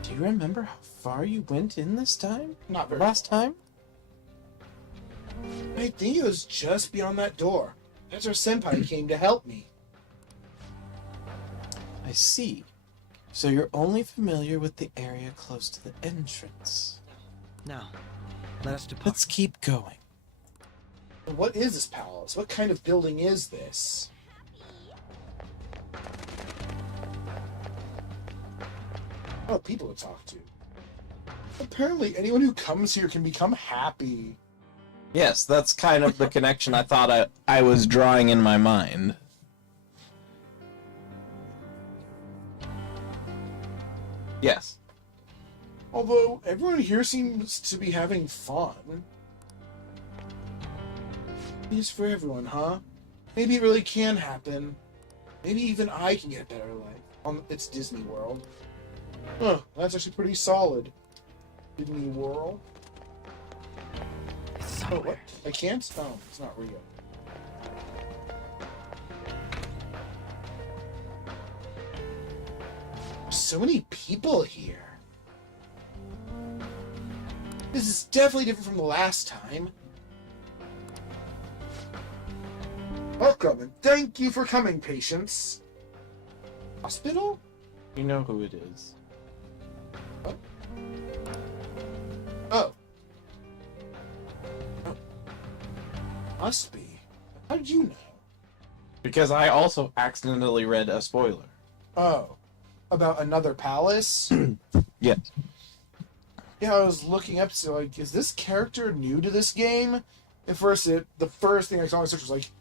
Do you remember how far you went in this time? Not very Last time? I think it was just beyond that door. That's where Senpai came to help me. I see. So you're only familiar with the area close to the entrance. Now, let us depart. Let's keep going. What is this palace? What kind of building is this? Oh, people to talk to. Apparently, anyone who comes here can become happy. Yes, that's kind of the connection I thought I was drawing in my mind. Yes. Although everyone here seems to be having fun. It's for everyone, huh? Maybe it really can happen. Maybe even I can get a better life. It's Disney World. Huh, that's actually pretty solid. Disney World. Oh, what? I can't? Oh, it's not real. So many people here. This is definitely different from the last time. Welcome, and thank you for coming, patients. Hospital? You know who it is. Oh. Oh. Oh. Must be. How did you know? Because I also accidentally read a spoiler. Oh. About another palace? Yes. Yeah, I was looking up to like, is this character new to this game? At first, the first thing I saw in search was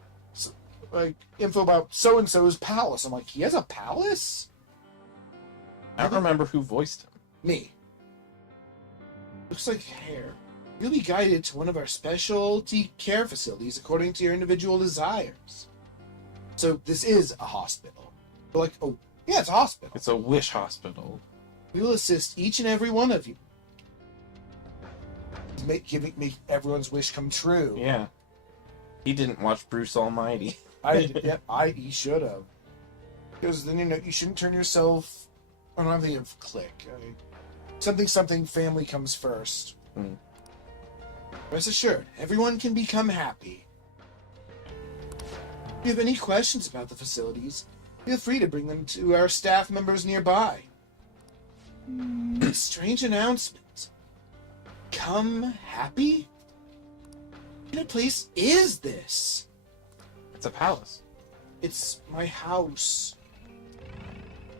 like info about so and so's palace. I'm like, he has a palace? I don't remember who voiced him. Me. Looks like hair. You'll be guided to one of our specialty care facilities according to your individual desires. So this is a hospital. But like, oh, yeah, it's a hospital. It's a wish hospital. We will assist each and every one of you. Make everyone's wish come true. Yeah. He didn't watch Bruce Almighty. He should have. Because then you shouldn't turn yourself. I don't think of click. Something family comes first. Rest assured, everyone can become happy. If you have any questions about the facilities, feel free to bring them to our staff members nearby. Strange announcement. Come happy? What kind of place is this? It's a palace. It's my house.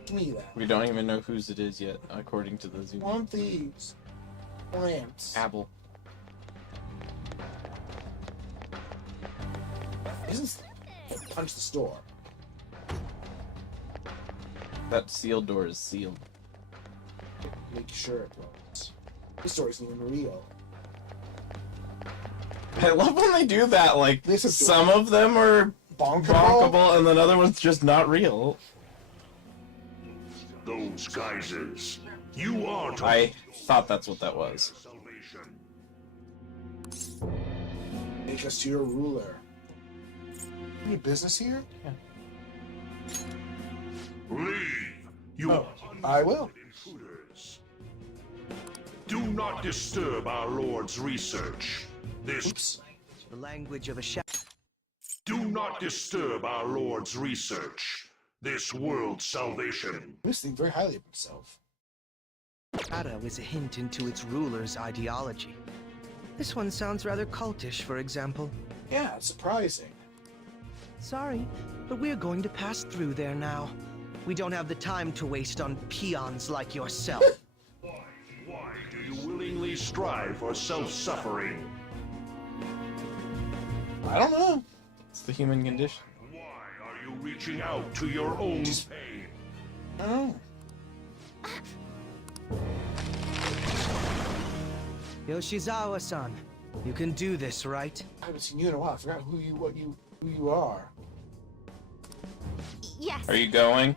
Give me that. We don't even know whose it is yet, according to the Zoom. Want these plants? Apple. Punch the store. That sealed door is sealed. Make sure it was. This store isn't even real. I love when they do that. Like, some of them are bonkable, and then other ones just not real. Those geysers. You are to I thought that's what that was. Make us to your ruler. Any business here? Yeah. leave. You I will. Do not disturb our Lord's research. This The language of a shadow. Do not disturb our Lord's research. This world's salvation. This thinks very highly of himself. Shadow is a hint into its ruler's ideology. This one sounds rather cultish, for example. Yeah, it's surprising. Sorry, but we're going to pass through there now. We don't have the time to waste on peons like yourself. Why do you willingly strive for self-suffering? I don't know. It's the human condition. Why are you reaching out to your own pain? I don't know. Yoshizawa-san, you can do this, right? I haven't seen you in a while. I forgot who you are. Yes. Are you going?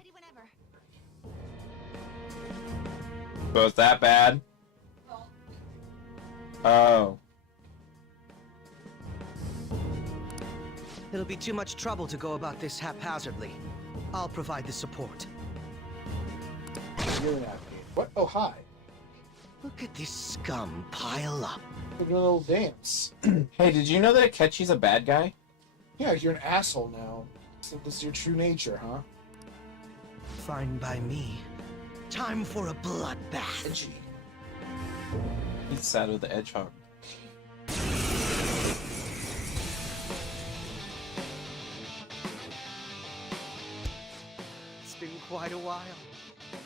So it's that bad? Oh. It'll be too much trouble to go about this haphazardly. I'll provide the support. You're an advocate. What? Oh, hi. Look at this scum pile up. We're doing a little dance. Hey, did you know that Akechi's a bad guy? Yeah, you're an asshole now. So this is your true nature, huh? Fine by me. Time for a bloodbath. Edgy. He's sad with the hedgehog. It's been quite a while.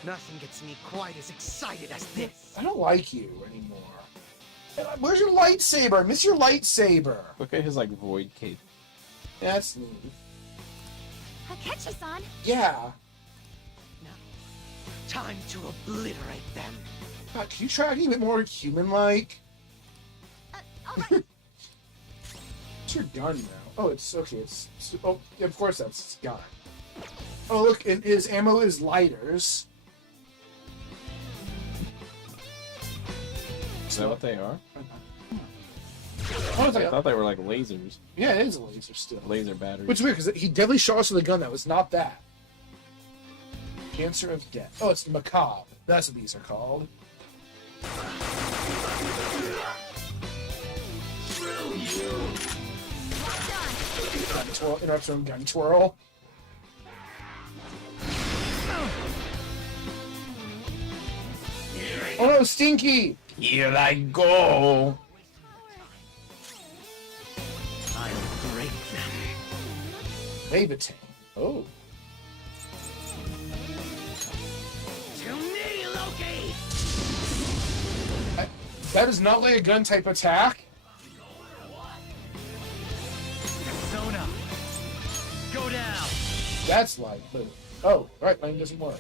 Nothing gets me quite as excited as this. I don't like you anymore. Where's your lightsaber? I miss your lightsaber. Look at his, like, void cape. Yeah, that's neat. Akechi-san. Yeah. Time to obliterate them. God, can you try acting a bit more human-like? It's your gun now. Oh, it's okay. Oh, yeah, of course that's his gun. Oh, look, and his ammo is lighters. Is that what they are? Oh, I thought they were like lasers. Yeah, it is a laser still. Laser batteries. Which is weird, because he definitely shot us with a gun that was not that. Cancer of Death. Oh, it's macabre. That's what these are called. Gun twirl. Interrupts from gun twirl. Oh no, Stinky! Here I go! I'll break them. Levitate. Oh. To me, Loki! That is not like a gun type attack. Persona! Go down! That's like. Oh, right, mine doesn't work.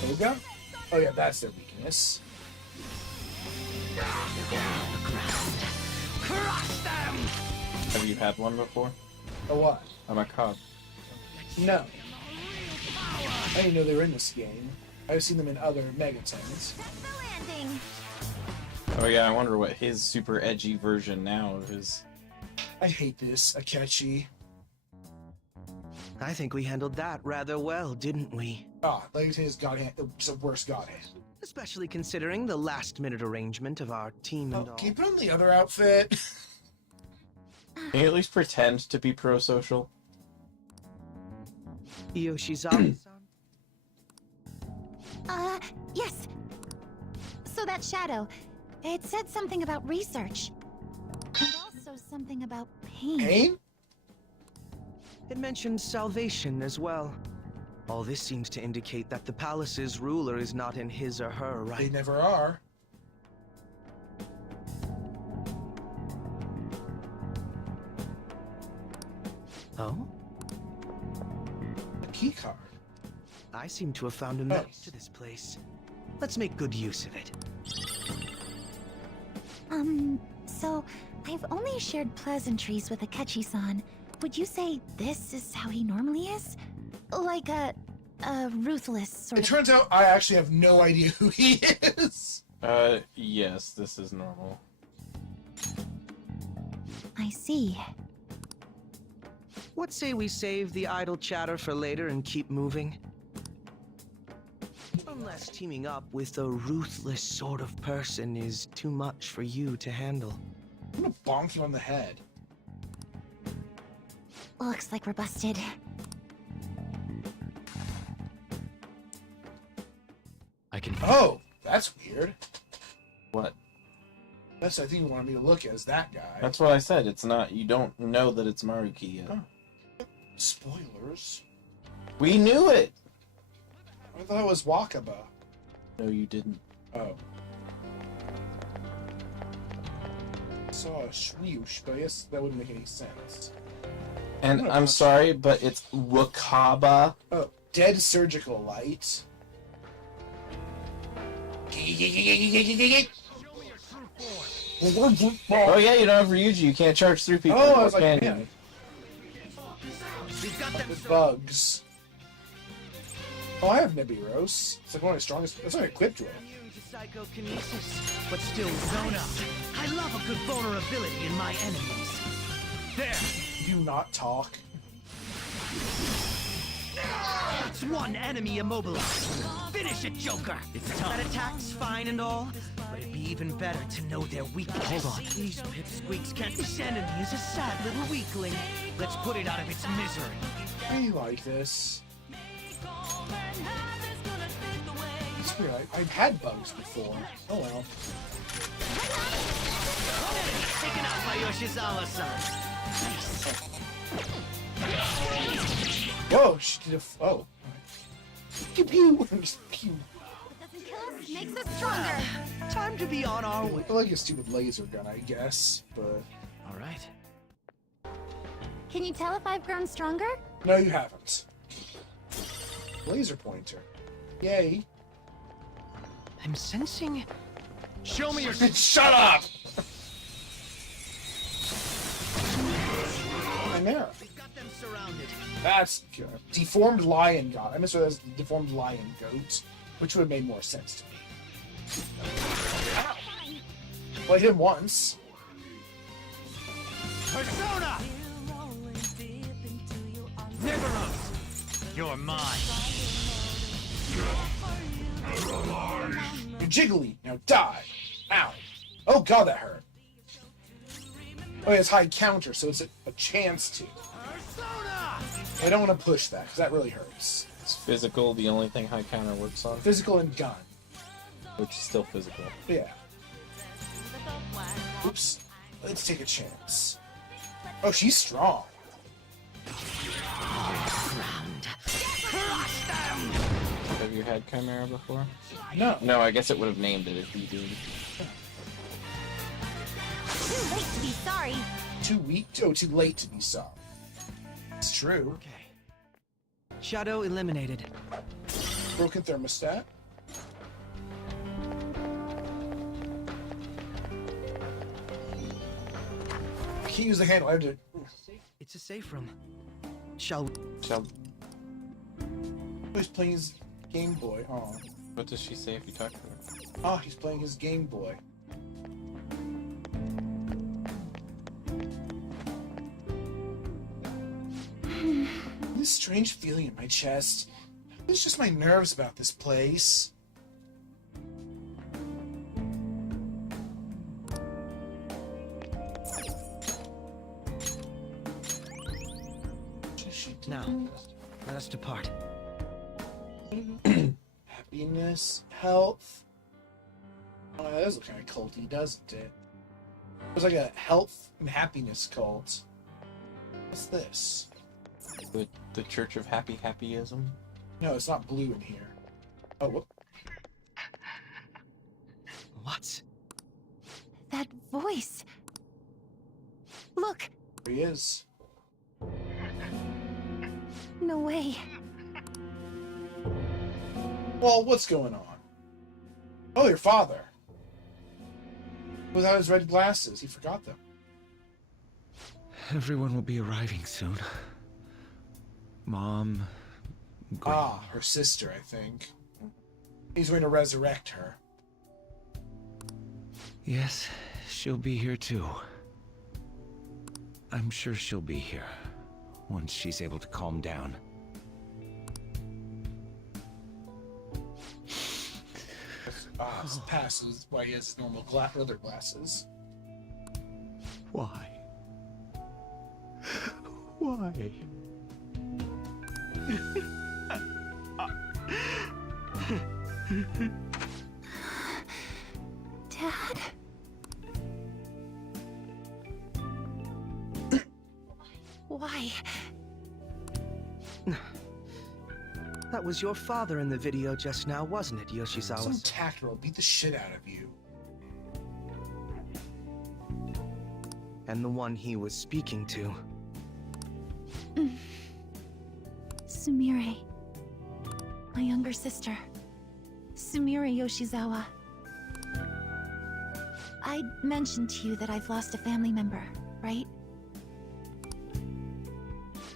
There we go. Oh yeah, that's their weakness. Crush them! Have you had one before? A what? A macabre. No. I didn't know they were in this game. I've seen them in other Megatons. Landing. Oh yeah, I wonder what his super edgy version now of his. I hate this, Akechi. I think we handled that rather well, didn't we? Ah, Legate's God hand, just a worse God hand. Especially considering the last-minute arrangement of our team and all. Can you put on the other outfit? Can you at least pretend to be pro-social? Yoshizawa-san? Yes. So that shadow, it said something about research. And also something about pain. Pain? It mentioned salvation as well. All this seems to indicate that the palace's ruler is not in his or her right. They never are. Oh? A key card. I seem to have found a map to this place. Let's make good use of it. So I've only shared pleasantries with Akechi-san. Would you say this is how he normally is? Like a ruthless sort of... It turns out I actually have no idea who he is. Yes, this is normal. I see. What say we save the idle chatter for later and keep moving? Unless teaming up with a ruthless sort of person is too much for you to handle. I'm gonna bonk you on the head. Looks like we're busted. I can. Oh, that's weird. What? That's I think you wanted me to look as that guy. That's what I said. It's not. You don't know that it's Maruki yet. Oh. Spoilers. We knew it. I thought it was Wakaba. No, you didn't. Oh. Saw a swoosh, but I guess that wouldn't make any sense. And I'm sorry, but it's Wakaba. Oh, dead surgical light. Oh yeah, you don't have Ryuji. You can't charge through people. Oh, I was Or like, can man. We've got them With bugs. Oh, I have Nebiros. It's like one of my strongest. That's what I equipped with. Psychokinesis, but still zone up. I love a good vulnerability in my enemies. There! Do not talk. That's one enemy immobilized. Finish it, Joker! It's tough. That attack's fine and all, but it'd be even better to know their weakness. Hold on. These pipsqueaks can't. This enemy is a sad little weakling. Let's put it out of its misery. I like this. It's weird. I've had bugs before. Oh well. Taken out by Yoshizawa-san. Whoa, she did a. Oh. Pew pew. Just pew. Doesn't kill us, makes us stronger. Time to be on our way. I like a stupid laser gun, I guess, but. All right. Can you tell if I've grown stronger? No, you haven't. Laser pointer. Yay. I'm sensing. Show me your. Shut up! Chimera. We've got them surrounded. That's good. Deformed lion god. I misread that as deformed lion goat, which would have made more sense to me. Ow. Well, I hit him once. Persona! Niggeros! You're mine. You're jiggly. Now die. Ow. Oh god, that hurt. Oh, it's high counter, so it's a chance to. I don't want to push that, because that really hurts. Is physical the only thing high counter works on? Physical and gun. Which is still physical. Yeah. Oops. Let's take a chance. Oh, she's strong. Have you had Chimera before? No. No, I guess it would have named it if you did. Too late to be sorry. Too weak? Oh, too late to be sorry. It's true. Okay. Shadow eliminated. Broken thermostat. I can't use the handle. I have to. It's a safe room. Shall Shall. Oh, he's playing his Game Boy. Oh. What does she say if you talk to her? Oh, he's playing his Game Boy. This strange feeling in my chest. It's just my nerves about this place. now. Let us depart. Happiness, health. Oh, that does look kind of culty, doesn't it? It was like a health and happiness cult. What's this? The Church of Happyism? No, it's not blue in here. Oh, whoop. What? That voice. Look, There he is. no way. Well, what's going on? Oh, your father. Without his red glasses, he forgot them. Everyone will be arriving soon. Mom. Ah, her sister, I think. He's going to resurrect her. Yes, she'll be here too. I'm sure she'll be here once she's able to calm down. His past is why he has his normal leather glasses. Why? Why? Dad? Why? That was your father in the video just now, wasn't it, Yoshizawa? Some tactor will beat the shit out of you. And the one he was speaking to. Sumire. My younger sister. Sumire Yoshizawa. I mentioned to you that I've lost a family member, right?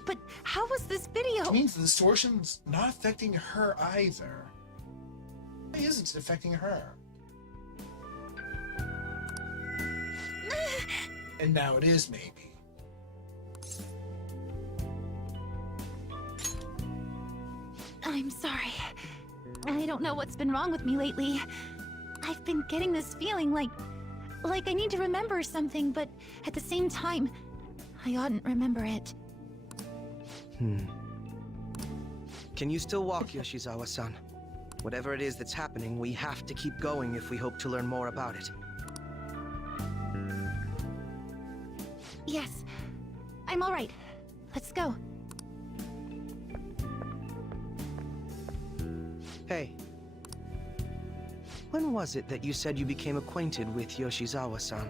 But how was this video? Which means the distortion's not affecting her either. Why isn't it affecting her? And now it is, maybe. I'm sorry. I don't know what's been wrong with me lately. I've been getting this feeling like I need to remember something, but at the same time, I oughtn't remember it. Can you still walk, Yoshizawa-san? Whatever it is that's happening, we have to keep going if we hope to learn more about it. Yes, I'm all right. Let's go. Hey. When was it that you said you became acquainted with Yoshizawa-san?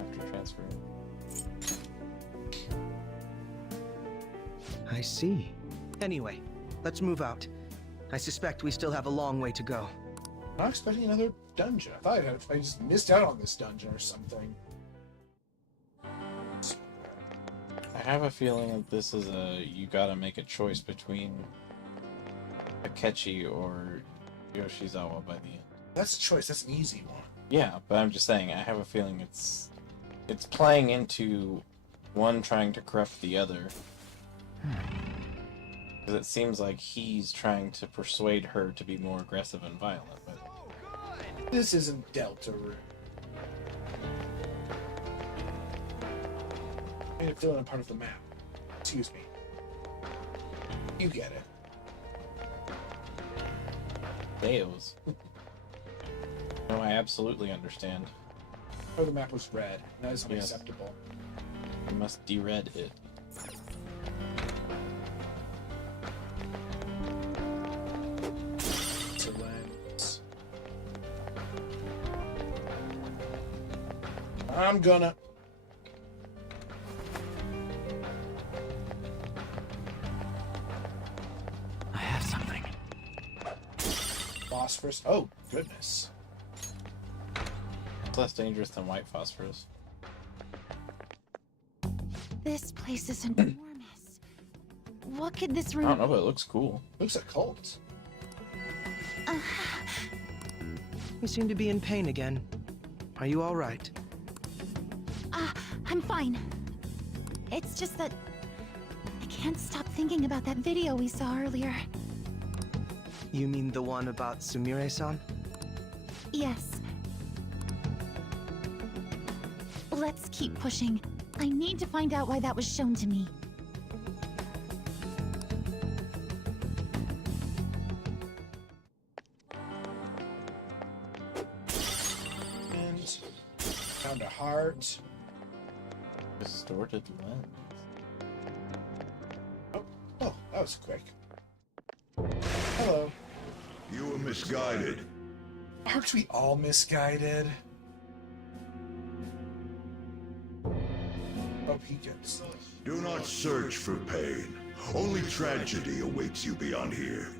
After transferring. I see. Anyway, let's move out. I suspect we still have a long way to go. Not expecting another dungeon. I thought I just missed out on this dungeon or something. I have a feeling that this is you gotta make a choice between Akechi or Yoshizawa by the end. That's a choice. That's an easy one. Yeah, but I'm just saying, I have a feeling it's playing into one trying to corrupt the other. Because it seems like he's trying to persuade her to be more aggressive and violent. But this isn't Deltarune. I need to fill in a part of the map. Excuse me. You get it. Deos. No, I absolutely understand. Oh, the map was red. That is unacceptable. You must de-red it. I'm gonna... I have something. Phosphorus. Oh, goodness. It's less dangerous than white phosphorus. This place is enormous. What could this room... I don't know, but it looks cool. Looks a cult. You seem to be in pain again. Are you all right? I'm fine. It's just that I can't stop thinking about that video we saw earlier. You mean the one about Sumire-san? Yes. Let's keep pushing. I need to find out why that was shown to me. And found a heart. Distorted lens. Oh, that was quick. Hello. You were misguided. Aren't we all misguided? Oh, he gets. Do not search for pain. Only tragedy awaits you beyond here.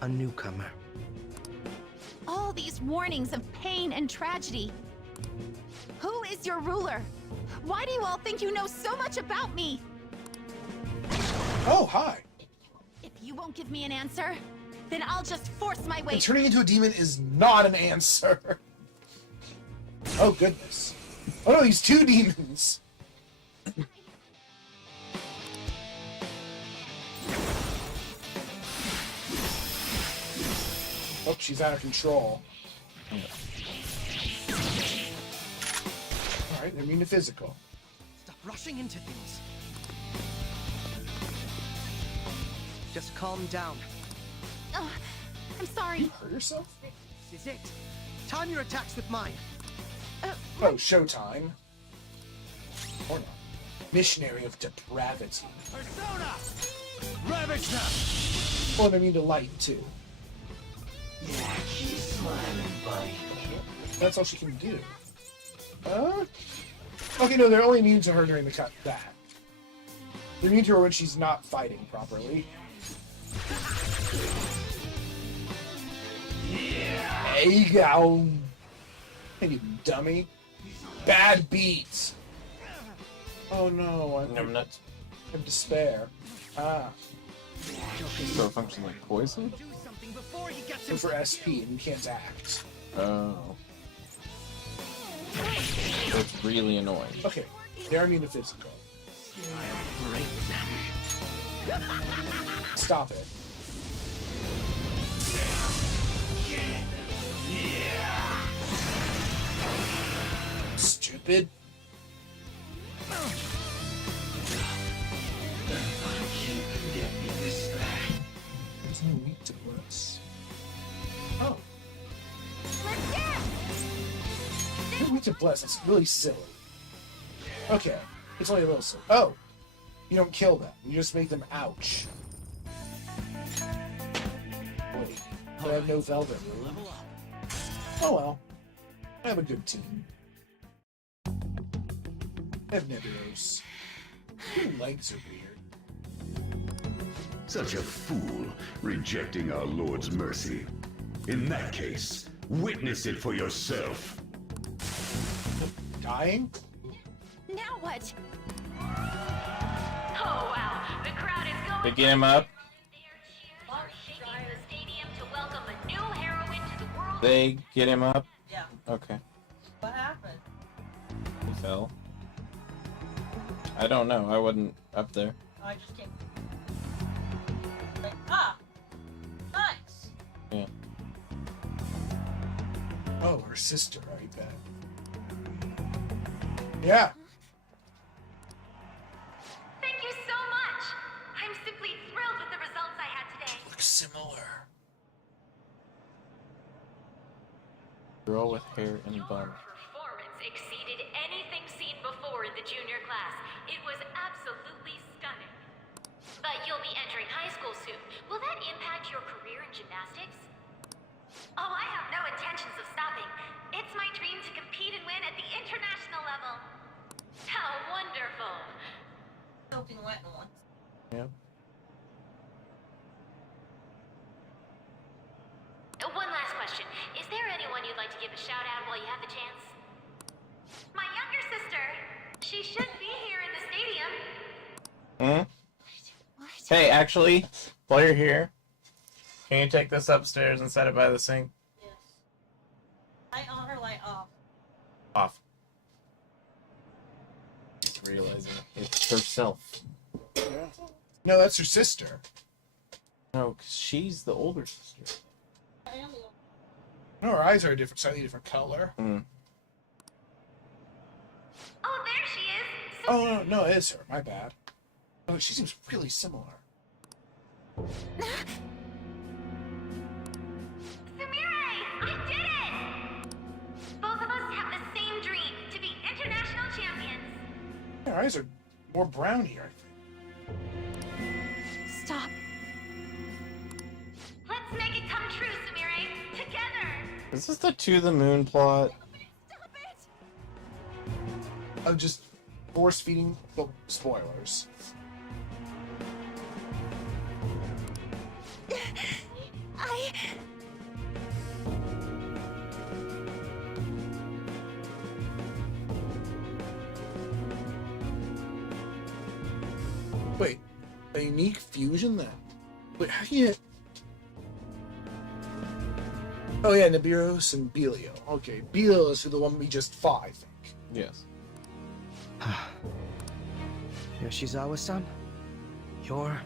A newcomer. All these warnings of pain and tragedy. Who is your ruler? Why do you all think you know so much about me? Oh, hi. If you won't give me an answer, then I'll just force my way. And turning into a demon is not an answer. Oh, goodness. Oh no, he's two demons. Oh, she's out of control. Alright, immune to physical. Stop rushing into things. Just calm down. I'm sorry. You hurt yourself? This is it. Time your attacks with mine. Oh, showtime. Or not. Missionary of depravity. Persona! Ravage them! Oh, and immune to light, too. Yeah, keep smiling, buddy. That's all she can do. Okay, no, they're only immune to her during the cut back. They're immune to her when she's not fighting properly. There you go. Hey, you dummy. Bad beat. Oh no, I'm not. I have despair. Ah. So it functions like poison? Go for SP and you can't act. Oh. That's really annoying. Okay, they're immune to physical. Stop it. Stupid. There's no need to bliss. Oh. No need to bless. It's really silly. Okay, it's only a little silly. Oh, you don't kill them. You just make them ouch. Wait, I have no velvet. Oh well. I have a good team. I have Nebulos. Your legs are weird. Such a fool, rejecting our Lord's mercy. In that case, witness it for yourself. Dying? Now what? Oh wow, the crowd is going. To get him up, Shaking the stadium to welcome a new heroine to the world. they get him up. Yeah. Okay. What happened? He fell. I don't know. I wasn't up there. I just came. Like, ah, nice. Yeah. Oh, her sister, I bet. Yeah. Thank you so much. I'm simply thrilled with the results I had today. Looks similar. Girl with hair and bun. Performance exceeded anything seen before in the junior class. It was absolutely stunning. But you'll be entering high school soon. Will that impact your career in gymnastics? Oh, I have no intentions of stopping. It's my dream to compete and win at the international level. How wonderful. Soaking wet once. Yep. One last question. Is there anyone you'd like to give a shout out while you have the chance? My younger sister. She should be here in the stadium. Hey, actually, while you're here, can you take this upstairs and set it by the sink? Yes. Light on or light off? Off. Just realizing it's herself. No, that's her sister. No, 'cause she's the older sister. No, her eyes are a different, slightly different color. Mm. Oh, there she is. Oh, no, it is her. My bad. Oh, she seems really similar. Sumire! I did it! Both of us have the same dream, to be international champions. Her eyes are more brown here, I think. Stop. Let's make it come true, Sumire. Together! Is this the To the Moon plot? I'm just force feeding the spoilers. Wait, a unique fusion that? Wait, how do you? Oh yeah, Nibiros and Belio. Okay, Belio is the one we just fought, I think. Yes. Yoshizawa-san? You're...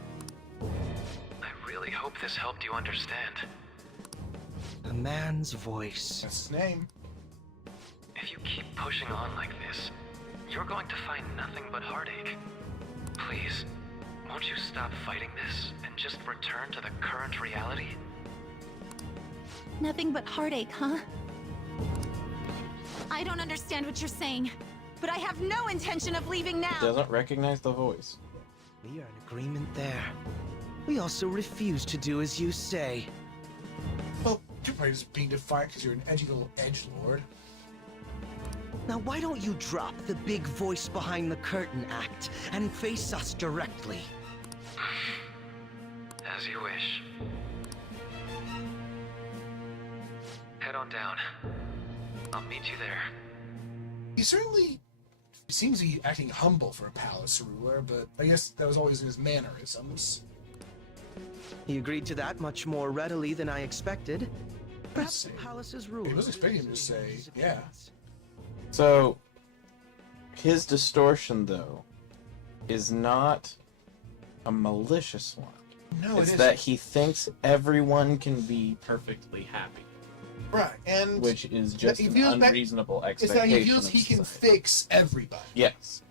I really hope this helped you understand. a man's voice. That's his name. If you keep pushing on like this, you're going to find nothing but heartache. Please, won't you stop fighting this and just return to the current reality? Nothing but heartache, huh? I don't understand what you're saying, but I have no intention of leaving now. Doesn't recognize the voice. We are in agreement there. We also refuse to do as you say. Well, you're probably just being defiant because you're an edgy little edgelord. Now why don't you drop the big voice behind the curtain act and face us directly? As you wish. Head on down. I'll meet you there. He certainly seems to be acting humble for a palace ruler, but I guess that was always in his mannerisms. He agreed to that much more readily than I expected. Perhaps the palace's rules. He was expecting him to say, yeah. So, his distortion, though, is not a malicious one. No, it's it that isn't. he thinks everyone can be perfectly happy. Right, and Which is just he an feels that- unreasonable It's expectation. that he feels of he can society. fix everybody. Yes.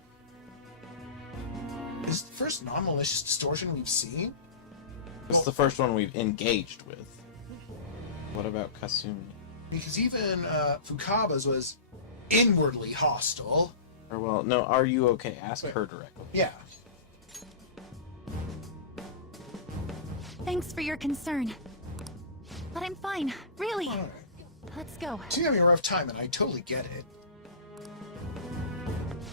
This is the first non-malicious distortion we've seen. This is the first one we've engaged with. What about Kasumi? Because even Fukaba's was inwardly hostile. Or, well, no, are you okay? Ask her directly. Yeah. Thanks for your concern. But I'm fine, really. Let's go. She's having a rough time, and I totally get it.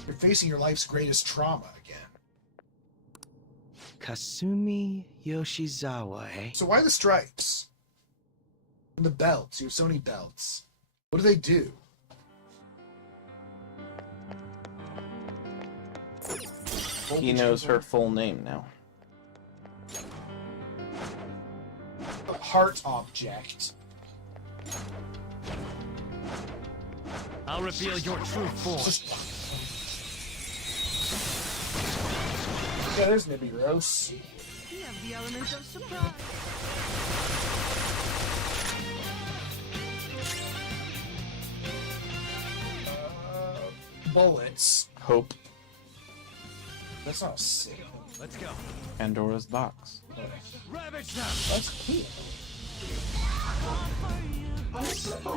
You're facing your life's greatest trauma again. Kasumi Yoshizawa, eh? So why the stripes? And the belts, your Sony belts. What do they do? He knows her full name now. A heart object. I'll reveal your true form. Yeah, there's Nibiros. You have the element of surprise. Bullets. Hope. That's not a signal. Let's go. Pandora's box. Ravage them. That's cool.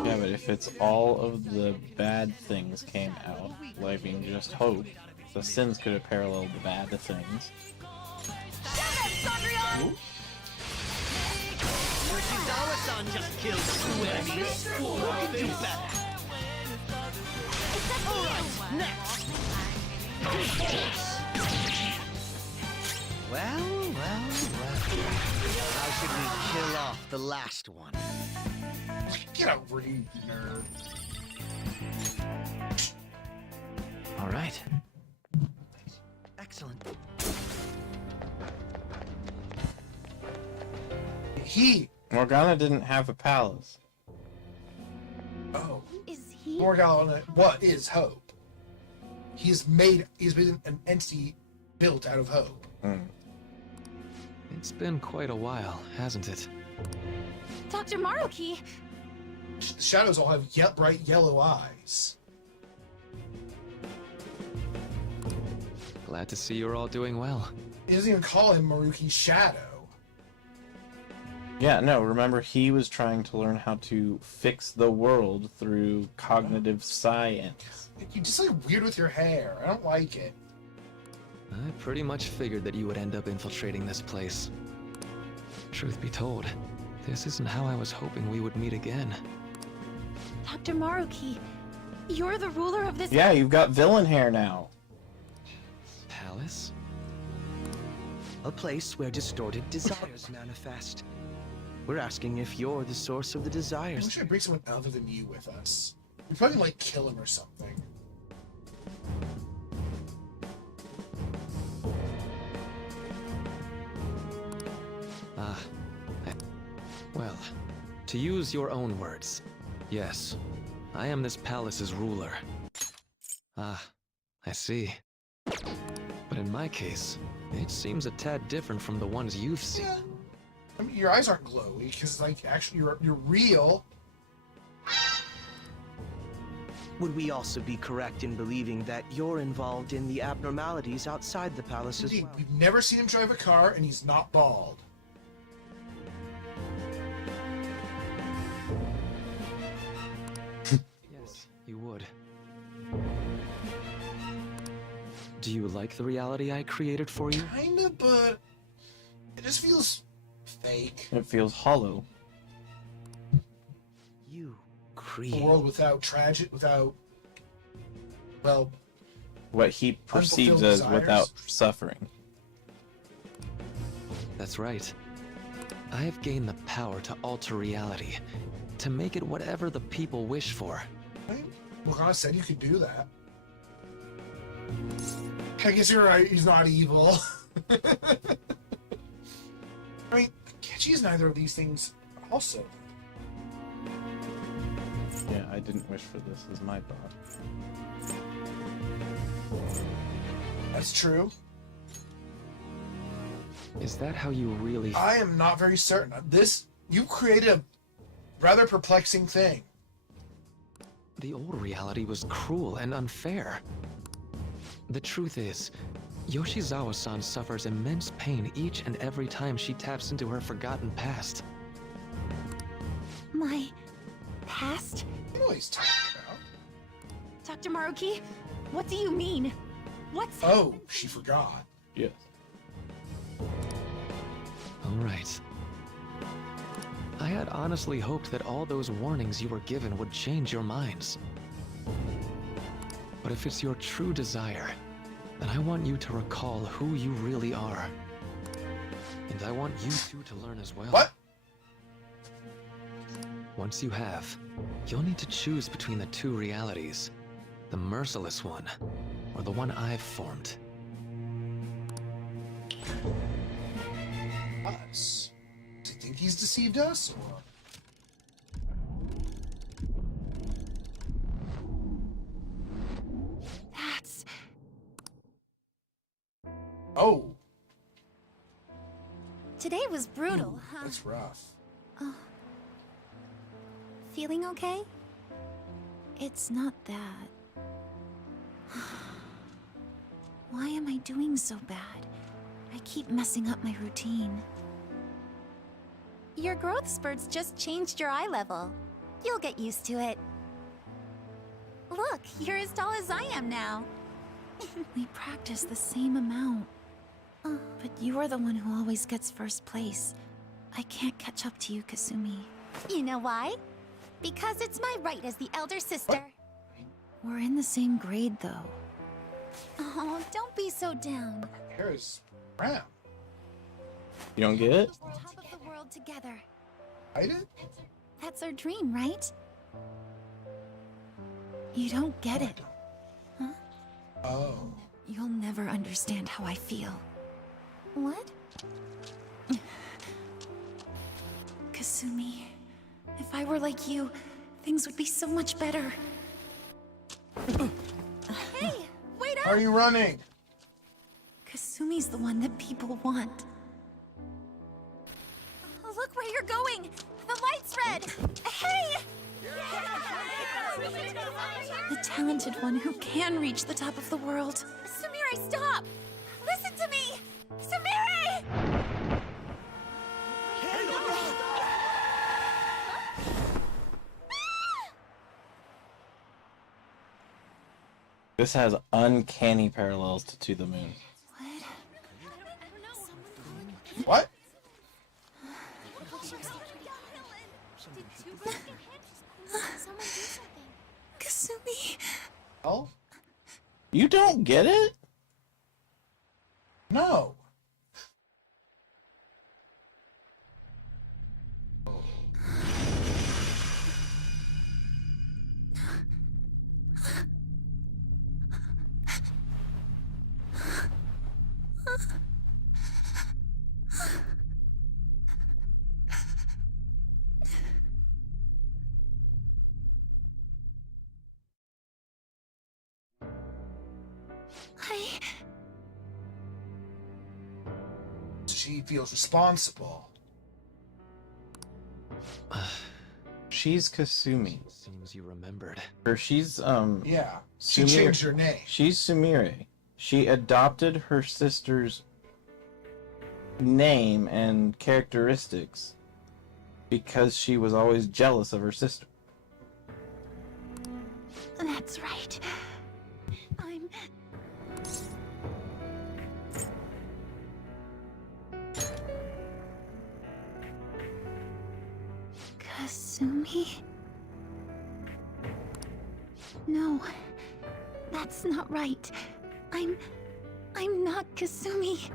Yeah, but if it's all of the bad things came out, leaving just hope, the sins could have paralleled the bad things. Yoshizawa-san just killed 2 enemies. Who can do better? Alright, next. Well. How should we kill off the last one? Get out, you nerd. All right. Excellent. Morgana didn't have a palace. Oh. Is he? Morgana, what is hope? He's been an entity built out of hope. It's been quite a while, hasn't it? Dr. Maruki! The shadows all have bright yellow eyes. Glad to see you're all doing well. He doesn't even call him Maruki's shadow. Yeah, no, remember he was trying to learn how to fix the world through cognitive science. You just look weird with your hair. I don't like it. I pretty much figured that you would end up infiltrating this place. Truth be told, this isn't how I was hoping we would meet again. Dr. Maruki, you're the ruler of this. Yeah, you've got villain hair now. Palace? A place where distorted desires manifest. We're asking if you're the source of the I desires. wish I'd bring someone other than you with us. We'd probably like kill him or something. Well, to use your own words, yes, I am this palace's ruler. I see. But in my case, it seems a tad different from the ones you've seen. Yeah. I mean, your eyes aren't glowy because, like, actually, you're real. Would we also be correct in believing that you're involved in the abnormalities outside the palace as Indeed, well? we've never seen him drive a car, and he's not bald. Yes, you would. Do you like the reality I created for you? Kinda, but it just feels fake. It feels hollow. You A create. world without, well, What he perceives Unfulfilled as desires. without suffering. That's right. I have gained the power to alter reality, to make it whatever the people wish for. Morgana said you could do that. I guess you're right, he's not evil. I mean, Kechi's neither of these things also. Yeah, I didn't wish for this as my thought. That's true. Is that how you really... I am not very certain. You created a rather perplexing thing. The old reality was cruel and unfair. The truth is, Yoshizawa-san suffers immense pain each and every time she taps into her forgotten past. My past? You know what he's talking about. Dr. Maruki, what do you mean? What's... Oh, she forgot. Yes. All right. I had honestly hoped that all those warnings you were given would change your minds. But if it's your true desire, then I want you to recall who you really are. And I want you two to learn as well. What? Once you have, you'll need to choose between the two realities. The merciless one, or the one I've formed. Us? Does he think he's deceived us? Or... That's... Oh, Today was brutal, huh? that's rough. Oh. Feeling okay? It's not that. Why am I doing so bad? I keep messing up my routine. Your growth spurts just changed your eye level. You'll get used to it. Look, you're as tall as I am now. We practice the same amount. But you are the one who always gets first place. I can't catch up to you, Kasumi. You know why? Because it's my right as the elder sister. We're in the same grade, though. Oh, don't be so down. Hair is brown. You don't get it? Top of the world together. I did? That's our dream, right? You don't get it. Huh? Oh. You'll never understand how I feel. What? Kasumi, if I were like you, things would be so much better. Hey, wait up! Are you running? Kasumi's the one that people want. Look where you're going! The light's red! Hey! The talented one who can reach the top of the world. Sumire, stop! Listen to me! Sumire! This has uncanny parallels to the Moon. What? Kasumi. Oh? You don't get it? No. She feels responsible. She's Kasumi. Seems you remembered. Or she's Yeah. She changed her name. She's Sumire. She adopted her sister's name and characteristics because she was always jealous of her sister. That's right. I'm... Kasumi? No, that's not right. I'm not Kasumi.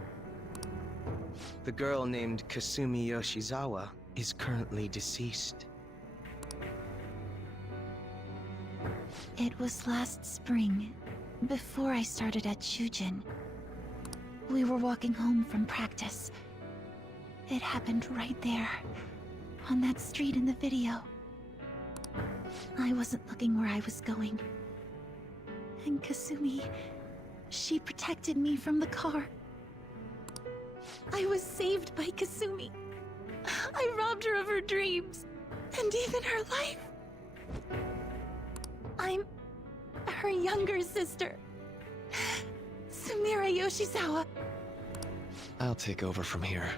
The girl named Kasumi Yoshizawa is currently deceased. It was last spring, before I started at Shujin. We were walking home from practice. It happened right there, on that street in the video. I wasn't looking where I was going. And Kasumi, she protected me from the car. I was saved by Kasumi. I robbed her of her dreams, and even her life. I'm her younger sister, Sumire Yoshizawa. I'll take over from here.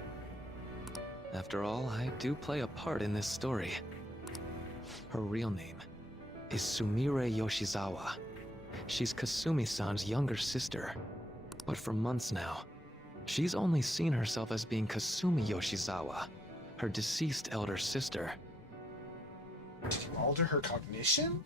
After all, I do play a part in this story. Her real name is Sumire Yoshizawa. She's Kasumi-san's younger sister. But for months now, she's only seen herself as being Kasumi Yoshizawa, her deceased elder sister. Did you alter her cognition?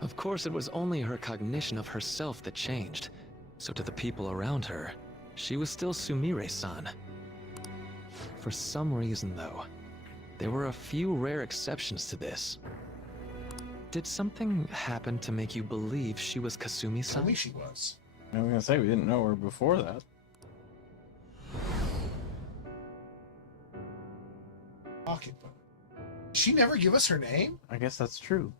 Of course, it was only her cognition of herself that changed. So to the people around her, she was still Sumire-san. For some reason, though, there were a few rare exceptions to this. Did something happen to make you believe she was Kasumi-san? Tell me she was. I was gonna say, we didn't know her before that. Pocketbook. Did she never give us her name? I guess that's true.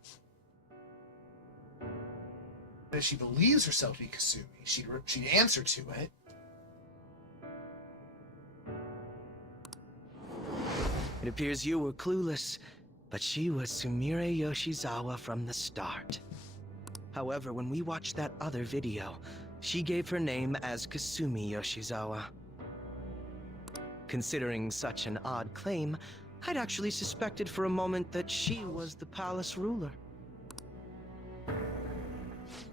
That she believes herself to be Kasumi. She'd answer to it. It appears you were clueless, but she was Sumire Yoshizawa from the start. However, when we watched that other video, she gave her name as Kasumi Yoshizawa. Considering such an odd claim, I'd actually suspected for a moment that she was the palace ruler.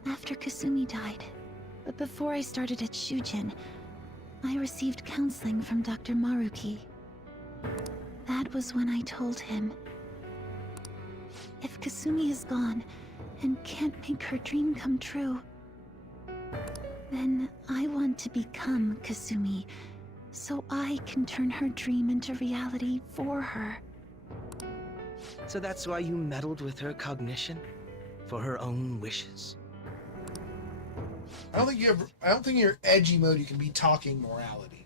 After Kasumi died, but before I started at Shujin, I received counseling from Dr. Maruki. That was when I told him, if Kasumi is gone and can't make her dream come true, then I want to become Kasumi, so I can turn her dream into reality for her. So that's why you meddled with her cognition? For her own wishes? I don't think in your edgy mode you can be talking morality.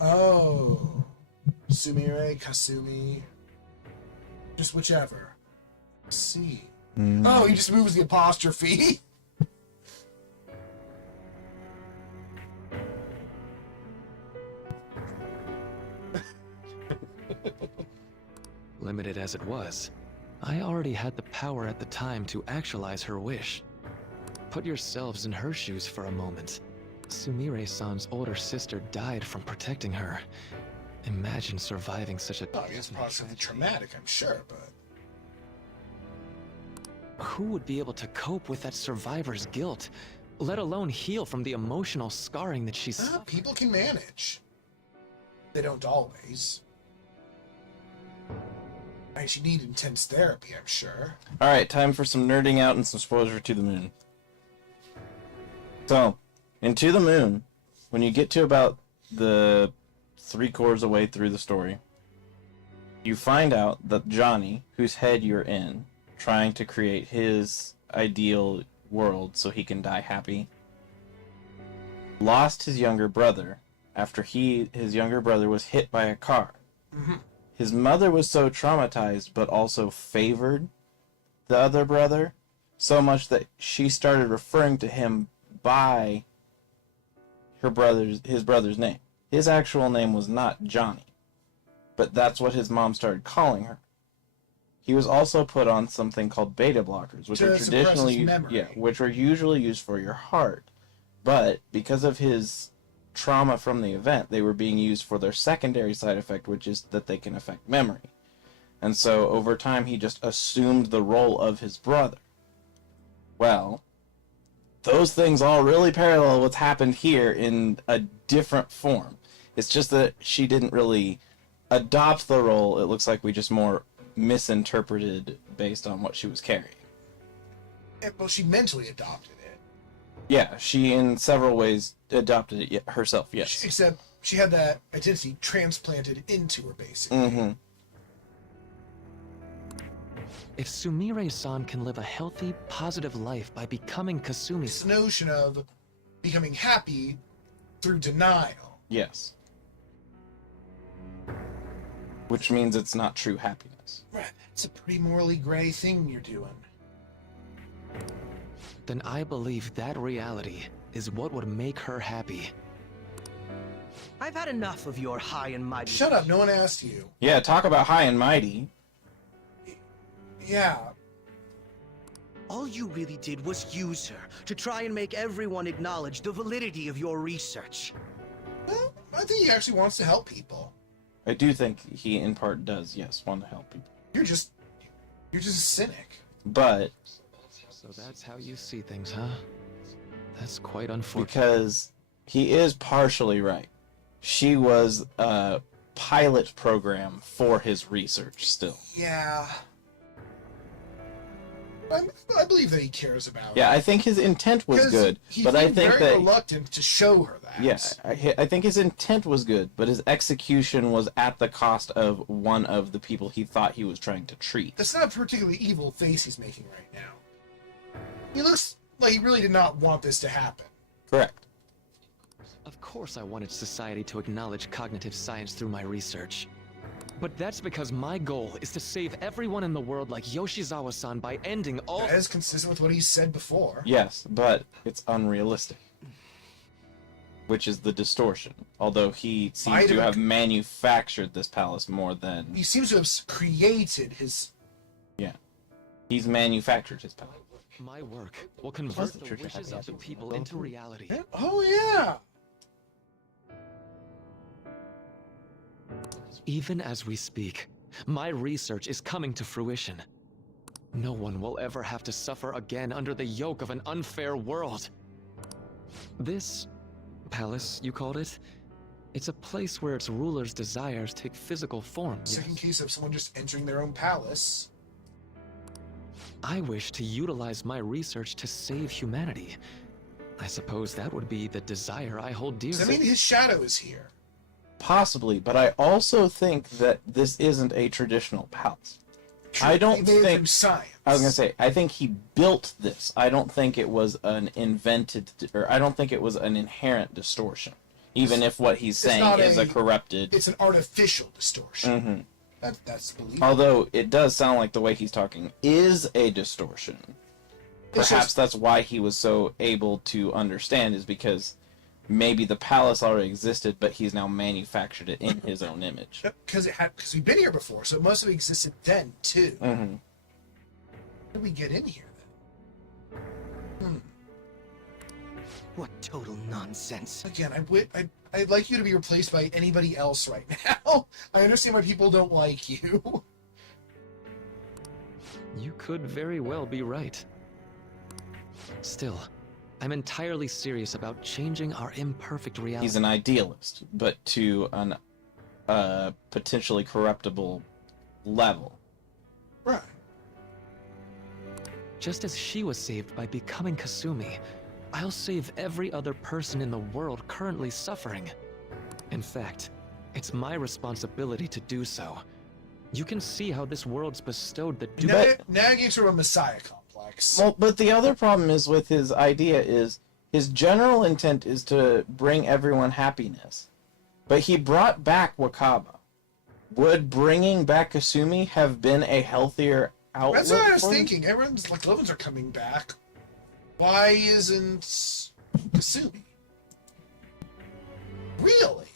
Oh. Sumire, Kasumi. Just whichever. Let's see. Oh, he just moves the apostrophe. Limited as it was, I already had the power at the time to actualize her wish. Put yourselves in her shoes for a moment. Sumire-san's older sister died from protecting her. Imagine surviving such a... Oh, I guess probably something traumatic, I'm sure, but... Who would be able to cope with that survivor's guilt, let alone heal from the emotional scarring that she's... people can manage. They don't always. I mean, she needs intense therapy, I'm sure. Alright, time for some nerding out and some spoilers for To the Moon. So, in To the Moon, when you get to about the 3/4 away through the story, you find out that Johnny, whose head you're in, trying to create his ideal world so he can die happy, lost his younger brother after his younger brother was hit by a car. His mother was so traumatized but also favored the other brother so much that she started referring to him by his brother's name. His actual name was not Johnny, but that's what his mom started calling her. He was also put on something called beta blockers, which are traditionally which are usually used for your heart. But because of his trauma from the event, they were being used for their secondary side effect, which is that they can affect memory. And so over time he just assumed the role of his brother. Well, those things all really parallel what's happened here in a different form. It's just that she didn't really adopt the role. It looks like we just more misinterpreted based on what she was carrying. Well, she mentally adopted it. Yeah, she in several ways adopted it herself, yes. Except she had that identity transplanted into her, basically. If Sumire-san can live a healthy, positive life by becoming Kasumi... This notion of becoming happy through denial. Yes. Which means it's not true happiness. Right. It's a pretty morally gray thing you're doing. Then I believe that reality is what would make her happy. I've had enough of your high and mighty... Shut up, no one asked you. Yeah, talk about high and mighty. Yeah. All you really did was use her to try and make everyone acknowledge the validity of your research. Well, I think he actually wants to help people. I do think he, in part, does, yes, want to help people. You're just a cynic. But... So that's how you see things, huh? That's quite unfortunate. Because he is partially right. She was pilot program for his research still. Yeah. I believe that he cares about Yeah, it. I think his intent was 'Cause good, he but I seemed think very that reluctant to show her that. yeah, I think his intent was good, but his execution was at the cost of one of the people he thought he was trying to treat. That's not a particularly evil face he's making right now. He looks like he really did not want this to happen. Correct. Of course I wanted society to acknowledge cognitive science through my research. But that's because my goal is to save everyone in the world like Yoshizawa-san by ending all— That is consistent with what he said before. Yes, but it's unrealistic. Which is the distortion. Although he seems to have manufactured this palace more than... He seems to have created his... Yeah. He's manufactured his palace. My work will convert the wishes of the people into reality. Oh, yeah! Even as we speak, my research is coming to fruition. No one will ever have to suffer again under the yoke of an unfair world. This palace, you called it? It's a place where its ruler's desires take physical form. Second case of someone just entering their own palace. I wish to utilize my research to save humanity. I suppose that would be the desire I hold dear. Does that mean his shadow is here? Possibly, but I also think that this isn't a traditional palace. I don't They made it think... from science. I was going to say, I think he built this. I don't think it was an invented... Or I don't think it was an inherent distortion. Even if what he's saying is a corrupted... It's an artificial distortion. Mm-hmm. That's believable. Although, it does sound like the way he's talking is a distortion. Perhaps that's why he was so able to understand, is because maybe the palace already existed, but he's now manufactured it in his own image. Because we've been here before, so it must have existed then, too. Mm-hmm. How did we get in here, then? What total nonsense. Again, I'd like you to be replaced by anybody else right now. I understand why people don't like you. You could very well be right. Still, I'm entirely serious about changing our imperfect reality. He's an idealist, but to an potentially corruptible level. Right. Just as she was saved by becoming Kasumi, I'll save every other person in the world currently suffering. In fact, it's my responsibility to do so. You can see how this world's bestowed the Now you're sort of a messiah complex. Well, but the other problem is with his idea is his general intent is to bring everyone happiness. But he brought back Wakaba. Would bringing back Kasumi have been a healthier outlook? That's what I was for him? thinking. Everyone's like, loved ones are coming back. Why isn't Kasumi? Really?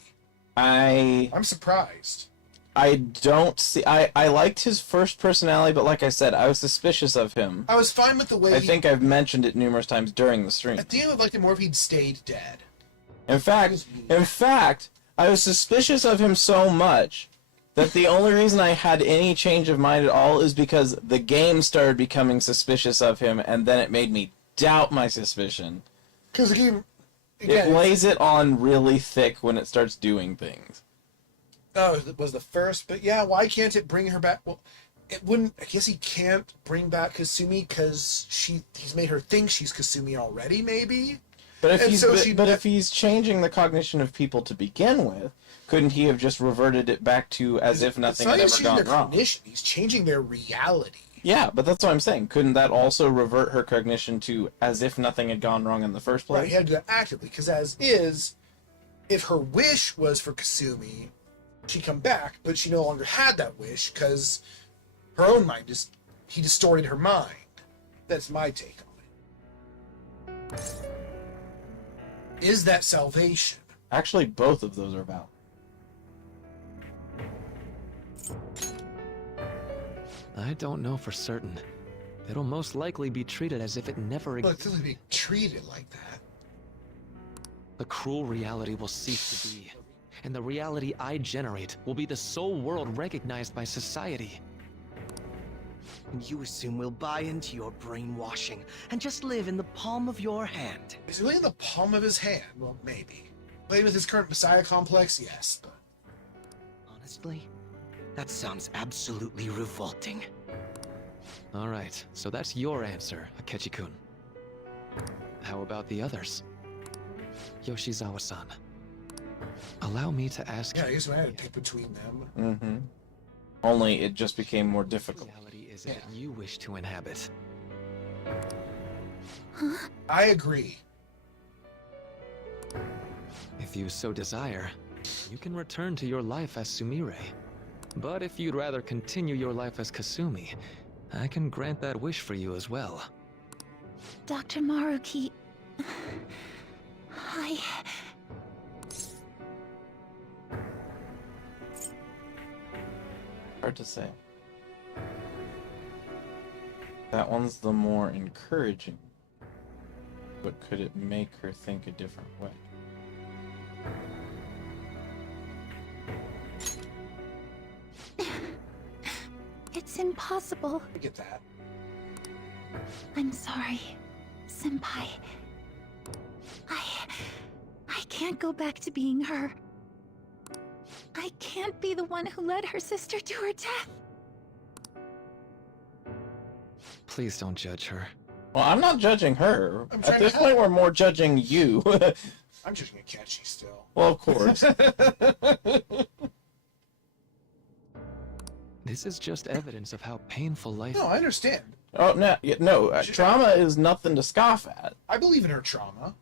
I'm surprised. I don't see... I liked his first personality, but like I said, I was suspicious of him. I was fine with the way I think I've mentioned it numerous times during the stream. At the end, I would like it more if he'd stayed dead. In fact, I was suspicious of him so much that the only reason I had any change of mind at all is because the game started becoming suspicious of him, and then it made me doubt my suspicion. Because the game... It lays it on really thick when it starts doing things. Oh, it was the first, but yeah, why can't it bring her back? Well, it wouldn't. I guess he can't bring back Kasumi because he's made her think she's Kasumi already, maybe. But if And he's so if he's changing the cognition of people to begin with, couldn't he have just reverted it back to as if nothing had ever gone wrong? He's changing their reality. Yeah, but that's what I'm saying. Couldn't that also revert her cognition to as if nothing had gone wrong in the first place? Right, he had to do that actively because as is, if her wish was for Kasumi, she'd come back, but she no longer had that wish because her own mind he distorted her mind. That's my take on it. Is that salvation? Actually, both of those are valid. I don't know for certain. It'll most likely be treated as if it never But it existed. doesn't be treated like that. The cruel reality will cease to be, and the reality I generate will be the sole world recognized by society. And you assume we'll buy into your brainwashing and just live in the palm of your hand. Is it really in the palm of his hand? Well, maybe. But with his current messiah complex, yes. But Honestly, that sounds absolutely revolting. Alright, so that's your answer, Akechi-kun. How about the others? Yoshizawa-san. Allow me to ask Yeah, I you... guess I had to pick between them. Mm-hmm. Only it just became more difficult. Reality is that you wish to inhabit. I agree. If you so desire, you can return to your life as Sumire. But if you'd rather continue your life as Kasumi, I can grant that wish for you as well. Dr. Maruki... Hard to say. That one's the more encouraging. But could it make her think a different way? It's impossible. I get that. I'm sorry, Senpai. I can't go back to being her. I can't be the one who led her sister to her death. Please don't judge her. Well, I'm not judging her. I'm At trying to this point, help. we're more judging you. I'm judging Akechi still. Well, of course. This is just evidence of how painful life No, I understand. Oh, no, no. Trauma is nothing to scoff at. I believe in her trauma.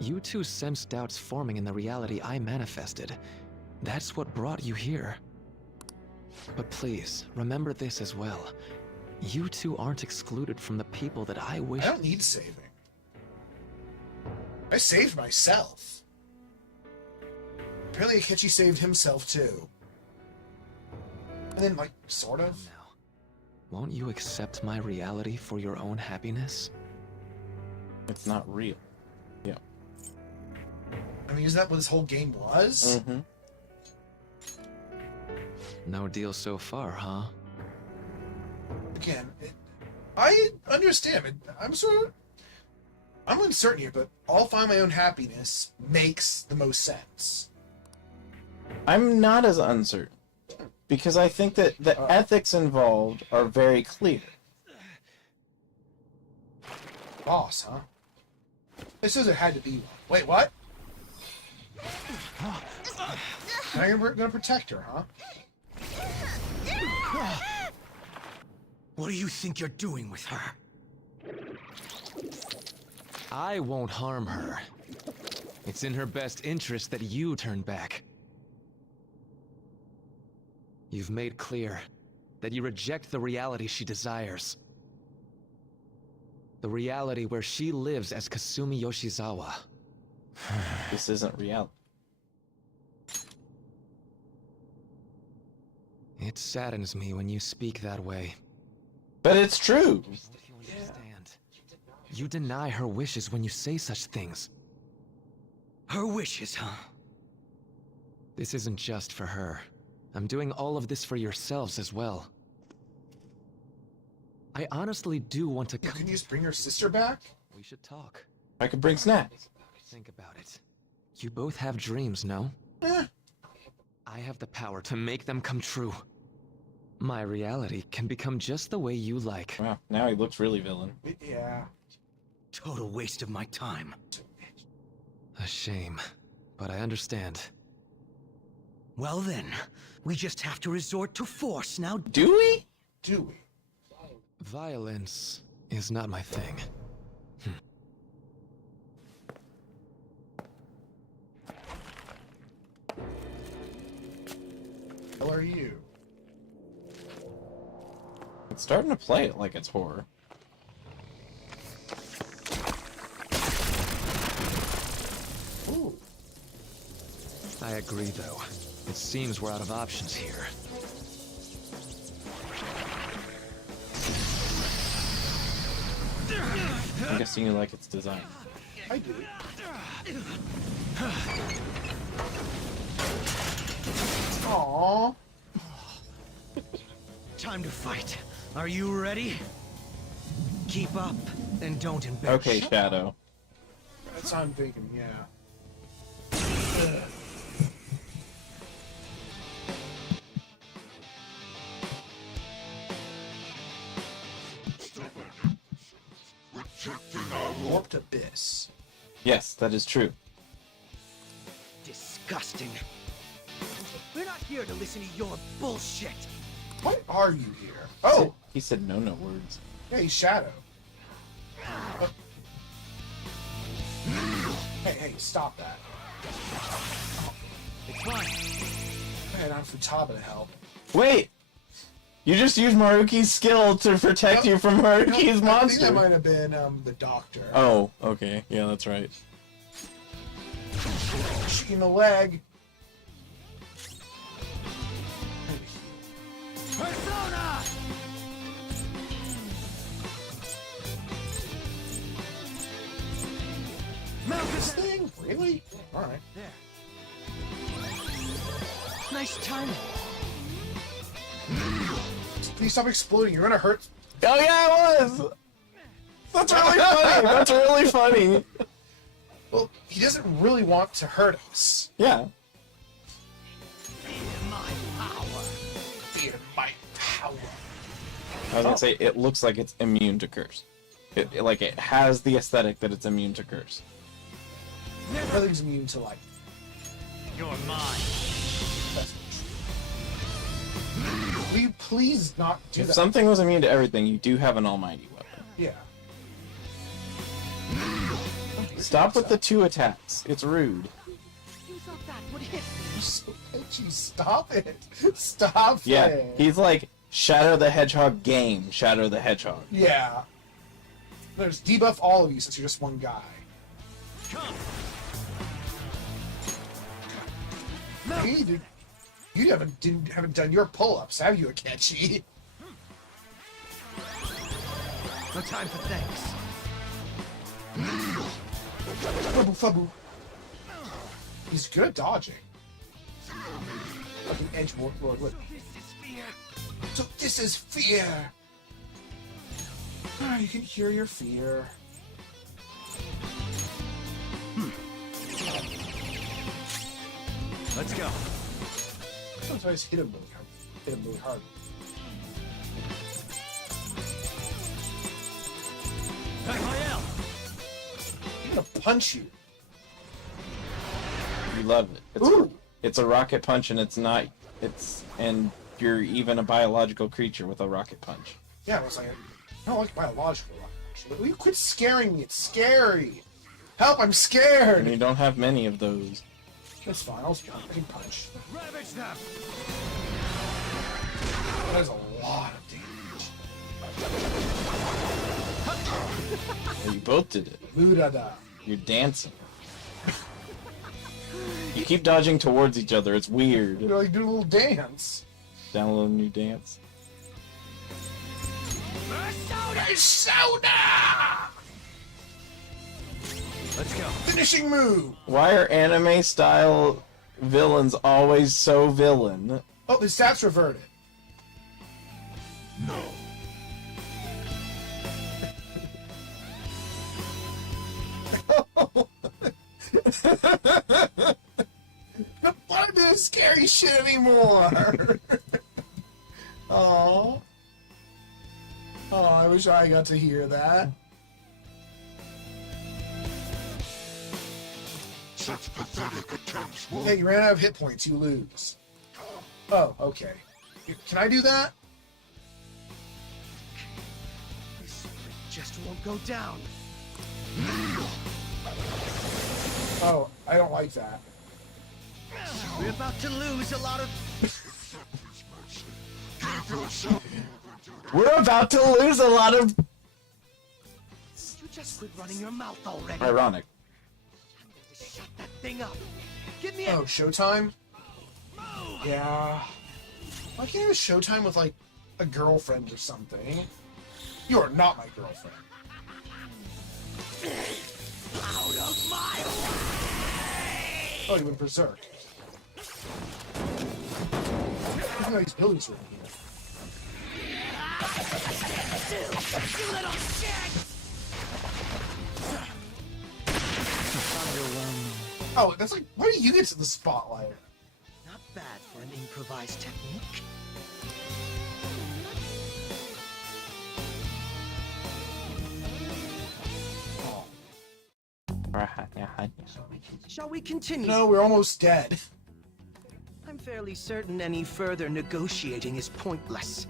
You two sensed doubts forming in the reality I manifested. That's what brought you here. But please, remember this as well. You two aren't excluded from the people that I wish... I don't need saving. I saved myself. Apparently Akechi saved himself too. And then, like, sort of. Won't you accept my reality for your own happiness? It's not real. Yeah. I mean, is that what this whole game was? Mm-hmm. No deal so far, huh? Again, I understand. I'm uncertain here, but I'll find my own happiness makes the most sense. I'm not as uncertain. Because I think that the ethics involved are very clear. Boss, huh? This says it had to be one. Wait, what? Now you're gonna protect her, huh? What do you think you're doing with her? I won't harm her. It's in her best interest that you turn back. You've made clear that you reject the reality she desires. The reality where she lives as Kasumi Yoshizawa. This isn't reality. It saddens me when you speak that way. But it's true. You understand. You deny her wishes when you say such things. Her wishes, huh? This isn't just for her. I'm doing all of this for yourselves as well. I honestly do want to Can you just bring her sister back? We should talk. I could bring snacks. Think about it. You both have dreams, no? I have the power to make them come true. My reality can become just the way you like. Wow, now he looks really villain. Yeah. Total waste of my time. A shame, but I understand. Well then, we just have to resort to force now. Do we? Do we? Violence is not my thing. How are you? It's starting to play it like it's horror. Ooh. I agree, though. It seems we're out of options here. I'm guessing you like its design. I do. Aww. Time to fight. Are you ready? Keep up and don't embarrass. Okay, Shadow. That's what I'm thinking, yeah. warped abyss. Yes, that is true. Disgusting. We're not here to listen to your bullshit. Why are you here? Oh! He said no words. Yeah, he's Shadow. Hey, stop that. It's fine. Man, I'm Futaba to help. Wait! You just used Maruki's skill to protect you from Maruki's monster. I think that might have been the doctor. Oh, okay. Yeah, that's right. Shoot you in the leg. Persona! Mount this thing? Really? Alright. There. Nice timing. Please stop exploding. You're gonna hurt. Oh yeah, it was! That's really funny! That's really funny! Well, he doesn't really want to hurt us. Yeah. Fear my power. Fear my power. I was gonna say, it looks like it's immune to curse. Like, it has the aesthetic that it's immune to curse. Everything's immune to light. You're mine. That's not true. Will you please not do If that? something was immune to everything, you do have an almighty weapon. Yeah. Stop with the 2 attacks. It's rude. Use up that would hit. You're so edgy. Stop it. Stop Yeah, it. he's like Shadow the Hedgehog game, Shadow the Hedgehog. Yeah. There's debuff all of you since you're just one guy. Come. Hey, dude, you haven't done your pull-ups, have you, Akechi? No time for thanks. Fabu, fabu. He's good at dodging. Fucking edge lord. Look. This is fear. So this is fear. Ah, you can hear your fear. Let's go. Sometimes I just hit him really hard. Raphael! I'm gonna punch you. You love it. It's a rocket punch, and and you're even a biological creature with a rocket punch. Yeah, I was like, I don't like biological rocket punch. Will you quit scaring me? It's scary. Help! I'm scared. And you don't have many of those. That's fine. I can punch. Ravage them! That is a lot of damage. Well, you both did it. Murada. You're dancing. You keep dodging towards each other. It's weird. You're like doing a little dance. Download a new dance. Persona! Let's go. Finishing move. Why are anime style villains always so villain? Oh, the stats reverted. No. Don't want to do this scary shit anymore. Oh, I wish I got to hear that. Such pathetic attempts will... Hey, you ran out of hit points. You lose. Oh, okay. Can I do that? This just won't go down. Oh, I don't like that. We're about to lose a lot of... We're about to lose a lot of... You just quit running your mouth already. Ironic. Shut that thing up. Get me Oh, Showtime? Yeah. Why can't I have a Showtime with, like, a girlfriend or something? You are not my girlfriend. out of my way! Oh, you went berserk. Look at these buildings are in here. You little shit! Oh, that's like, why do you get to the spotlight? Not bad for an improvised technique. Oh, Shall we continue? No, we're almost dead. I'm fairly certain any further negotiating is pointless.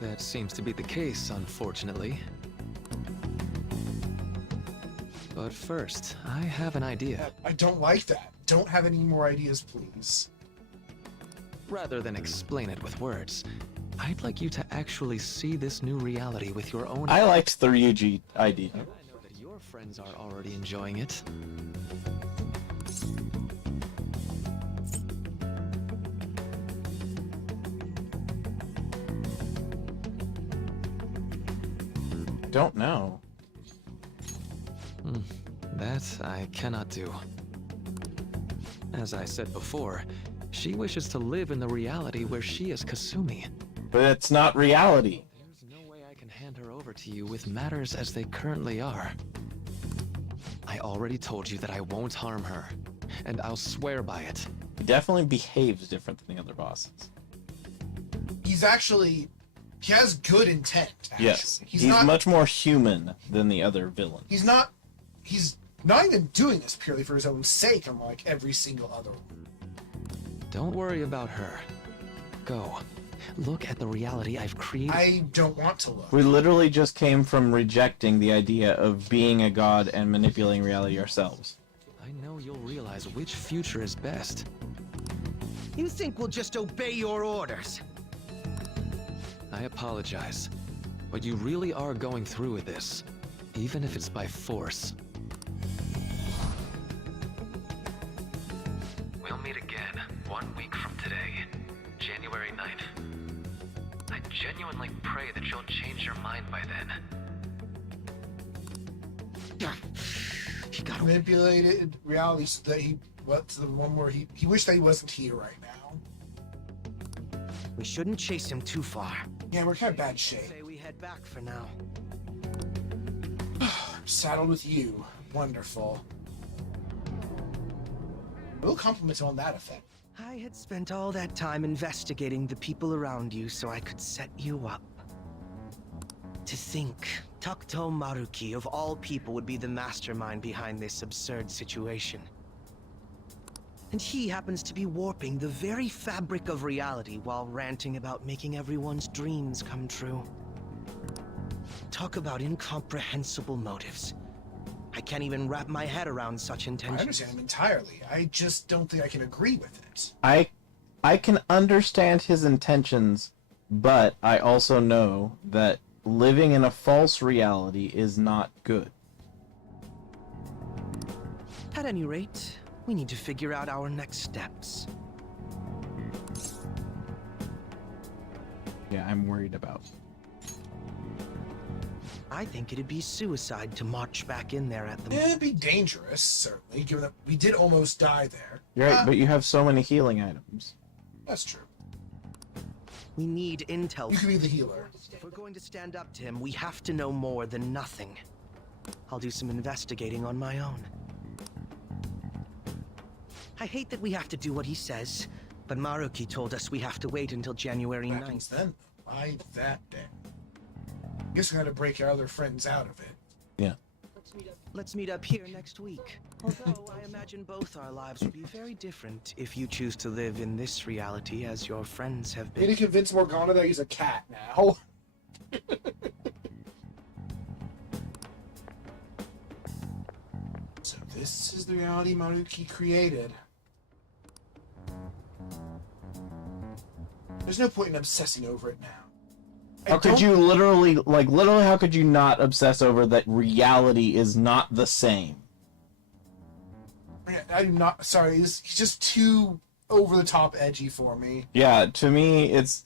That seems to be the case, unfortunately. But first, I have an idea. I don't like that. Don't have any more ideas, please. Rather than explain it with words, I'd like you to actually see this new reality with your own I liked the Ryuji idea. I know that your friends are already enjoying it. Don't know. That I cannot do. As I said before, she wishes to live in the reality where she is Kasumi. But it's not reality. There's no way I can hand her over to you with matters as they currently are. I already told you that I won't harm her, and I'll swear by it. He definitely behaves different than the other bosses. He's actually... He has good intent, actually. Yes. He's not, much more human than the other villain. He's not even doing this purely for his own sake, unlike every single other one. Don't worry about her. Go. Look at the reality I've created. I don't want to look. We literally just came from rejecting the idea of being a god and manipulating reality ourselves. I know you'll realize which future is best. You think we'll just obey your orders? I apologize, but you really are going through with this, even if it's by force. We'll meet again 1 week from today, January 9th. I genuinely pray that you'll change your mind by then. He got manipulated reality so that he went to the one where he wished that he wasn't here right now. We shouldn't chase him too far. Yeah, we're kind of bad shape. Say we head back for now. I'm saddled with you. Wonderful. We'll compliment him on that effect. I had spent all that time investigating the people around you so I could set you up. To think, Takuto Maruki of all people would be the mastermind behind this absurd situation. And he happens to be warping the very fabric of reality while ranting about making everyone's dreams come true. Talk about incomprehensible motives. I can't even wrap my head around such intentions. I understand him entirely. I just don't think I can agree with it. I can understand his intentions, but I also know that living in a false reality is not good. At any rate, we need to figure out our next steps. Yeah, I'm worried about. I think it'd be suicide to march back in there at the It'd be dangerous, certainly, given that we did almost die there. You're right, but you have so many healing items. That's true. We need intel. You can be the healer. If we're going to stand up to him, we have to know more than nothing. I'll do some investigating on my own. I hate that we have to do what he says, but Maruki told us we have to wait until January 9th. Then, why that day? Guess we had to break our other friends out of it. Yeah. Let's meet up here next week. Although I imagine both our lives would be very different if you choose to live in this reality as your friends have Need been. to convince Morgana that he's a cat now. So this is the reality Maruki created. There's no point in obsessing over it now. How could you literally, how could you not obsess over that reality is not the same? I'm not sorry. He's just too over the top edgy for me. Yeah, to me, it's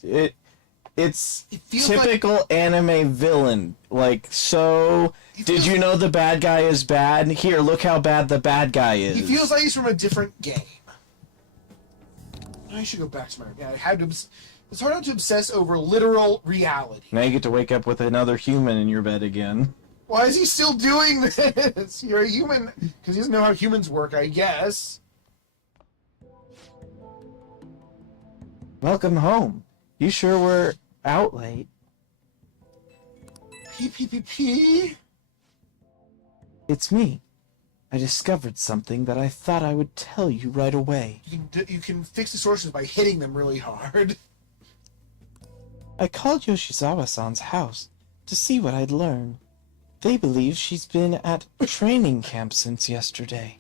typical anime villain. Like, so, did you know the bad guy is bad? Here, look how bad the bad guy is. He feels like he's from a different game. I should go back to my. Yeah, I had to. It's hard not to obsess over literal reality. Now you get to wake up with another human in your bed again. Why is he still doing this? You're a human. Because he doesn't know how humans work, I guess. Welcome home. You sure were out late. P. It's me. I discovered something that I thought I would tell you right away. You can fix the sources by hitting them really hard. I called Yoshizawa-san's house to see what I'd learn. They believe she's been at training camp since yesterday.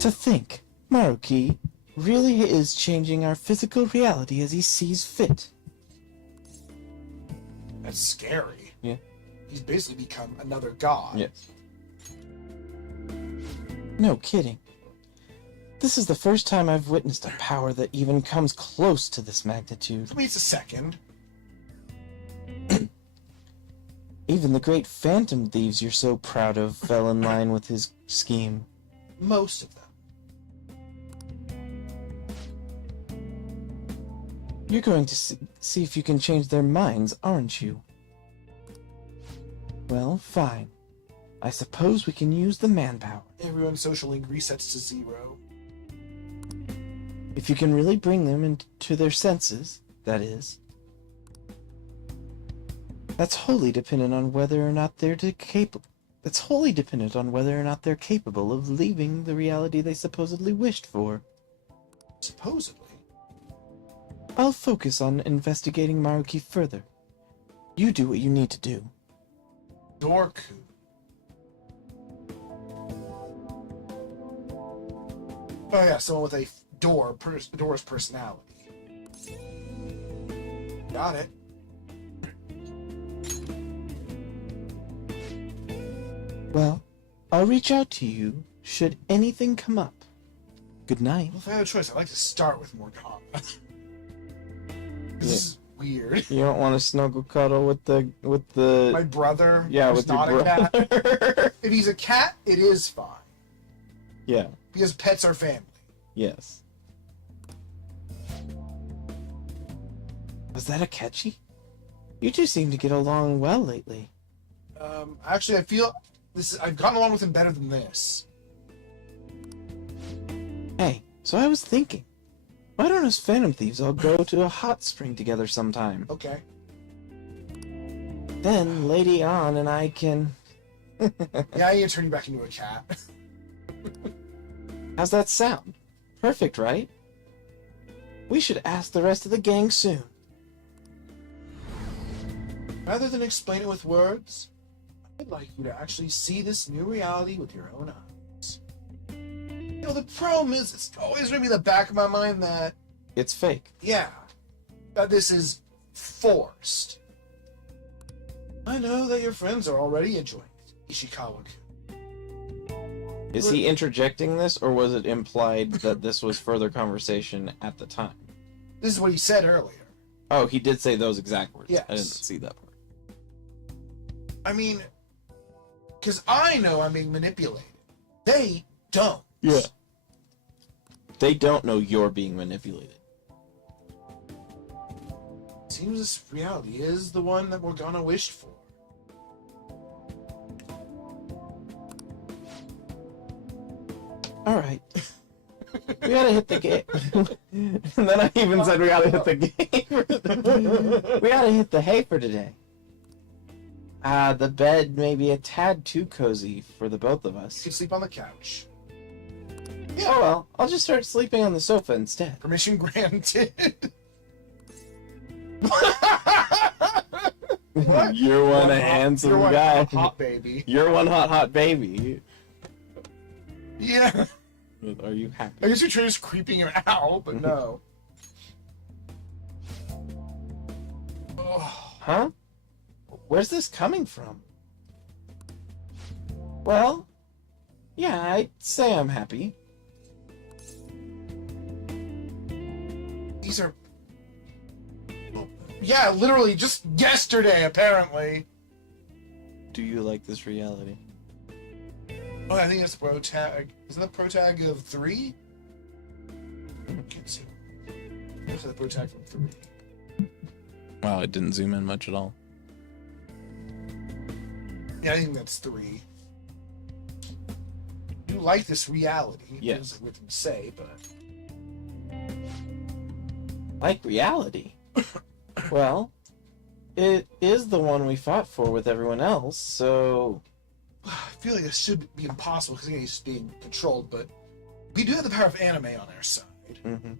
To think, Maruki really is changing our physical reality as he sees fit. That's scary. Yeah. He's basically become another god. Yes. No kidding. This is the first time I've witnessed a power that even comes close to this magnitude. For me, it's a second. Even the great phantom thieves you're so proud of fell in line with his scheme. Most of them. You're going to see if you can change their minds, aren't you? Well, fine. I suppose we can use the manpower. Everyone's social link resets to 0. If you can really bring them into their senses, that is. That's wholly dependent on whether or not they're capable. That's wholly dependent on whether or not they're capable of leaving the reality they supposedly wished for. Supposedly? I'll focus on investigating Maruki further. You do what you need to do. Dorku. Oh yeah, someone with a door's personality. Got it. Well, I'll reach out to you should anything come up. Good night. Well, if I had a choice, I'd like to start with Morgana. This is weird. You don't want to snuggle cuddle with the My brother. Yeah, who's with your not a brother. cat. If he's a cat, it is fine. Yeah. Because pets are family. Yes. Was that a catchy? You two seem to get along well lately. Actually, I feel I've gotten along with him better than this. Hey, so I was thinking, why don't us Phantom Thieves all go to a hot spring together sometime? Okay. Then, Lady An and I can... Yeah, I need to turn you back into a cat. How's that sound? Perfect, right? We should ask the rest of the gang soon. Rather than explain it with words, I'd like you to actually see this new reality with your own eyes. You know, the problem is, it's always going to be in the back of my mind that, It's fake. yeah, that this is forced. I know that your friends are already enjoying it, Ishikawa-kun. Is he interjecting this, or was it implied that this was further conversation at the time? This is what he said earlier. Oh, he did say those exact words. Yes. I didn't see that part. I mean, because I know I'm being manipulated. They don't. Yeah. They don't know you're being manipulated. Seems this reality is the one that Morgana wished for. Alright. We gotta hit the game. And then I even said we gotta hit the game. We gotta hit the hay for today. The bed may be a tad too cozy for the both of us. You can sleep on the couch. Oh well, I'll just start sleeping on the sofa instead. Permission granted. You're one handsome You're one guy. hot baby. You're one hot baby. Yeah. Are you happy? I guess you're just creeping him out, but no. Huh? Where's this coming from? Well, yeah, I'd say I'm happy. These are... Yeah, literally just yesterday, apparently. Do you like this reality? Oh, I think it's the pro tag. Isn't the pro tag of 3? Can't see. What's the pro tag from 3? Wow, it didn't zoom in much at all. Yeah, I think that's 3. You like this reality. Yes. It's weird thing to say, but... Like reality? Well, it is the one we fought for with everyone else, so... I feel like this should be impossible because again, he's just being controlled, but we do have the power of anime on our side. Mm-hmm.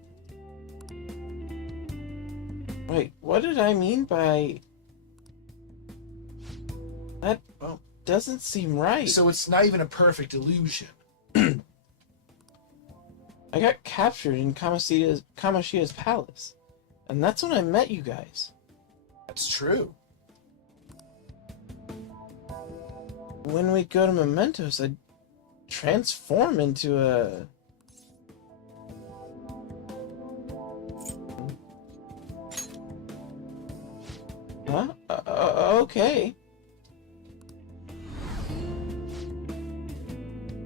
Wait, what did I mean by... That doesn't seem right. So it's not even a perfect illusion. I got captured in Kamashida's palace, and that's when I met you guys. That's true. When we go to Mementos, I'd transform into a... Huh? Okay.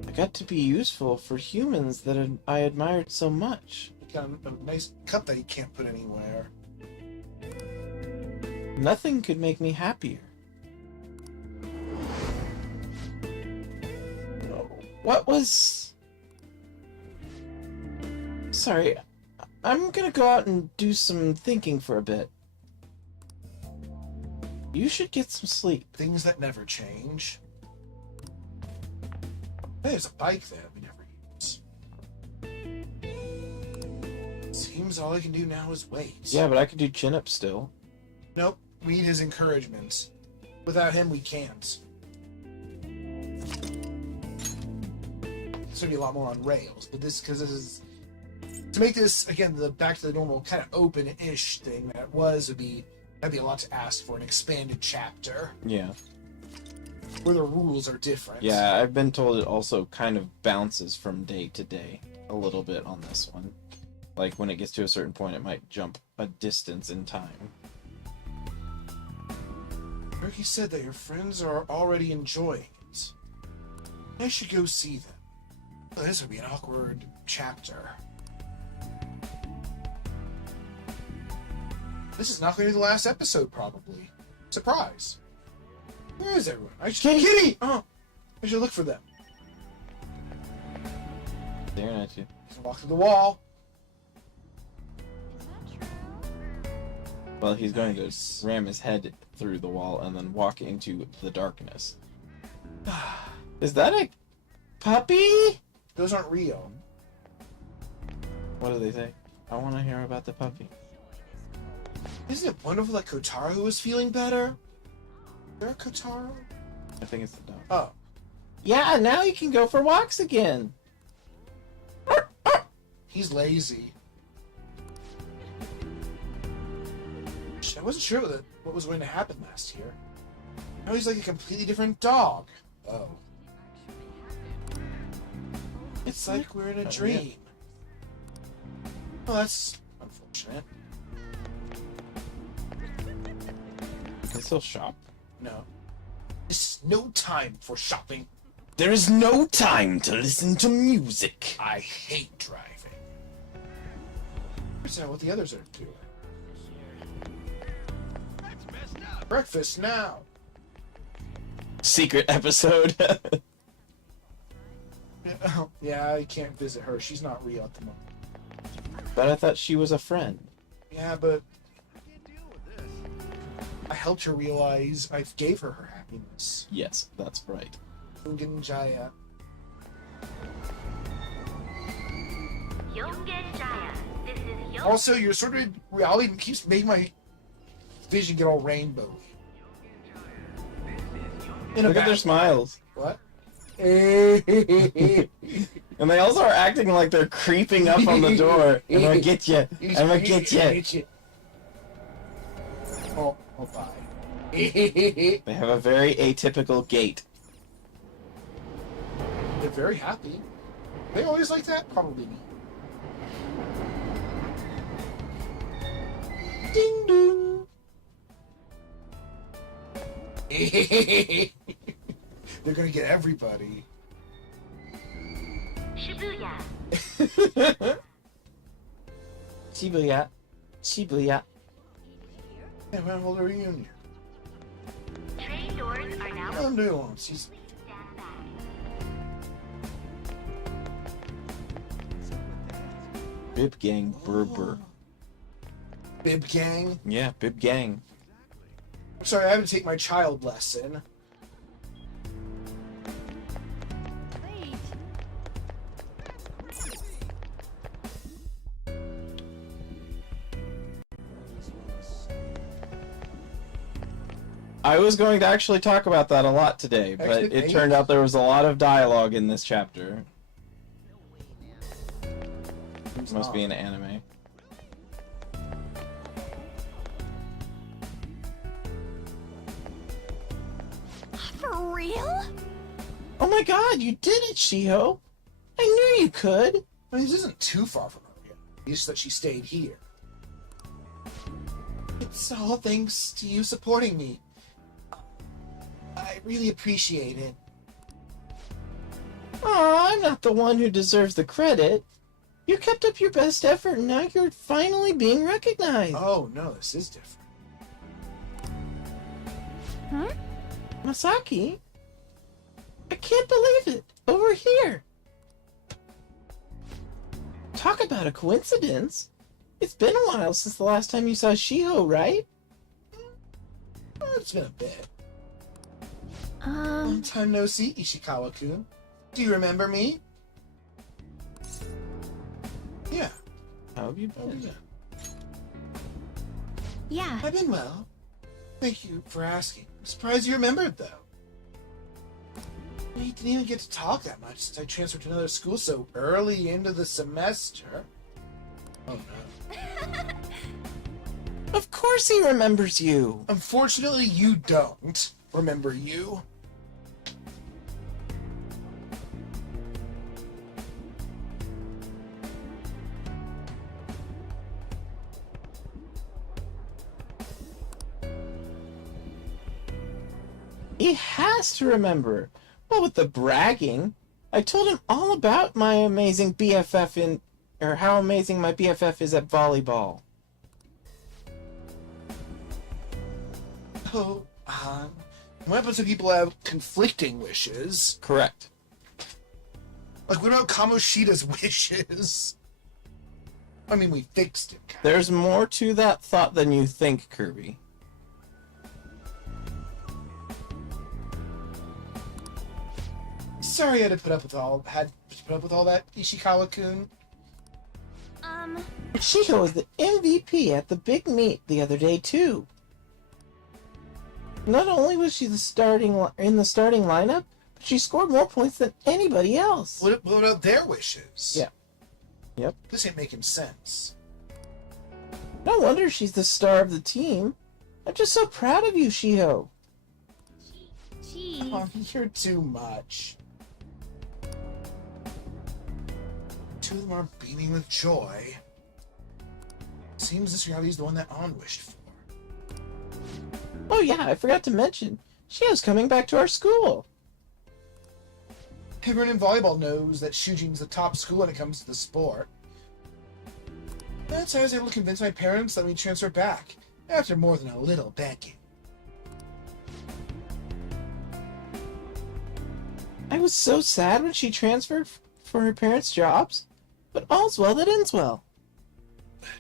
I got to be useful for humans that I admired so much. Got a nice cup that he can't put anywhere. Nothing could make me happier. What was... Sorry, I'm gonna go out and do some thinking for a bit. You should get some sleep. Things that never change. Hey, there's a bike there we never use. Seems all I can do now is wait. Yeah, but I could do chin-ups still. Nope, we need his encouragement. Without him, we can't. It's gonna be a lot more on rails, but this is to make this again back to the normal kind of open-ish thing that it was. That'd be a lot to ask for an expanded chapter. Yeah. Where the rules are different. Yeah, I've been told it also kind of bounces from day to day a little bit on this one. Like when it gets to a certain point, it might jump a distance in time. Ricky said that your friends are already enjoying it. I should go see them. Oh, this would be an awkward chapter. This is not going to be the last episode, probably. Surprise. Where is everyone? Kitty! Oh, I should look for them. Staring at you. You can walk through the wall. Well, he's going to ram his head through the wall and then walk into the darkness. Is that a puppy? Those aren't real. What do they say? I want to hear about the puppy. Isn't it wonderful that Kotaro is feeling better? Is there a Kotaro? I think it's the dog. Oh. Yeah, now he can go for walks again. He's lazy. I wasn't sure what was going to happen last year. Now he's like a completely different dog. Oh. It's like we're in a dream. Well, that's unfortunate. Can still shop. No. This is no time for shopping. There is no time to listen to music. I hate driving. That's not what the others are doing. Breakfast now. Secret episode. Yeah, I can't visit her. She's not real at the moment. But I thought she was a friend. Yeah, but I helped her realize I gave her her happiness. Yes, that's right. Ungen Jaya. Yongen Jaya. This is Yongen. Also, your sort of reality keeps making my vision get all rainbowy. Look at their smiles. What? And they also are acting like they're creeping up on the door. I'm gonna get you. I'm gonna get you. Oh, bye. They have a very atypical gait. They're very happy. They always like that? Probably me. Ding dong. They're gonna get everybody. Shibuya. Shibuya. Shibuya. Yeah, man, hold a reunion. Train doors are now Oh, no, she's... Bip Gang Berber. Bib Gang. Yeah, Bib Gang. I'm sorry, I have to take my child lesson. I was going to actually talk about that a lot today, but Exit it 8? turned out there was a lot of dialogue in this chapter. This must be an anime. For real? Oh my god, you did it, Shiho! I knew you could! I mean, this isn't too far from her. It's just that she stayed here. It's all thanks to you supporting me. I really appreciate it. Aw, I'm not the one who deserves the credit. You kept up your best effort and now you're finally being recognized. Oh no, this is different. Huh? Masaki? I can't believe it! Over here! Talk about a coincidence! It's been a while since the last time you saw Shiho, right? It's been a bit. Long time no see, Ishikawa-kun. Do you remember me? Yeah. How have you been? Yeah. I've been well. Thank you for asking. I'm surprised you remembered, though. We didn't even get to talk that much since I transferred to another school so early into the semester. Oh no. Of course he remembers you! Unfortunately, you don't remember you. He has to remember. Well, with the bragging, I told him all about my amazing BFF or how amazing my BFF is at volleyball. Oh, what happens when people have conflicting wishes? Correct. Like, what about Kamoshida's wishes? I mean, we fixed it. There's more to that thought than you think, Kirby. Sorry I had to put up with all that, Ishikawa-kun. Shiho was the MVP at the big meet the other day too. Not only was she in the starting lineup, but she scored more points than anybody else. What about their wishes? Yeah. Yep. This ain't making sense. No wonder she's the star of the team. I'm just so proud of you, Shiho. Oh, you're too much. Two of them are beaming with joy. Seems this reality's the one that An wished for. Oh yeah, I forgot to mention, Shiho's coming back to our school. Everyone in volleyball knows that Shujin's the top school when it comes to the sport. That's how I was able to convince my parents to let me transfer back, after more than a little begging. I was so sad when she transferred for her parents' jobs, but all's well that ends well.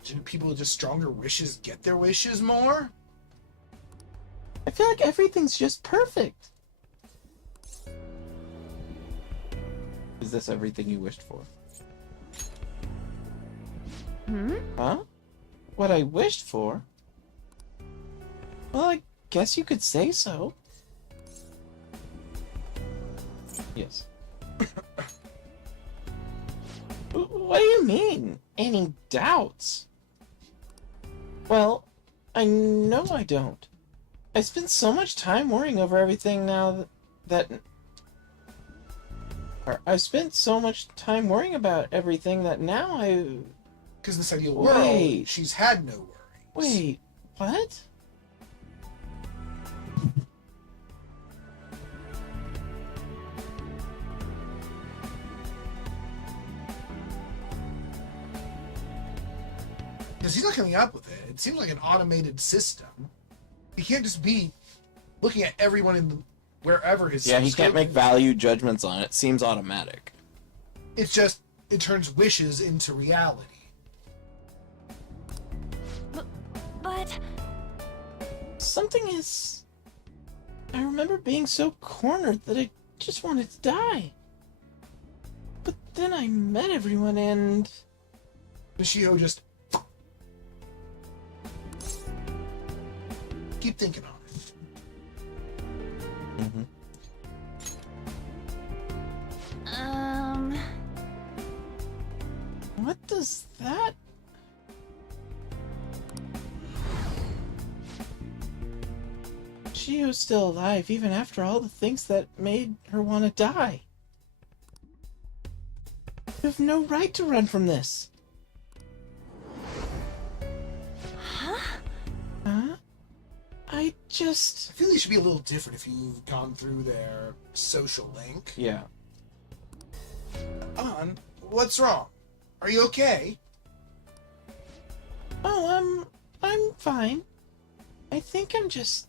Didn't people with just stronger wishes get their wishes more? I feel like everything's just perfect. Is this everything you wished for? Huh? What I wished for? Well, I guess you could say so. Yes. What do you mean? Any doubts? Well, I know I don't. I spend so much time worrying over everything now I've spent so much time worrying about everything that now Because in this ideal world, she's had no worries. Wait, what? Because he's not coming up with it. It seems like an automated system. He can't just be looking at everyone in wherever his... Yeah, he can't make value judgments on it. Seems automatic. It's just, it turns wishes into reality. But Something is... I remember being so cornered that I just wanted to die. But then I met everyone and... Nishio just... Keep thinking on it. Mm-hmm. What does that... Shio's still alive even after all the things that made her want to die. You have no right to run from this. Huh? Huh? I just... I feel it should be a little different if you've gone through their social link. Yeah. On, what's wrong? Are you okay? Oh, I'm fine. I think I'm just...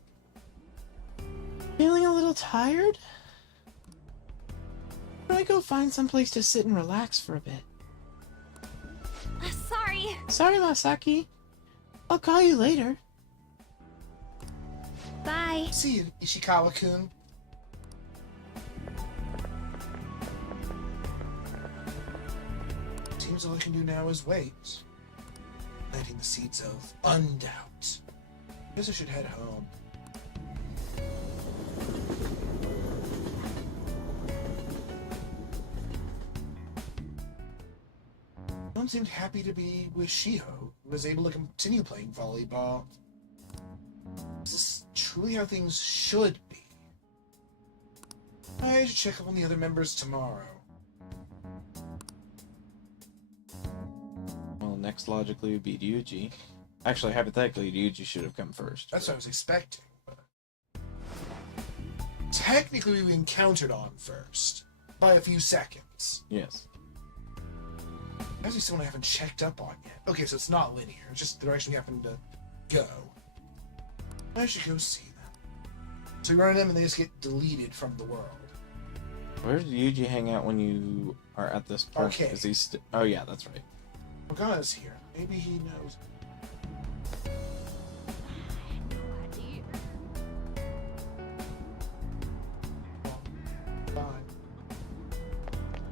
feeling a little tired? Can I go find someplace to sit and relax for a bit? Sorry. Sorry, Masaki. I'll call you later. Bye. See you, Ishikawa-kun. Seems all I can do now is wait. Planting the seeds of undoubt. Guess I should head home. No one seemed happy to be with Shiho, who was able to continue playing volleyball. Is this truly how things should be? I should check up on the other members tomorrow. Well, next logically would be Ryuji. Actually, hypothetically, Ryuji should have come first. That's what I was expecting. But... technically, we encountered on first. By a few seconds. Yes. There's someone I haven't checked up on yet. Okay, so it's not linear. It's just the direction we happen to go. I should go see them. So we run into them and they just get deleted from the world. Where did Ryuji hang out when you are at this point? Arcade. Is he oh yeah, that's right. Morgana's here. Maybe he knows.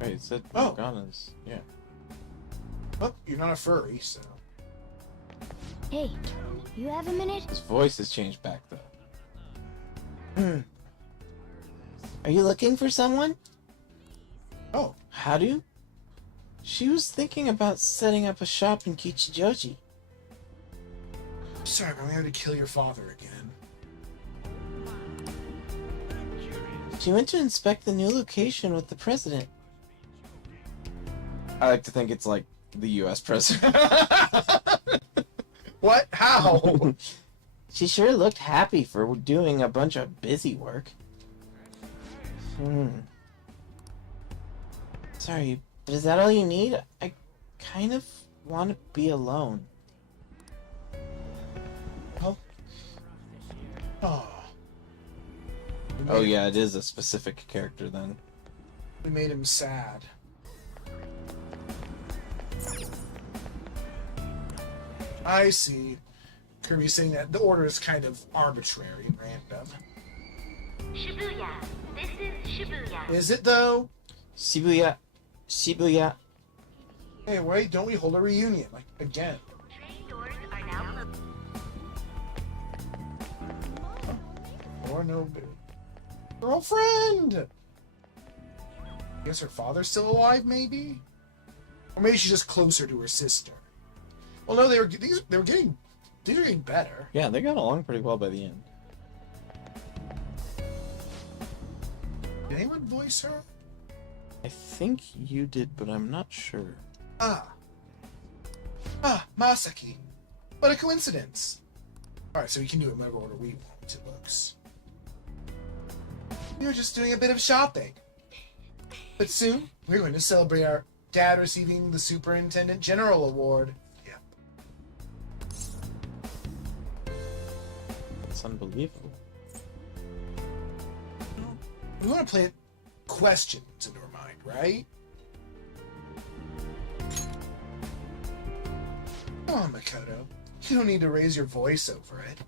Wait, it said Oh. Morgana's. Yeah. Well, you're not a furry, so... Hey, you have a minute? His voice has changed back though. Are you looking for someone? Oh. Haru? She was thinking about setting up a shop in Kichijoji. Sorry, I'm going to kill your father again. She went to inspect the new location with the president. I like to think it's like the US president. What? How? She sure looked happy for doing a bunch of busy work. Sorry, but is that all you need? I kind of want to be alone. Oh. Oh yeah, it is a specific character then. We made him sad. I see. Kirby's saying that the order is kind of arbitrary and random. Shibuya. This is Shibuya. Is it though? Shibuya. Shibuya. Hey, wait, don't we hold a reunion? Like, again. Train doors are now closed. Or no girlfriend! I guess her father's still alive, maybe? Or maybe she's just closer to her sister. Well, no, they were getting better. Yeah, they got along pretty well by the end. Did anyone voice her? I think you did, but I'm not sure. Masaki. What a coincidence. Alright, so we can do it in whatever order we want, it looks. We were just doing a bit of shopping. But soon, we're going to celebrate our dad receiving the Superintendent General Award. Yep. It's unbelievable. We want to plant questions into her mind, right? Come on, Makoto. You don't need to raise your voice over it.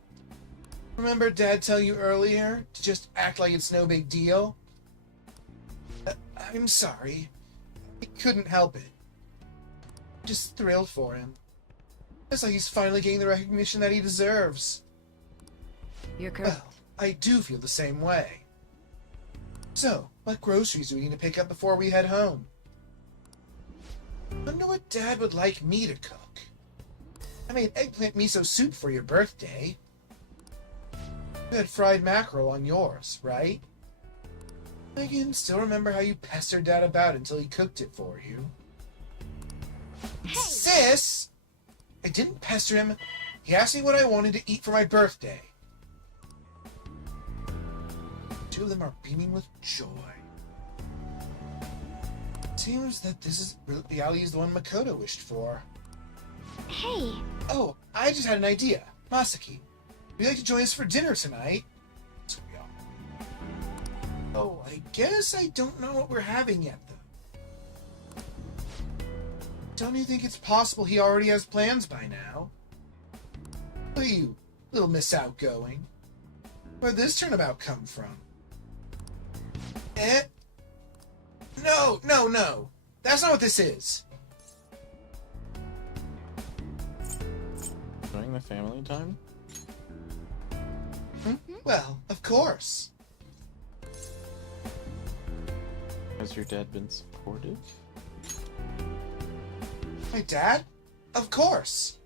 Remember Dad telling you earlier to just act like it's no big deal? I'm sorry. I couldn't help it. Just thrilled for him. It's like he's finally getting the recognition that he deserves. You're correct. Well, I do feel the same way. So, what groceries do we need to pick up before we head home? Wonder what Dad would like me to cook. I made eggplant miso soup for your birthday. You had fried mackerel on yours, right? I can still remember how you pestered Dad about it until he cooked it for you. Hey. Sis! I didn't pester him. He asked me what I wanted to eat for my birthday. Two of them are beaming with joy. Seems that this is reality is the one Makoto wished for. Hey. Oh, I just had an idea. Masaki, would you like to join us for dinner tonight? So we are. Oh, I guess I don't know what we're having yet, though. Don't you think it's possible he already has plans by now? Look at you, little Miss Outgoing. Where'd this turnabout come from? Eh? No, no, no. That's not what this is. During the family time? Well, of course. Has your dad been supportive? My dad? Of course.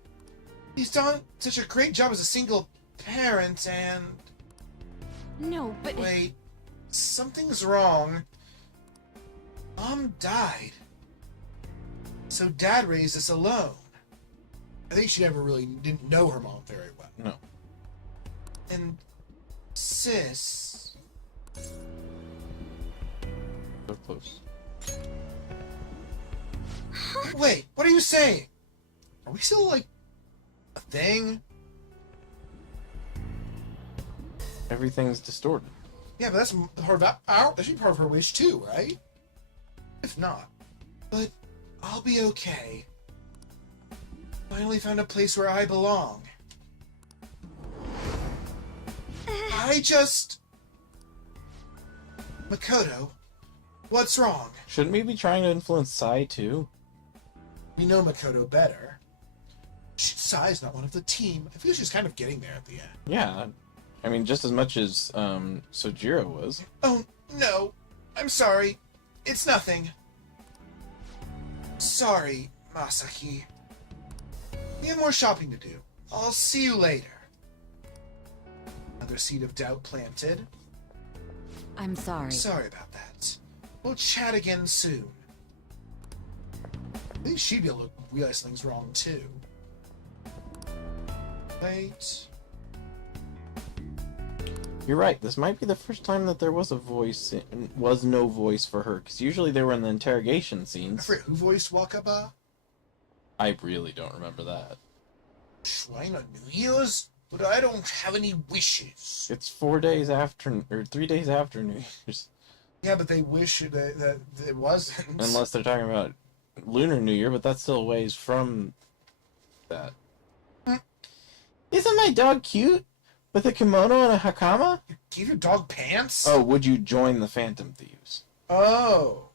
He's done such a great job as a single parent and... No, but... Wait. Something's wrong. Mom died. So Dad raised us alone. I think she never really didn't know her mom very well. No. And Sis... So close. Wait, what are you saying? Are we still, like, a thing? Everything's distorted. Yeah, but that's part of our... That should be part of her wish, too, right? If not. But I'll be okay. Finally found a place where I belong. I just... Makoto, what's wrong? Shouldn't we be trying to influence Sai too? We know Makoto better. Sai's not one of the team. I feel she's kind of getting there at the end. Yeah. I mean, just as much as Sojiro was. Oh, no. I'm sorry. It's nothing. Sorry, Masaki. We have more shopping to do. I'll see you later. Another seed of doubt planted. I'm sorry. Sorry about that. We'll chat again soon. I think she'd be able to realize something's wrong, too. Wait. You're right. This might be the first time that there was no voice for her, because usually they were in the interrogation I scenes. forget who voiced Wakaba? I really don't remember that. Shrine on New Year's? But I don't have any wishes. It's 4 days after, or 3 days after New Year's. Yeah, but they wish that it wasn't. Unless they're talking about Lunar New Year, but that's still a ways from that. Isn't my dog cute? With a kimono and a hakama? You gave your dog pants? Oh, would you join the Phantom Thieves? Oh.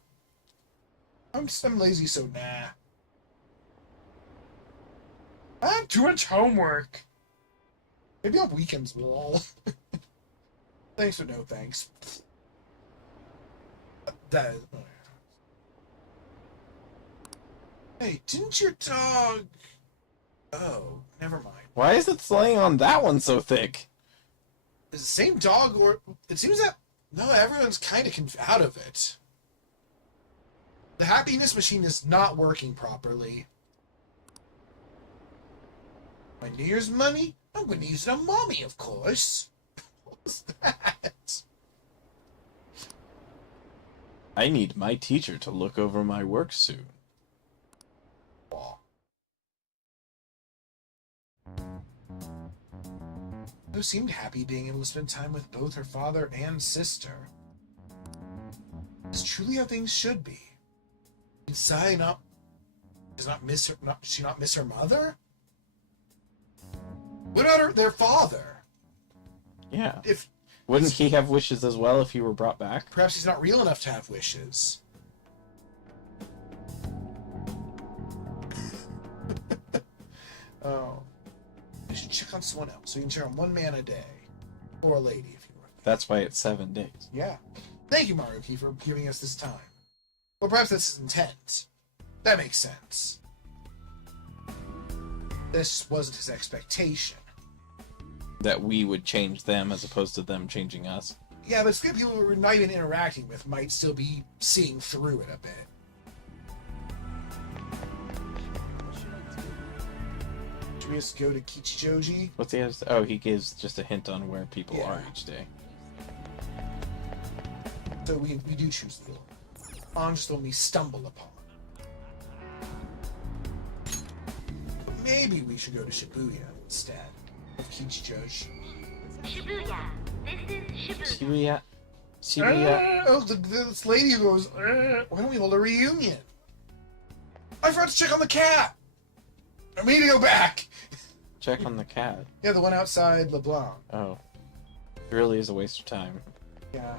I'm lazy, so nah. I have too much homework. Maybe on weekends we'll all... Thanks but no thanks. That is... Hey, didn't your dog... Oh, never mind. Why is it slaying on that one so thick? Is it the same dog, or... It seems that... No, everyone's kind of out of it. The happiness machine is not working properly. My New Year's money? I'm going to use it on Mommy, of course. What was that? I need my teacher to look over my work soon. Who seemed happy being able to spend time with both her father and sister. Is truly how things should be. Did Sai not miss her mother? What about their father? Yeah. If Wouldn't he have wishes as well if he were brought back? perhaps he's not real enough to have wishes. Oh. I should check on someone else. So you can check on one man a day. Or a lady, if you will. That's why it's 7 days. Yeah. Thank you, Mario Key, for giving us this time. Well, perhaps that's his intent. That makes sense. This wasn't his expectation. That we would change them as opposed to them changing us. Yeah, but still people we're not even interacting with might still be seeing through it a bit. Should we just go to Kichijoji? What's he have? Oh, he gives just a hint on where people Yeah. are each day. So we do choose the order. On just the one we stumble upon. But maybe we should go to Shibuya instead of Kichijoji. Shibuya. This is Shibuya. Shibuya. Shibuya. Oh, this lady who goes, why don't we hold a reunion? I forgot to check on the cat! I need to go back! Check on the cat. Yeah, the one outside LeBlanc. Oh. It really is a waste of time. Yeah.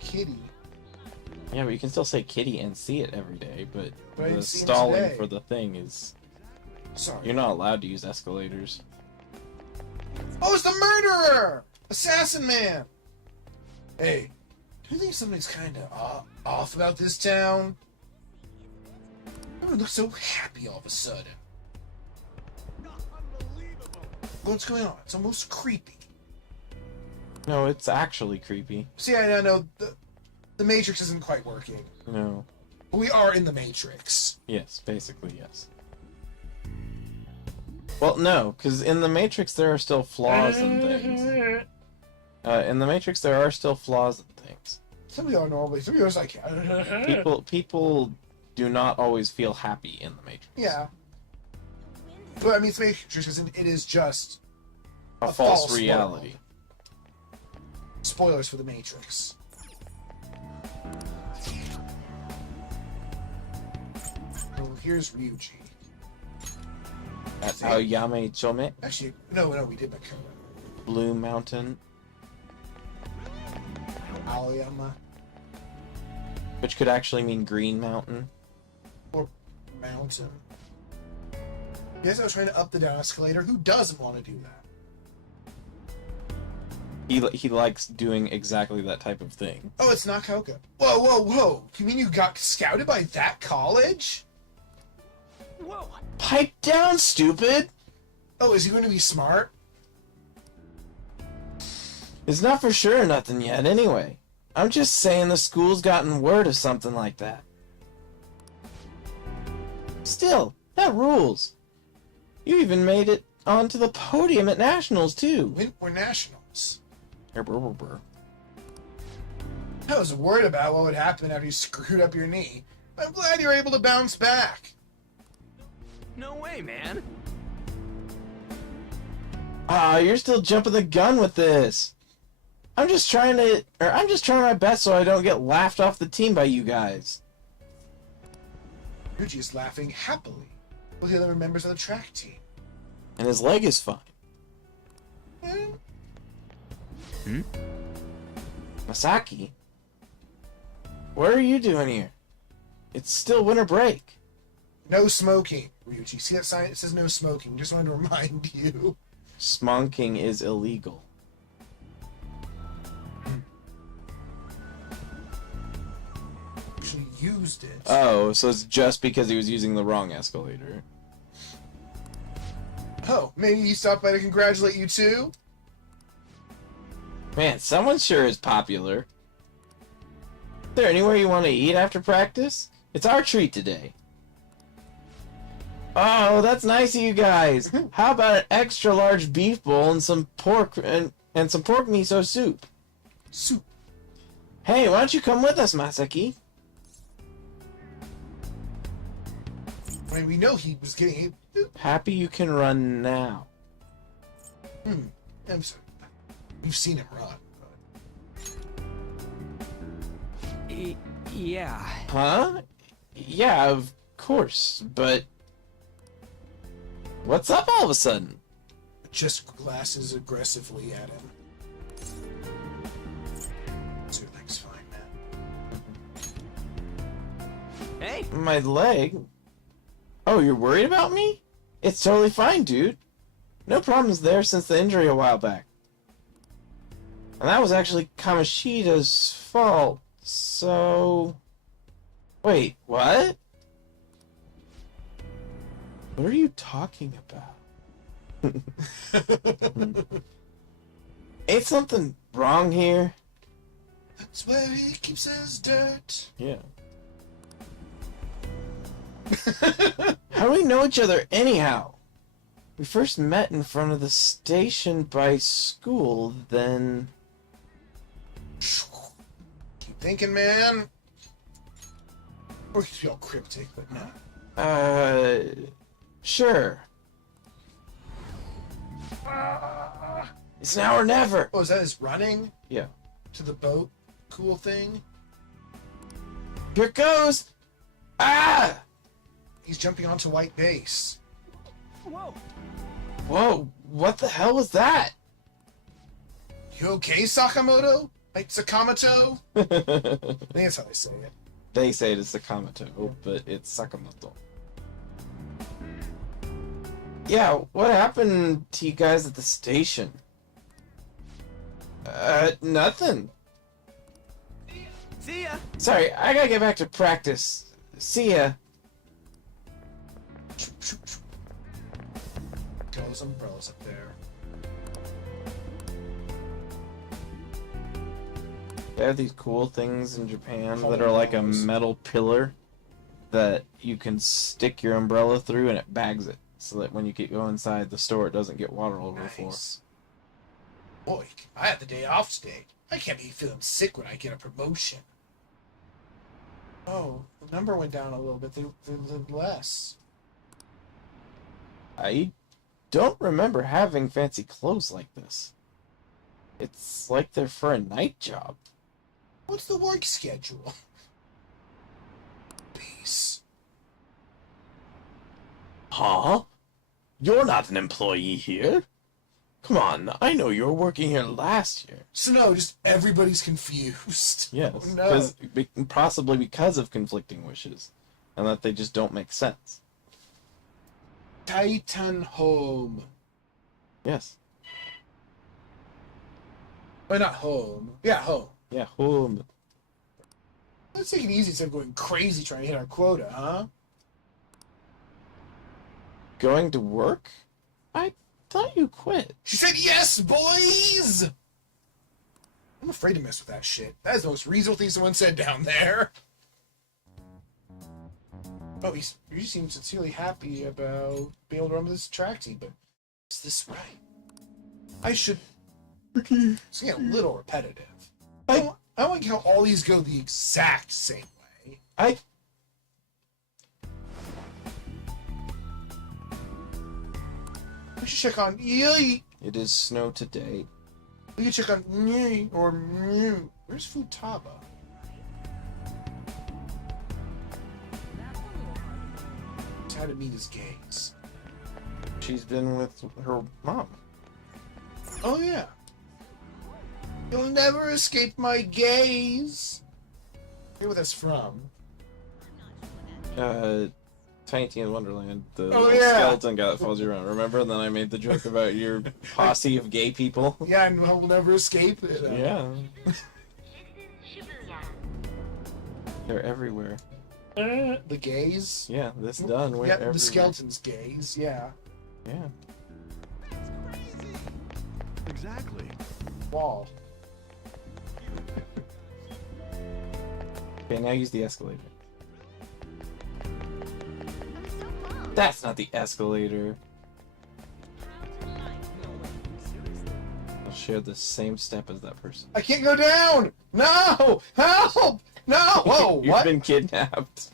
Kitty. Yeah, but you can still say kitty and see it every day, but But I the didn't see him stalling today. for the thing is... Sorry. You're not allowed to use escalators. Oh, it's the murderer! Assassin Man! Hey, do you think something's kinda off about this town? Everyone looks so happy all of a sudden. What's going on? It's almost creepy. No, it's actually creepy. See, I know the Matrix isn't quite working. No. We are in the Matrix. Yes, basically, yes. Well, no, because in the Matrix there are still flaws and things. In the Matrix there are still flaws and things. Some of y'all normally, some of y'all like, People do not always feel happy in the Matrix. Yeah. But I mean, it's Matrix because it is just A false false reality. world. Spoilers for the Matrix. Oh, here's Ryuji. At Aoyame Chome, Actually, no, we did Makoto. Blue Mountain, Aoyama which could actually mean Green Mountain. or Mountain. Yes, I was trying to up the down escalator. Who doesn't want to do that? He likes doing exactly that type of thing. Oh, it's not Coco. Whoa. You mean you got scouted by that college? Whoa! Pipe down, stupid! Oh, is he going to be smart? It's not for sure or nothing yet, anyway. I'm just saying the school's gotten word of something like that. Still, that rules. You even made it onto the podium at Nationals, too. We're Nationals. Brr. I was worried about what would happen after you screwed up your knee. I'm glad you're able to bounce back. No way, man. Ah, you're still jumping the gun with this. I'm just trying my best so I don't get laughed off the team by you guys. Ryuji is laughing happily with the other members of the track team. And his leg is fine. Masaki? What are you doing here? It's still winter break. No smoking, Ryuji. See that sign? It says no smoking. Just wanted to remind you. Smoking is illegal. Actually used it. Oh, so it's just because he was using the wrong escalator. Oh, maybe he stopped by to congratulate you too? Man, someone sure is popular. Is there anywhere you want to eat after practice? It's our treat today. Oh, that's nice of you guys. How about an extra large beef bowl and some pork and some pork miso soup? Soup. Hey, why don't you come with us, Masaki? I mean, we know he was getting it. Happy you can run now. I'm sorry. You've seen him run. Yeah. Huh? Yeah, of course, but... What's up all of a sudden? Just glasses aggressively at him. So your leg's fine, man. Hey! My leg? Oh, you're worried about me? It's totally fine, dude. No problems there since the injury a while back. And that was actually Kamoshida's fault, so... Wait, what? What are you talking about? Ain't something wrong here? That's where he keeps his dirt. Yeah. How do we know each other anyhow? We first met in front of the station by school, then... Keep thinking, man. Or you feel cryptic, but no. Sure. It's now or never. Oh, is that his running? Yeah. To the boat? Cool thing? Here it goes! Ah! He's jumping onto white base. Whoa! Whoa, what the hell was that? You okay, Sakamoto? Like Sakamoto? I think that's how they say it. They say it is Sakamoto, but it's Sakamoto. Yeah, what happened to you guys at the station? Nothing. See ya! Sorry, I gotta get back to practice. See ya. Those umbrellas up there. They have these cool things in Japan that are like a metal pillar that you can stick your umbrella through and it bags it. So that when you go inside the store, it doesn't get water all over the floor. Boy, I had the day off today. I can't be feeling sick when I get a promotion. Oh, the number went down a little bit. They lived less. I don't remember having fancy clothes like this. It's like they're for a night job. What's the work schedule? Peace. Huh? You're not an employee here. Come on, I know you were working here last year. So no, just everybody's confused. Yes, Oh, no. possibly because of conflicting wishes, and that they just don't make sense. Titan home. Yes. Well, not home. Yeah, home. Yeah, home. Let's take it easy instead of going crazy trying to hit our quota, huh? Going to work? I thought you quit. She said yes, boys! I'm afraid to mess with that shit. That is the most reasonable thing someone said down there. Oh, you seem sincerely happy about being able to run this track team, but is this right? I should... It's getting a little repetitive. I want how all these go the exact same way. We should check on Yui. It is snow today. We can check on Yui or Mew. Where's Futaba? It's how to meet his gaze. She's been with her mom. Oh yeah. You'll never escape my gaze. Hear where that's from. Tiny Tina's Wonderland. The Oh, yeah. skeleton guy that follows you around. Remember? And then I made the joke about your posse of gay people. Yeah, and we'll never escape it. Yeah. They're everywhere. The gaze? Yeah, this done. We're Yeah, everywhere. the skeleton's gaze, yeah. Yeah. Exactly. Wall. Okay, now use the escalator. That's not the escalator. I'll share the same step as that person. I can't go down! No! Help! No! Whoa, You've what? been kidnapped.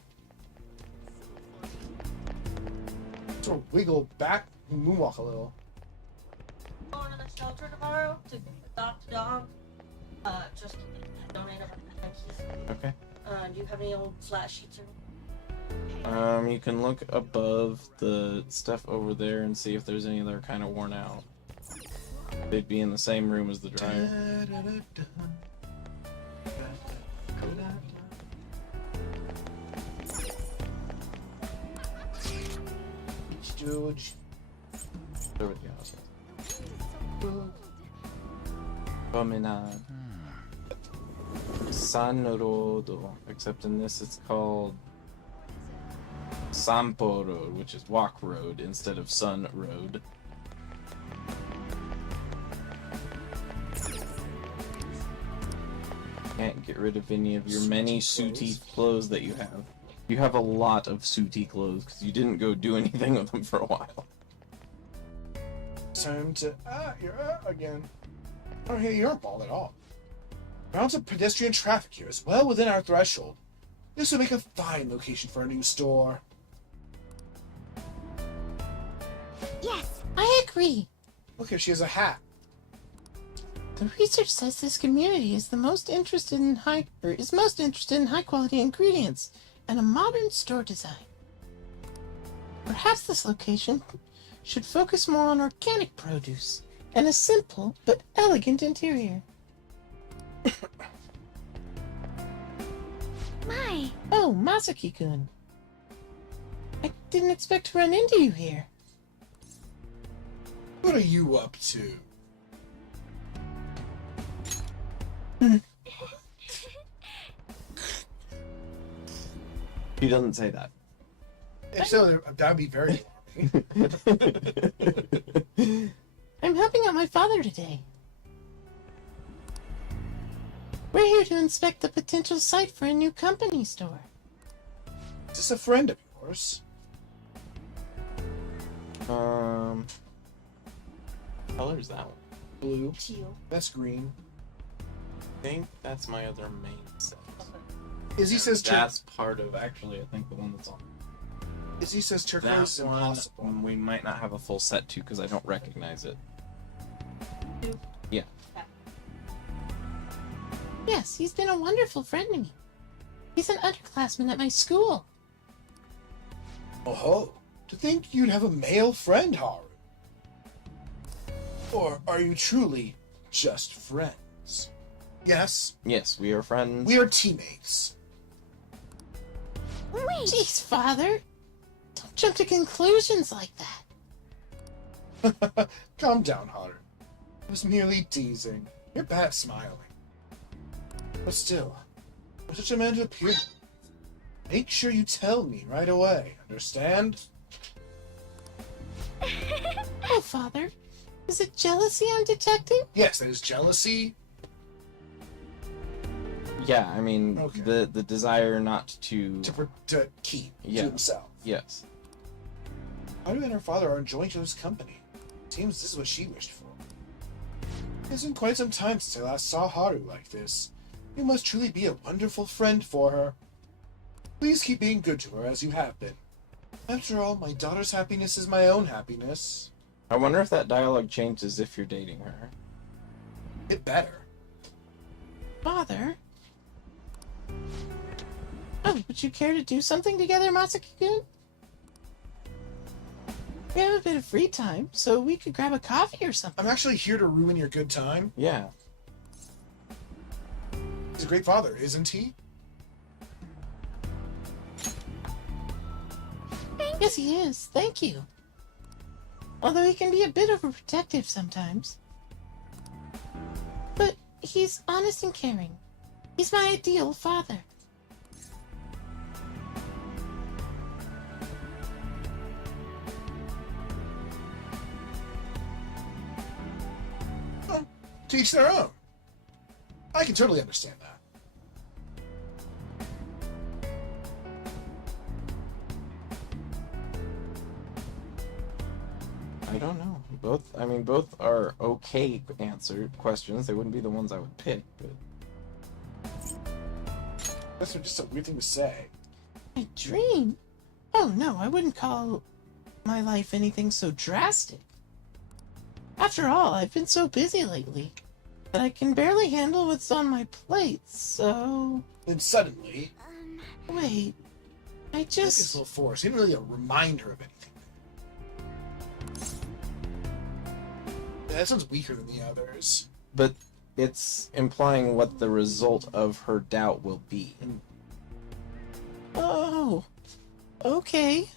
Sort of wiggle back and moonwalk a little. Going to the shelter tomorrow to adopt a dog. I donate a bunch of things. Okay. Do you have any old flat sheets or You can look above the stuff over there and see if there's any that are kind of worn out. They'd be in the same room as the dryer. George. There we go. Promenade. San Rodo. Except in this it's called Sampo Road, which is Walk Road instead of Sun Road. Can't get rid of any of your many sooty clothes that you have. You have a lot of sooty clothes because you didn't go do anything with them for a while. Time to you're again. Oh, hey, you aren't bald at all. Rounds of pedestrian traffic here is well within our threshold. This would make a fine location for a new store. Yes, I agree. Look here, she has a hat. The research says this community is most interested in high quality ingredients and a modern store design. Perhaps this location should focus more on organic produce and a simple but elegant interior. My! Oh, Masaki-kun. I didn't expect to run into you here. What are you up to? He doesn't say that. If so, that would be very alarming. I'm helping out my father today. We're here to inspect the potential site for a new company store. Is this a friend of yours? Color is that one? Blue. Teal. That's green. I think that's my other main set. Izzy says that's part of actually I think the one that's on. Izzy says turquoise is That one impossible. we might not have a full set to because I don't recognize it. Yeah. Yes, he's been a wonderful friend to me. He's an underclassman at my school. Oh, to think you'd have a male friend, Haru. Or are you truly just friends? Yes, Yes, we are friends. we are teammates. Wait! Jeez, Father! Don't jump to conclusions like that. Calm down, Haru. I was merely teasing. You're bad at smiling. But still, for such a man to appear, make sure you tell me right away, understand? Oh, Father. Is it jealousy I'm detecting? Yes, that is jealousy. Yeah, I mean Okay. the desire not to To keep Yeah. to himself. Yes. Haru and her father are enjoying each other's company. Seems this is what she wished for. It's been quite some time since I last saw Haru like this. You must truly be a wonderful friend for her. Please keep being good to her as you have been. After all, my daughter's happiness is my own happiness. I wonder if that dialogue changes if you're dating her. It better. Father? Oh, would you care to do something together, Masaki-kun? We have a bit of free time, so we could grab a coffee or something. I'm actually here to ruin your good time. Yeah. He's a great father, isn't he? Yes, he is. Thank you. Although he can be a bit overprotective sometimes. But he's honest and caring. He's my ideal father. To each their own. I can totally understand that. I don't know. Both are okay questions. They wouldn't be the ones I would pick, but That's just a weird thing to say. My dream? Oh no, I wouldn't call my life anything so drastic. After all, I've been so busy lately that I can barely handle what's on my plate, so... Then suddenly... Wait, I It's just... a little forced. He didn't really remind her of anything. Yeah, that sounds weaker than the others. But it's implying what the result of her doubt will be. Oh, okay.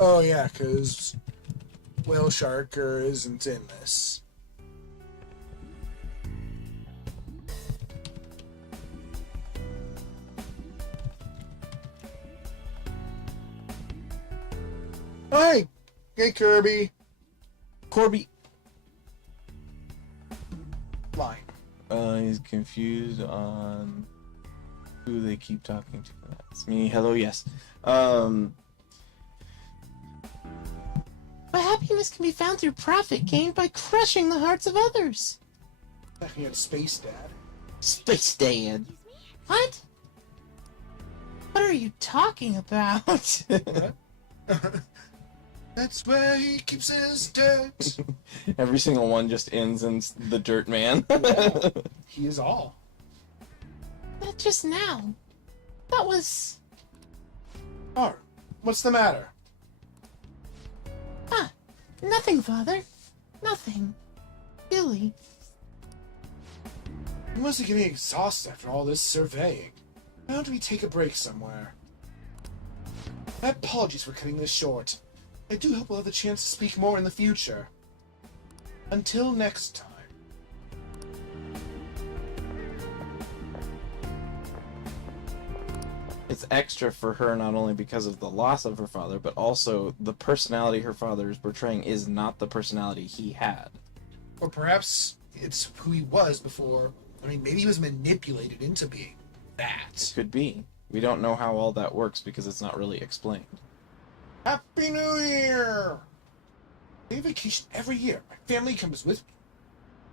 Oh yeah, because Whale Sharker isn't in this. Hi! Hey, Kirby. Corby. Line. He's confused on who they keep talking to. That's me. Hello, yes. But happiness can be found through profit gained by crushing the hearts of others. He had Space Dad. Space Dad. What? What are you talking about? That's where he keeps his dirt. Every single one just ends in the Dirt Man. He is all. Not just now. That was... Oh, what's the matter? Nothing, Father. Nothing. Billy. You must be getting exhausted after all this surveying. Why don't we take a break somewhere? My apologies for cutting this short. I do hope we'll have the chance to speak more in the future. Until next time. It's extra for her not only because of the loss of her father, but also the personality her father is portraying is not the personality he had. Or perhaps it's who he was before. I mean, maybe he was manipulated into being that. Could be. We don't know how all that works because it's not really explained. Happy New Year! I take vacation every year. My family comes with me.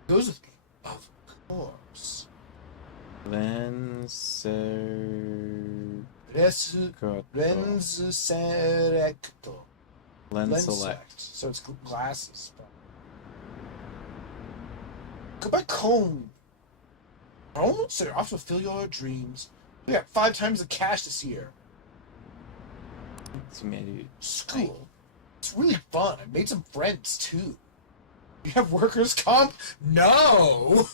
Goes with me. Of course. Renserecto. Lenselect. So it's glasses. Go back home. Home? So you're off to fulfill your dreams. We got 5 times the cash this year. School. It's really fun. I made some friends too. You have workers' comp? No!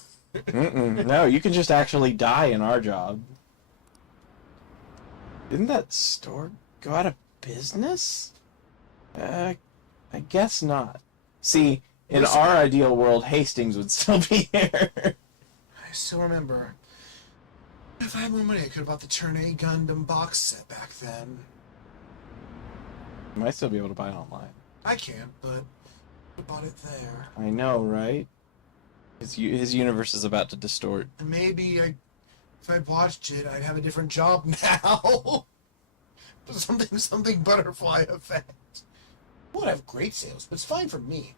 No, you can just actually die in our job. Didn't that store go out of business? I guess not. See, in our ideal world, Hastings would still be here. I still remember. If I had more money, I could have bought the Turn A Gundam box set back then. You might still be able to buy it online. I can't, but I bought it there. I know, right? His universe is about to distort. And maybe if I'd watched it, I'd have a different job now. something butterfly effect. It would have great sales, but it's fine for me.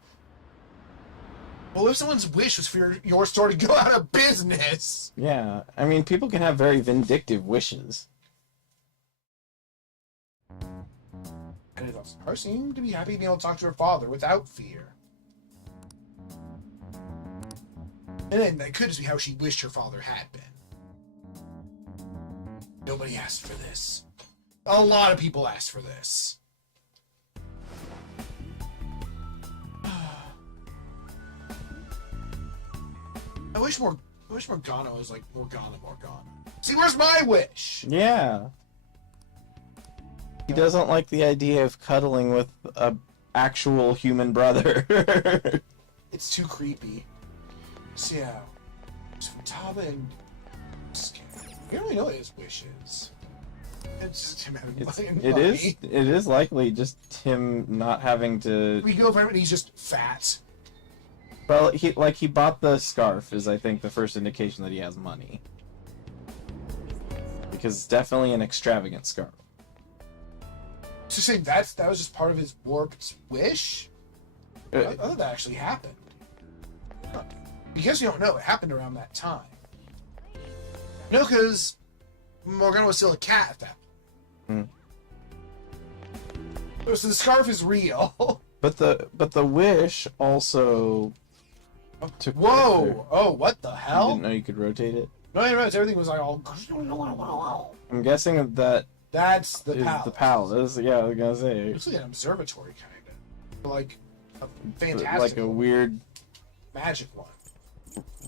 Well, if someone's wish was for your store to go out of business. Yeah, I mean, people can have very vindictive wishes. And it also, her seemed to be happy being able to talk to her father without fear. And then that could just be how she wished her father had been. Nobody asked for this. A lot of people asked for this. I wish Morgana was like Morgana. See, where's my wish? Yeah. He doesn't like the idea of cuddling with a actual human brother. It's too creepy. So yeah, it's Futaba and we don't really know what his wish is. It's just him having money. It is likely just him not having to. We go over and he's just fat. Well, he bought the scarf is I think the first indication that he has money. Because it's definitely an extravagant scarf. So saying that was just part of his warped wish? I thought that actually happened. Huh. Because you don't know, it happened around that time. No, because Morgana was still a cat at that point. So the scarf is real. But the wish also took. Whoa! Oh, what the I hell? didn't know you could rotate it. No, I realized everything was like all. I'm guessing that That's the is palace. the palace. Yeah, I was gonna say. It's like an observatory, kind of. Like a fantastic, Like a weird magic one.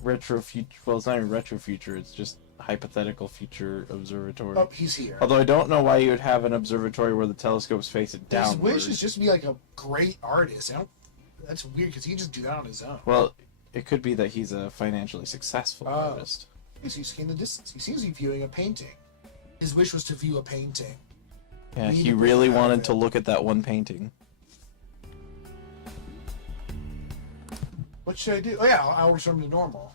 retro future. Well, it's not even retro future. It's just hypothetical future observatory. Oh, he's here. Although I don't know why you would have an observatory where the telescope's facing His downward. wish is just to be like a great artist. That's weird because he can just do that on his own. Well, it could be that he's a financially successful artist. He's seen the distance. He seems to be viewing a painting. His wish was to view a painting. Yeah, We he need to really bring that wanted in. to look at that one painting. What should I do? Oh yeah, I'll return to normal.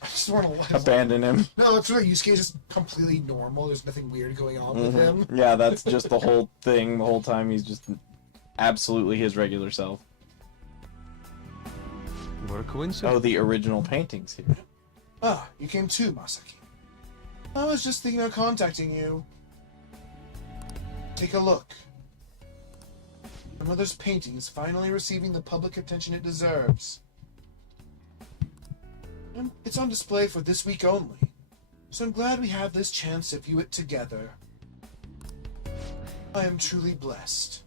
I just want to let Abandon him. No, that's right. Yusuke is just completely normal. There's nothing weird going on with him. Yeah, that's just the whole thing. The whole time he's just absolutely his regular self. What a coincidence. Oh, the original painting's here. Ah, you came too, Masaki. I was just thinking of contacting you. Take a look. My mother's painting is finally receiving the public attention it deserves. And it's on display for this week only, so I'm glad we have this chance to view it together. I am truly blessed.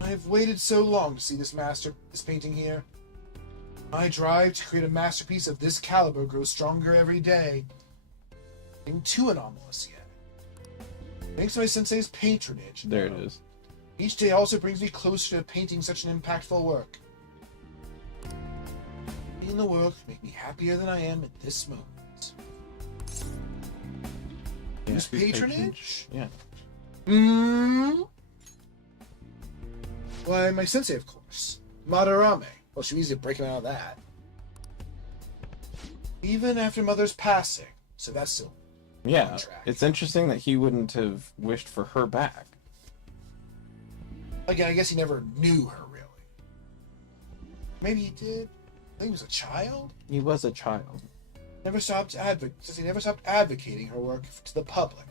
I have waited so long to see this painting here. My drive to create a masterpiece of this caliber grows stronger every day. Nothing too anomalous yet. Thanks to my sensei's patronage. There it is. Each day also brings me closer to painting such an impactful work. Seeing the world can make me happier than I am at this moment. Yeah, Whose patronage? Yeah. Why, my sensei, of course. Madarame. Well, she easy to break him out of that. Even after Mother's passing, so that's still Yeah, it's interesting that he wouldn't have wished for her back. Again, I guess he never knew her, really. Maybe he did. I think he was a child? He was a child. Says he never stopped advocating her work to the public.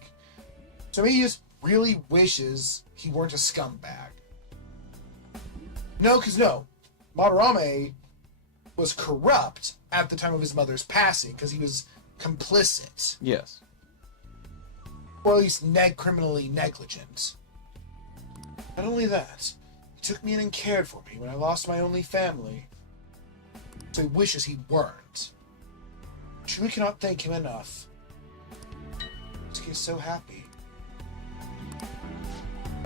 So maybe he just really wishes he weren't a scumbag. No, Madarame was corrupt at the time of his mother's passing because he was complicit. Yes. Or at least criminally negligent. Not only that, he took me in and cared for me when I lost my only family. So he wishes he weren't. I truly cannot thank him enough. He's so happy.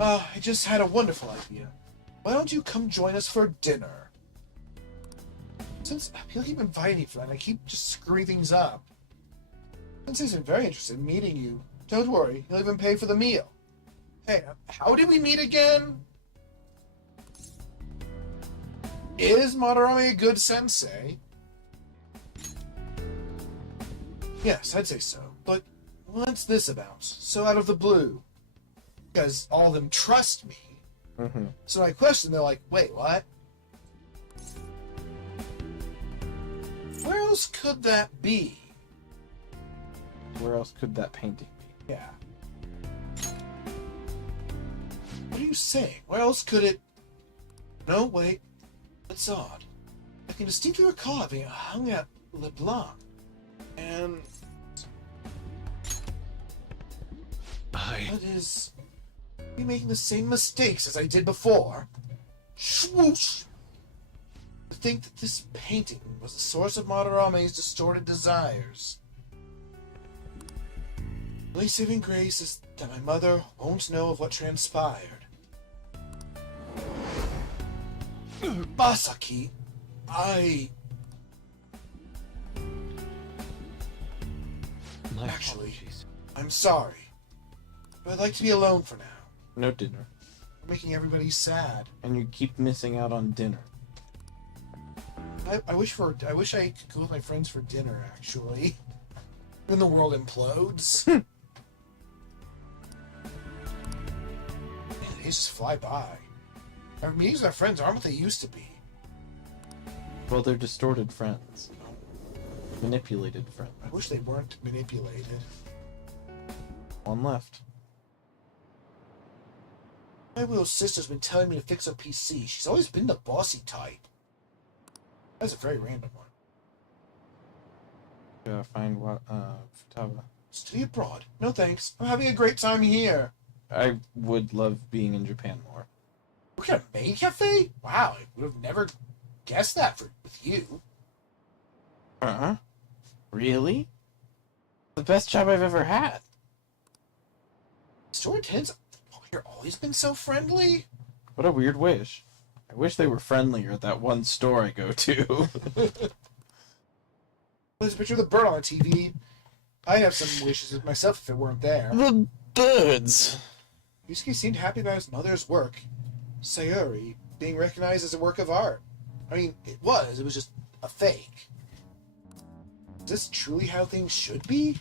I just had a wonderful idea. Why don't you come join us for dinner? Since people keep inviting me for that, I keep just screwing things up. Sensei's been very interested in meeting you. Don't worry, he'll even pay for the meal. Hey, how did we meet again? Is Madarame a good sensei? Yes, I'd say so. But what's this about? So out of the blue. Because all of them trust me. Mm-hmm. So I question, they're like, wait, what? Where else could that be? Where else could that painting be? Yeah. What are you saying? Where else could it... No, wait. That's odd. I can distinctly recall having hung at LeBlanc. And... What is... Are you making the same mistakes as I did before? Swoosh! To think that this painting was the source of Madarame's distorted desires. The only saving grace is that my mother won't know of what transpired. Masaki, My Actually, apologies. I'm sorry. But I'd like to be alone for now. No dinner. You're making everybody sad. And you keep missing out on dinner. I wish I could go with my friends for dinner, actually. When the world implodes. Man, days just fly by. Our meetings with our friends aren't what they used to be. Well, they're distorted friends. Manipulated friends. I wish they weren't manipulated. One left. My little sister's been telling me to fix her PC. She's always been the bossy type. That's a very random one. Find what, Futaba. Study abroad. No thanks. I'm having a great time here. I would love being in Japan more. Work at a maid cafe? Wow, I would have never guessed that with you. Uh-huh. Really? The best job I've ever had. Store attendants, you've always been so friendly. What a weird wish. I wish they were friendlier at that one store I go to. There's a picture of the bird on the TV. I'd have some wishes myself if it weren't there. The birds. Yusuke seemed happy about his mother's work. Sayuri being recognized as a work of art. I mean, it was just a fake. Is this truly how things should be?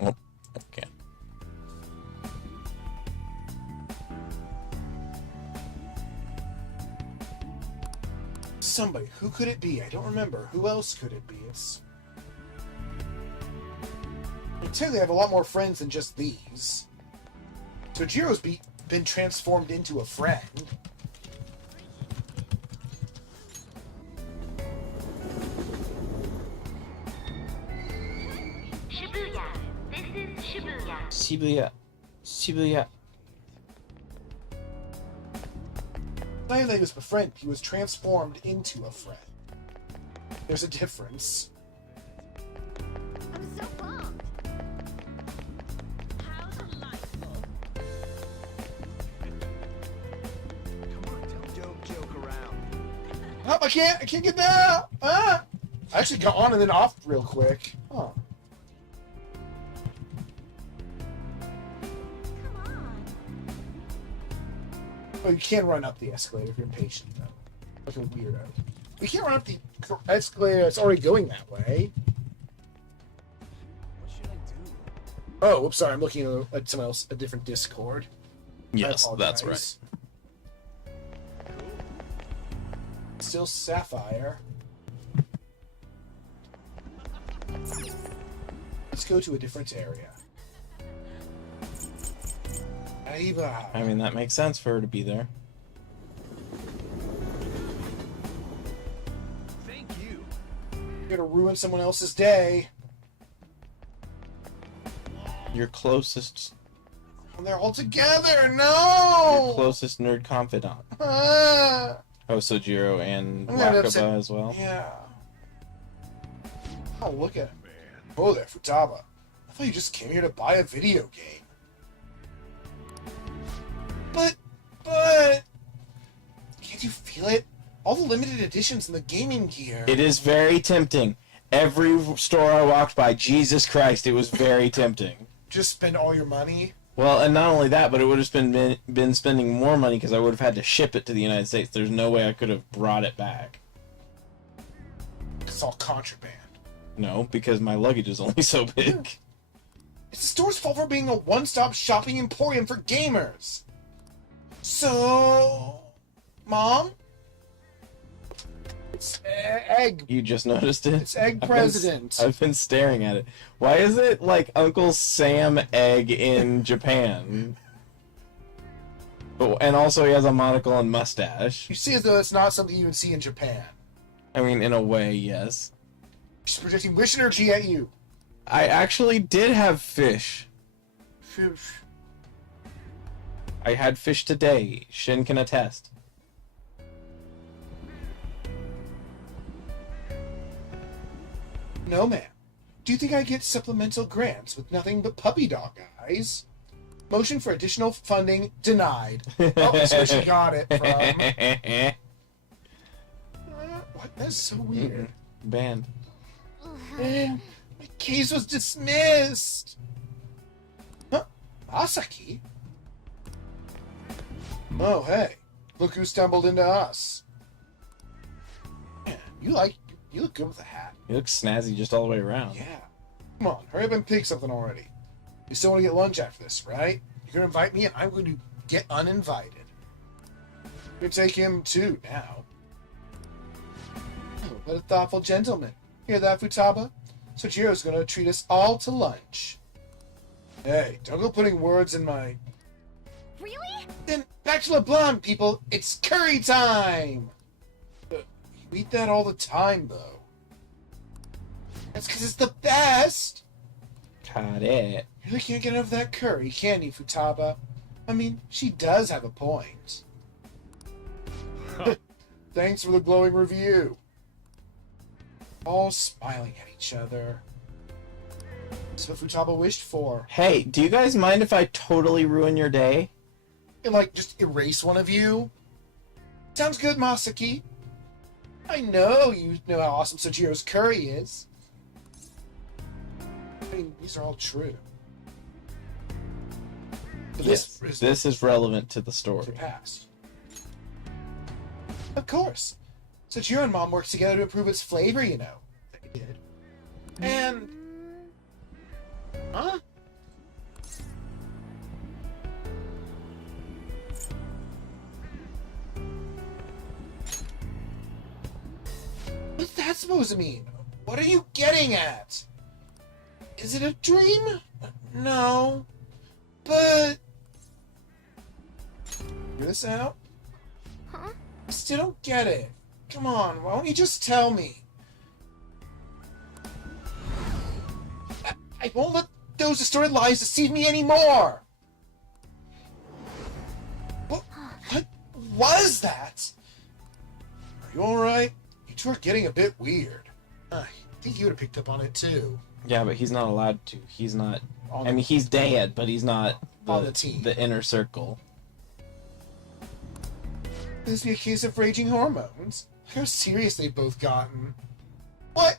Oh, okay. Somebody. Who could it be? I don't remember. Who else could it be? I technically have a lot more friends than just these. So Jiro's been transformed into a friend. Shibuya. This is Shibuya. Shibuya. Shibuya. Not only was a friend, he was transformed into a friend. There's a difference. I'm so bummed. How delightful. Come on, don't joke around. Oh, I can't get that! Ah! I actually got on and then off real quick. Oh. Oh, you can run up the escalator if you're impatient, though. Like a weirdo. You can't run up the escalator that's already going that way. What should I do? Oh, whoops, sorry. I'm looking at someone else, a different Discord. Yes, that's right. Still Sapphire. Let's go to a different area. Aiba. I mean, that makes sense for her to be there. Thank you. You're gonna ruin someone else's day. Your closest... And they're all together. No. Your closest nerd confidant. Ah. Oh, so Jiro and I'm gonna Wakaba upset- as well? Yeah. Oh, look at him. Oh there, Futaba. I thought you just came here to buy a video game. But... Can't you feel it? All the limited editions and the gaming gear. It is very tempting. Every store I walked by, Jesus Christ, it was very tempting. Just spend all your money? Well, and not only that, but it would have been spending more money because I would have had to ship it to the United States. There's no way I could have brought it back. It's all contraband. No, because my luggage is only so big. It's the store's fault for being a one-stop shopping emporium for gamers. So... Mom? It's egg. You just noticed it? It's Egg President. I've been staring at it. Why is it like Uncle Sam Egg in Japan? But, and also he has a monocle and mustache. You see as though it's not something you would see in Japan. I mean, in a way, yes. She's projecting wish energy at you. I actually did have fish. Fish. I had fish today. Shin can attest. No, ma'am. Do you think I get supplemental grants with nothing but puppy dog eyes? Motion for additional funding denied. Oh, that's where she got it from. What? That's so weird. Banned. Man, my case was dismissed. Huh? Asaki? Oh, hey. Look who stumbled into us. Man, you look good with a hat. He looks snazzy just all the way around. Yeah. Come on, hurry up and pick something already. You still want to get lunch after this, right? You're going to invite me and I'm going to get uninvited. You take him too now. Oh, what a thoughtful gentleman. Hear that, Futaba? Sojiro's gonna treat us all to lunch. Hey, don't go putting words in my... Really? Then back to LeBlanc, people. It's curry time! You eat that all the time, though. That's because it's the best! Got it. You really can't get enough of that curry, can you, Futaba? I mean, she does have a point. Thanks for the glowing review. All smiling at each other. That's what Futaba wished for. Hey, do you guys mind if I totally ruin your day? And, like, just erase one of you? Sounds good, Masaki. I know you know how awesome Sojiro's curry is. I mean, these are all true. But Yes, this is relevant to the the story. past. Of course. Sojiro and Mom worked together to improve its flavor, you know. They did. And... Huh? What's that supposed to mean? What are you getting at? Is it a dream? No. But... Figure this out? Huh? I still don't get it. Come on, why don't you just tell me? I won't let those distorted lies deceive me anymore! What was that? Are you alright? You two are getting a bit weird. I think you would have picked up on it too. Yeah, but he's not allowed to. He's not... On I mean, he's dead, but he's not On the team. the inner circle. Could this be a case of raging hormones? Look how serious they've both gotten. What?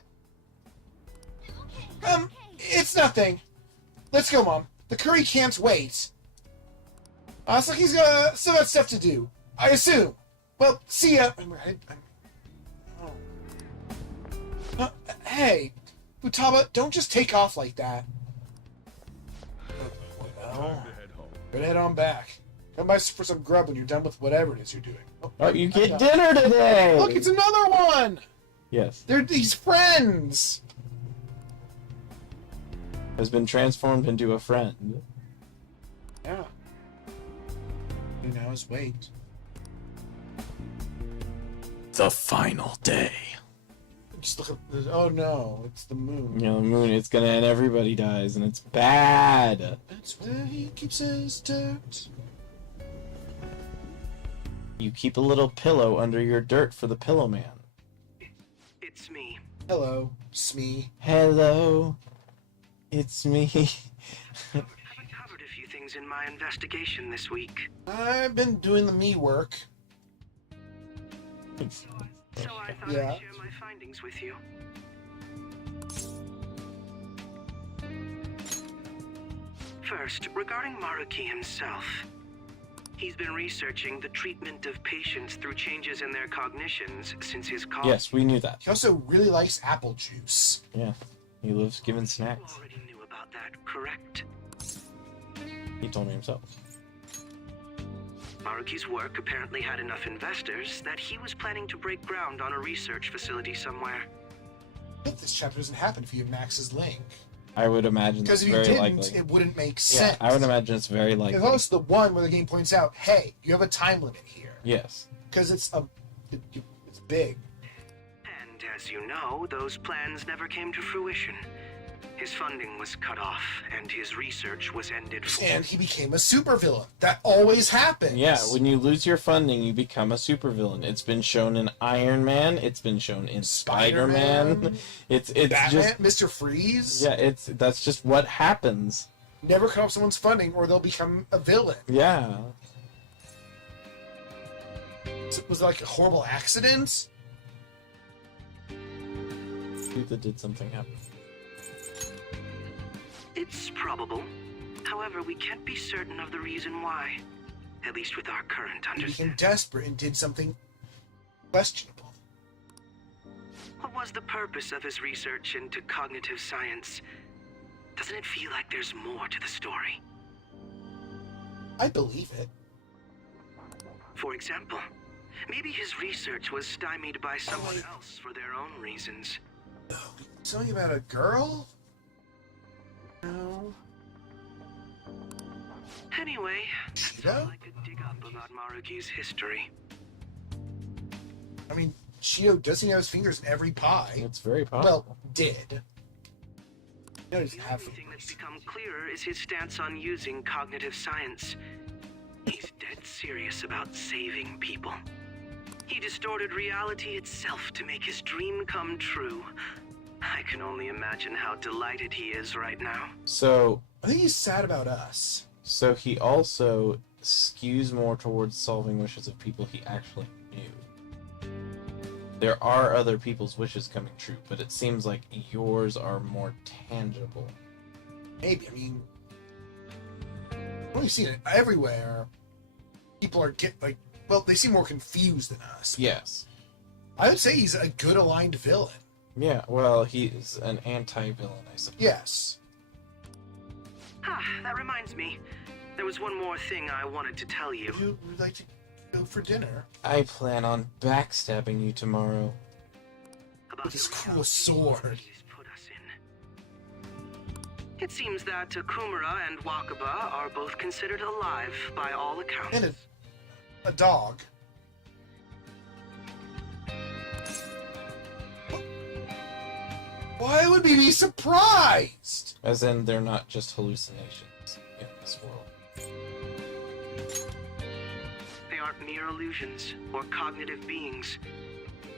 It's nothing. Let's go, Mom. The curry can't wait. Asaki's still got stuff to do, I assume. Well, see ya. Hey, Futaba, don't just take off like that. Oh, better head on back. Come by for some grub when you're done with whatever it is you're doing. Oh, you get dinner today! Look, it's another one! Yes. They're these friends! Has been transformed into a friend. Yeah. You now is wait. The final day. Just look at the, oh no, it's the moon. You know, the moon, it's gonna end, everybody dies, and it's bad. That's where he keeps his dirt. You keep a little pillow under your dirt for the pillow man. It's me. Hello, Smee. Hello. It's me. I covered a few things in my investigation this week. I've been doing the me work. So I thought Yeah. I'd share my findings with you. First, regarding Maruki himself. He's been researching the treatment of patients through changes in their cognitions since his college. Yes, we knew that. He also really likes apple juice. Yeah. He loves giving snacks. Already knew about that, correct? He told me himself. Maruki's work apparently had enough investors that he was planning to break ground on a research facility somewhere. But this chapter doesn't happen if you have Max's link. I would imagine Because it's if you very didn't, likely. it wouldn't make Yeah, sense. I would imagine it's very likely. It's also the one where the game points out, hey, you have a time limit here. Yes. Because it's big. And as you know, those plans never came to fruition. His funding was cut off, and his research was ended. And he became a supervillain. That always happens. Yeah, when you lose your funding, you become a supervillain. It's been shown in Iron Man. It's been shown in Spider-Man. It's Batman, just Mr. Freeze. yeah. That's just what happens. Never cut off someone's funding, or they'll become a villain. Yeah. Was it like a horrible accident? That did something happen. It's probable. However, we can't be certain of the reason why. At least with our current He understanding. became desperate and did something questionable. What was the purpose of his research into cognitive science? Doesn't it feel like there's more to the story? I believe it. For example, Maybe his research was stymied by someone else for their own reasons. Something about a girl? No. Anyway, that's Shido? all I could dig up about Maruki's history. I mean, Shido does seem to have his fingers in every pie. It's very possible. Well, did. He doesn't have The only thing that's become clearer is his stance on using cognitive science. He's dead serious about saving people. He distorted reality itself to make his dream come true. I can only imagine how delighted he is right now. So I think he's sad about us. So he also skews more towards solving wishes of people he actually knew. There are other people's wishes coming true, but it seems like yours are more tangible. Maybe, I mean, we've seen it everywhere. People are they seem more confused than us. Yes. I would say he's a good aligned villain. Yeah, well, he's an anti-villain, I suppose. Yes. That reminds me. There was one more thing I wanted to tell you. You would like to go for dinner? I plan on backstabbing you tomorrow. About With his the cool sword. he's put us in. It seems that Kumura and Wakaba are both considered alive by all accounts. And a dog. Why would we be surprised? As in, they're not just hallucinations in this world. They aren't mere illusions or cognitive beings.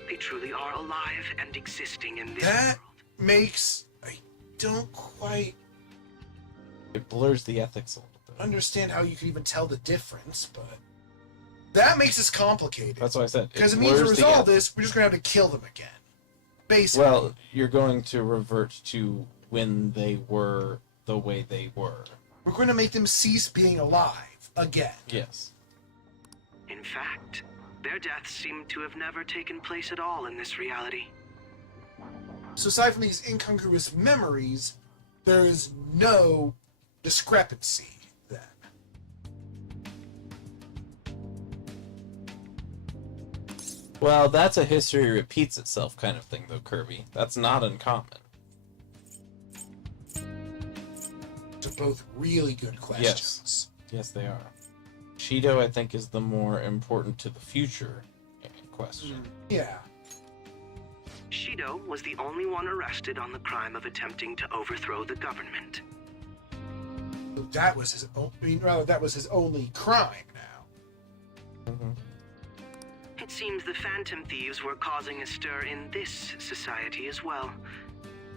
They truly are alive and existing in this That world. makes... I don't quite It blurs the ethics a little bit. understand how you can even tell the difference, but... That makes this complicated. That's what I said. Because it means to blurs the resolve ethics. this, we're just going to have to kill them again. Basically. Well, you're going to revert to when they were the way they were. We're going to make them cease being alive again. Yes. In fact, their deaths seem to have never taken place at all in this reality. So aside from these incongruous memories, there is no discrepancy then. Well, that's a history repeats itself kind of thing, though, Kirby. That's not uncommon. They're both really good questions. Yes, they are. Shido, I think, is the more important to the future question. Yeah. Shido was the only one arrested on the crime of attempting to overthrow the government. That was his that was his only crime now. Mm-hmm. It seems the Phantom Thieves were causing a stir in this society as well.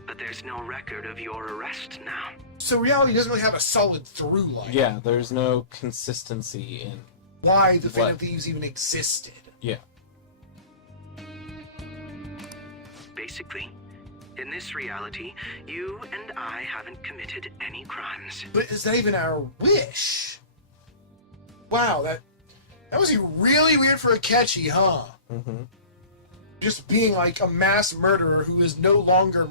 But there's no record of your arrest now. So reality doesn't really have a solid through line. Yeah, there's no consistency in Why the Phantom What? Thieves even existed. Yeah. Basically, in this reality, you and I haven't committed any crimes. But is that even our wish? Wow, that was really weird for Akechi, huh? Mm-hmm. Just being like a mass murderer who is no longer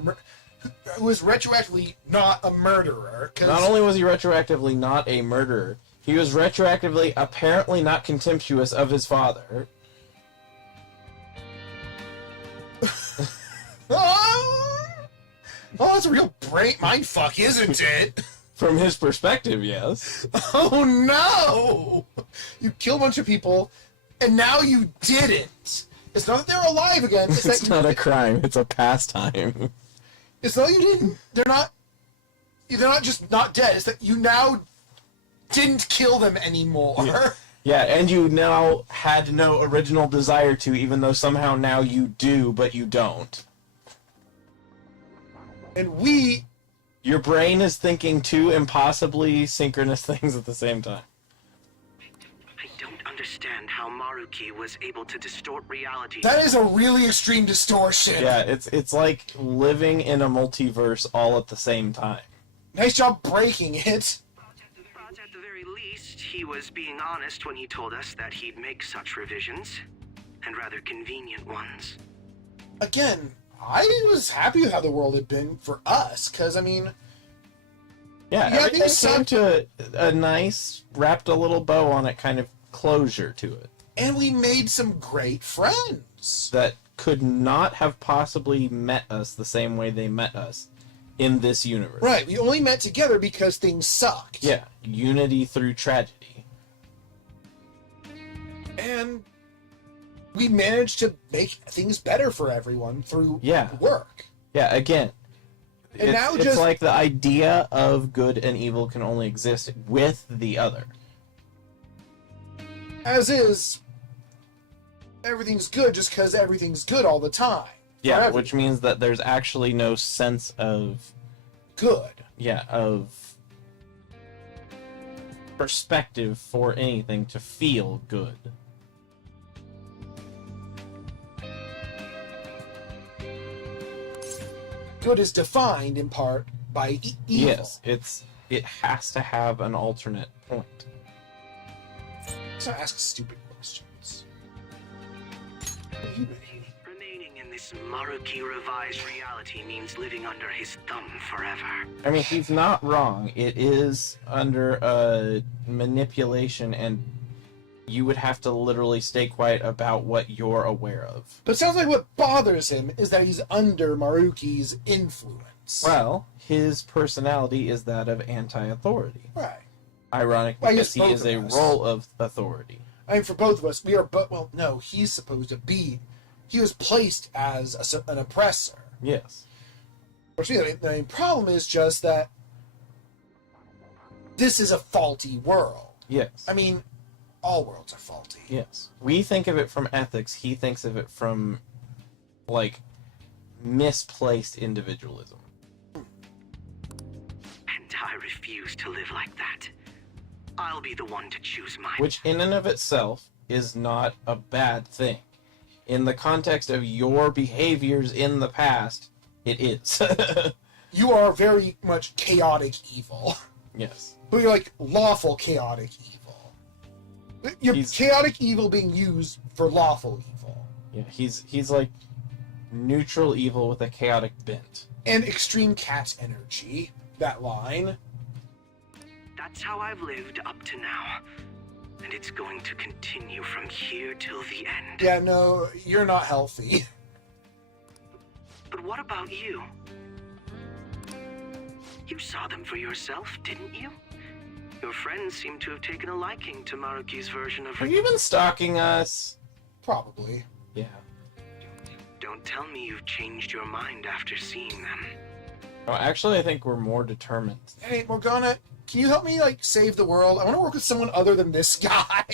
who is retroactively not a murderer. Not only was he retroactively not a murderer, he was retroactively apparently not contemptuous of his father. Oh, that's a real brain mindfuck, isn't it? From his perspective, yes. Oh no! You kill a bunch of people, and now you didn't. It's not that they're alive again. It's, It's that not a crime, it's a pastime. It's not that you didn't. They're not just not dead. It's that you now didn't kill them anymore. Yeah. Yeah, and you now had no original desire to, even though somehow now you do, but you don't. And your brain is thinking two impossibly synchronous things at the same time. I don't understand how Maruki was able to distort reality. That is a really extreme distortion. Yeah, it's like living in a multiverse all at the same time. Nice job breaking it. But at the very least, he was being honest when he told us that he'd make such revisions, and rather convenient ones. Again, I was happy with how the world had been for us, because, I mean... Yeah, everything things came sucked. to a nice, wrapped a little bow on it kind of closure to it. And we made some great friends. that could not have possibly met us the same way they met us in this universe. Right, we only met together because things sucked. Yeah, unity through tragedy. And we managed to make things better for everyone through work. Yeah, again, And now it's just like the idea of good and evil can only exist with the other. as is, everything's good just because everything's good all the time. Yeah, Forever. which means that there's actually no sense of good. Yeah, of perspective for anything to feel good. Good is defined in part by evil. Yes, it has to have an alternate point. So ask stupid questions. Remaining in this Maruki revised reality means living under his thumb forever. I mean, he's not wrong. It is under manipulation, and you would have to literally stay quiet about what you're aware of. But it sounds like what bothers him is that he's under Maruki's influence. Well, his personality is that of anti-authority. Right. Ironic, Well, because yes, he both is of a us. role of authority. I mean, for both of us, we are but well, no, he's supposed to be. He was placed as an oppressor. Yes. Which means, the main problem is just that this is a faulty world. Yes. I mean, all worlds are faulty. Yes. We think of it from ethics. He thinks of it from, like, misplaced individualism. And I refuse to live like that. I'll be the one to choose mine. Which, in and of itself, is not a bad thing. In the context of your behaviors in the past, it is. You are very much chaotic evil. Yes. But you're like lawful chaotic evil. You're chaotic evil being used for lawful evil. Yeah, he's like neutral evil with a chaotic bent. And extreme cat energy. That line. That's how I've lived up to now. And it's going to continue from here till the end. Yeah, no, you're not healthy. But what about you? You saw them for yourself, didn't you? Your friends seem to have taken a liking to Maruki's version of... Have you been stalking us? Probably. Yeah. Don't tell me you've changed your mind after seeing them. Oh, actually, I think we're more determined. Hey, Morgana, can you help me, like, save the world? I want to work with someone other than this guy.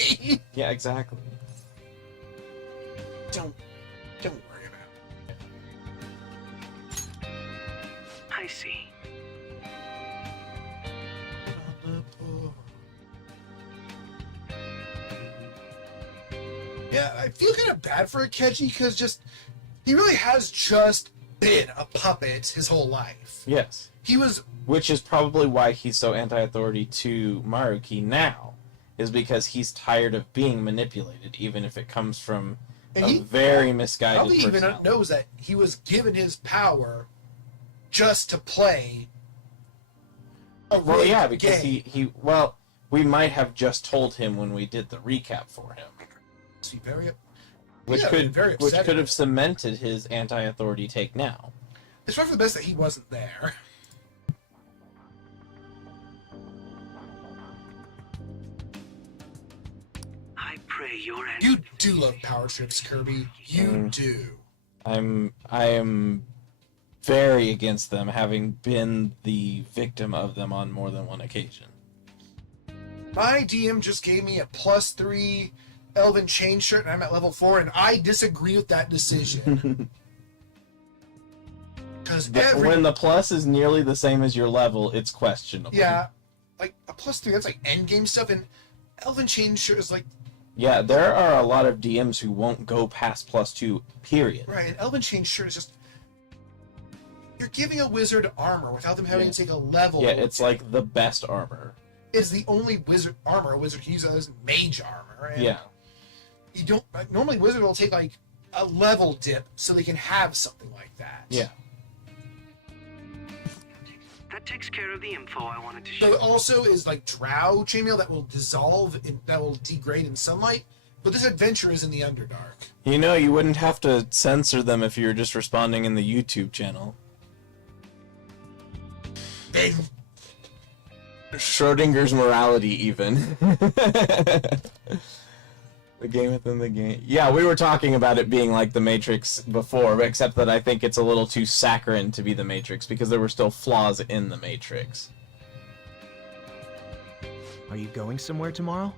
Yeah, exactly. Don't worry about it. I see. Yeah, I feel kind of bad for Akechi because he really has just been a puppet his whole life. Yes. He was... Which is probably why he's so anti-authority to Maruki now, is because he's tired of being manipulated, even if it comes from a very misguided Probably even personality. knows that he was given his power just to play a Well, rigged yeah, because game. well, we might have just told him when we did the recap for him. Be very, Which yeah, could very which upsetting. could have cemented his anti-authority take now. It's probably for the best that he wasn't there. I pray your end. You do love power trips, Kirby. You do. I am very against them, having been the victim of them on more than one occasion. My DM just gave me a +3 Elven Chain shirt, and I'm at level 4, and I disagree with that decision. Because When the plus is nearly the same as your level, it's questionable. yeah, like a +3, that's like endgame stuff, and Elven Chain shirt is like, Yeah, there are a lot of DMs who won't go past +2, period. right, an Elven Chain shirt is just, you're giving a wizard armor without them having Yeah. to take a level. Yeah, it's like the best armor. It's the only wizard armor a wizard can use as mage armor. And Yeah. you don't, normally wizard will take like a level dip so they can have something like that. Yeah. That takes care of the info I wanted to So share. it also is like drow chainmail that will dissolve, that will degrade in sunlight, But this adventure is in the Underdark. You know, you wouldn't have to censor them if you were just responding in the YouTube channel. Schrodinger's morality, even. The game within the game. Yeah, we were talking about it being like the Matrix before, except that I think it's a little too saccharine to be the Matrix because there were still flaws in the Matrix. Are you going somewhere tomorrow?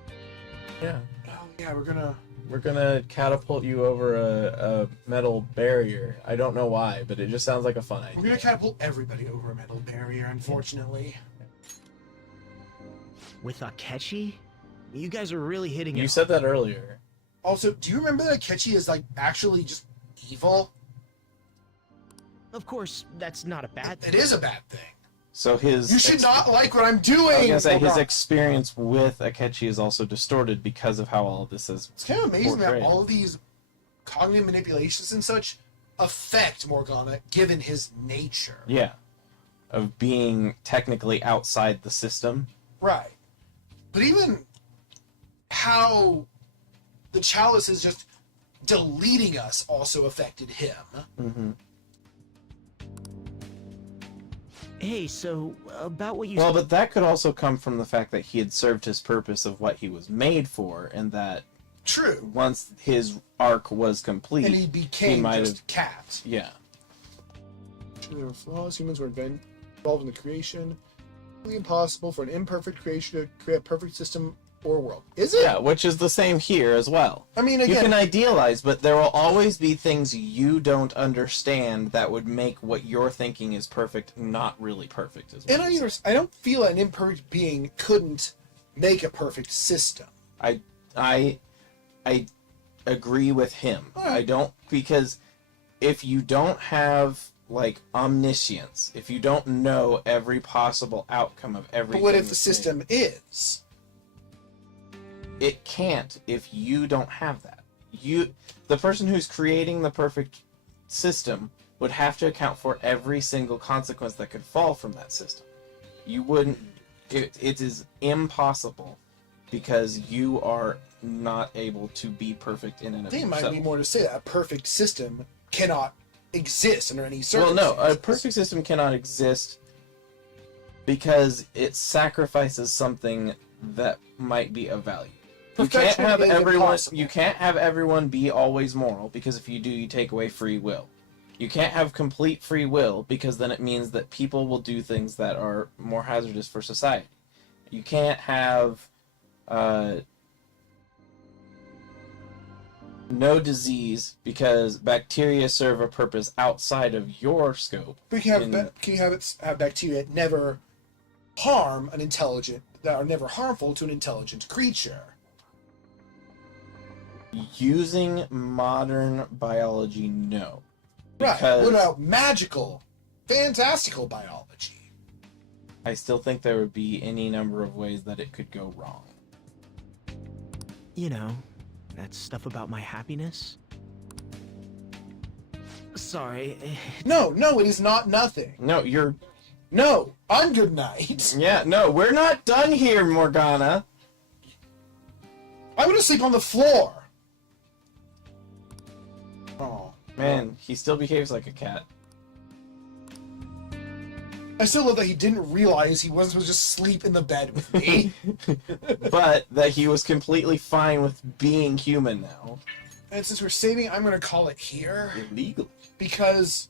Yeah. Oh yeah, we're gonna catapult you over a metal barrier. I don't know why, but it just sounds like a fun idea. We're gonna catapult everybody over a metal barrier, unfortunately. With Akechi? You guys are really hitting it. You said that earlier. Also, do you remember that Akechi is like actually just evil? Of course, that's not a bad thing. It is a bad thing. So his... You should not like what I'm doing! I was gonna say, his experience with Akechi is also distorted because of how all of this is It's kind of amazing portrayed. that all of these cognitive manipulations and such affect Morgana, given his nature. Yeah. Of being technically outside the system. Right. But even how the chalice is just deleting us also affected him. Mm-hmm. Hey, so about what you Well, but that could also come from the fact that he had served his purpose of what he was made for, and that True. once his arc was complete, And he became might just have... cat. Yeah. There were flaws. Humans were involved in the creation. It's impossible for an imperfect creation to create a perfect system or world. Is it? Yeah, which is the same here as well. I mean, you again, can idealize, but there will always be things you don't understand that would make what you're thinking is perfect not really perfect as well. and I don't feel an imperfect being couldn't make a perfect system. I agree with him. Alright. I don't, because if you don't have like omniscience, if you don't know every possible outcome of everything, But what if the that's system is? It can't if you don't have that. The person who's creating the perfect system would have to account for every single consequence that could fall from that system. You wouldn't. It is impossible because you are not able to be perfect in and I of think it yourself. might be more to say that a perfect system cannot exist under any Well, circumstances. no, a perfect system cannot exist because it sacrifices something that might be of value. You can't Perfection have is everyone. impossible. You can't have everyone be always moral because if you do, you take away free will. You can't have complete free will because then it means that people will do things that are more hazardous for society. You can't have no disease because bacteria serve a purpose outside of your scope. But can you have bacteria never harm an intelligent, that are never harmful to an intelligent creature? Using modern biology, no. Right. Because What about magical, fantastical biology? I still think there would be any number of ways that it could go wrong. You know, that stuff about my happiness? Sorry. No, it is not nothing. No, you're... No, on good night. Yeah, no, we're not done here, Morgana. I'm gonna sleep on the floor. Oh. Man, he still behaves like a cat. I still love that he didn't realize he wasn't supposed to just sleep in the bed with me. But that he was completely fine with being human now. And since we're saving, I'm gonna call it here. Illegal. Because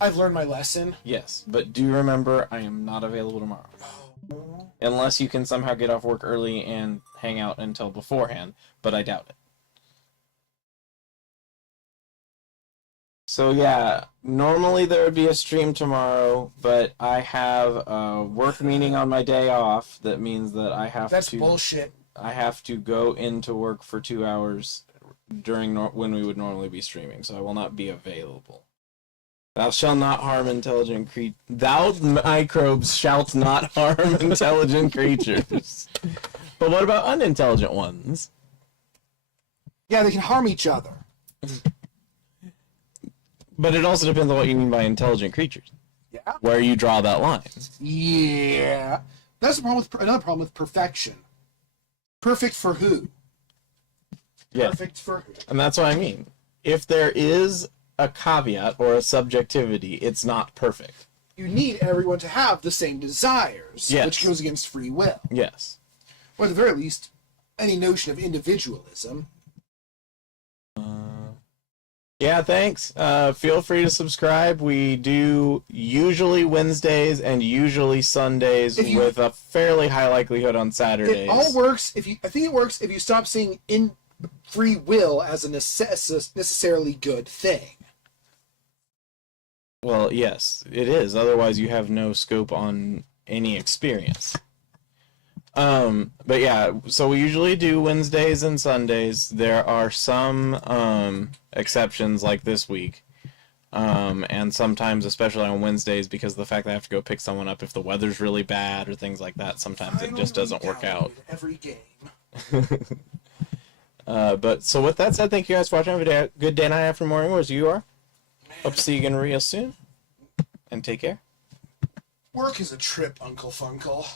I've learned my lesson. Yes, but do remember, I am not available tomorrow. Unless you can somehow get off work early and hang out until beforehand, but I doubt it. So yeah, normally there would be a stream tomorrow, but I have a work meeting on my day off. That means that I have That's to... bullshit. I have to go into work for 2 hours during when we would normally be streaming, so I will not be available. Thou shalt not harm intelligent creatures. Thou microbes shalt not harm intelligent creatures. But what about unintelligent ones? Yeah, they can harm each other. But it also depends on what you mean by intelligent creatures. Yeah. Where you draw that line. Yeah. That's the problem with another problem with perfection. Perfect for who? Yeah. perfect for who? And that's what I mean. If there is a caveat or a subjectivity, it's not perfect. You need everyone to have the same desires, Yes. which goes against free will. Yes. Or at the very least, any notion of individualism. Yeah, thanks. Feel free to subscribe. We do usually Wednesdays and usually Sundays with a fairly high likelihood on Saturdays. It all works if you. I think it works if you stop seeing in free will as a necessarily good thing. Well, yes, it is. Otherwise, you have no scope on any experience. But yeah, so we usually do Wednesdays and Sundays. There are some exceptions like this week. And sometimes, especially on Wednesdays, because of the fact that I have to go pick someone up if the weather's really bad or things like that, sometimes it just doesn't work out. Every game. But so with that said, thank you guys for watching. Have a good day, night, after morning, wherever you are. Hope to see you again real soon. And take care. Work is a trip, Uncle Funkle.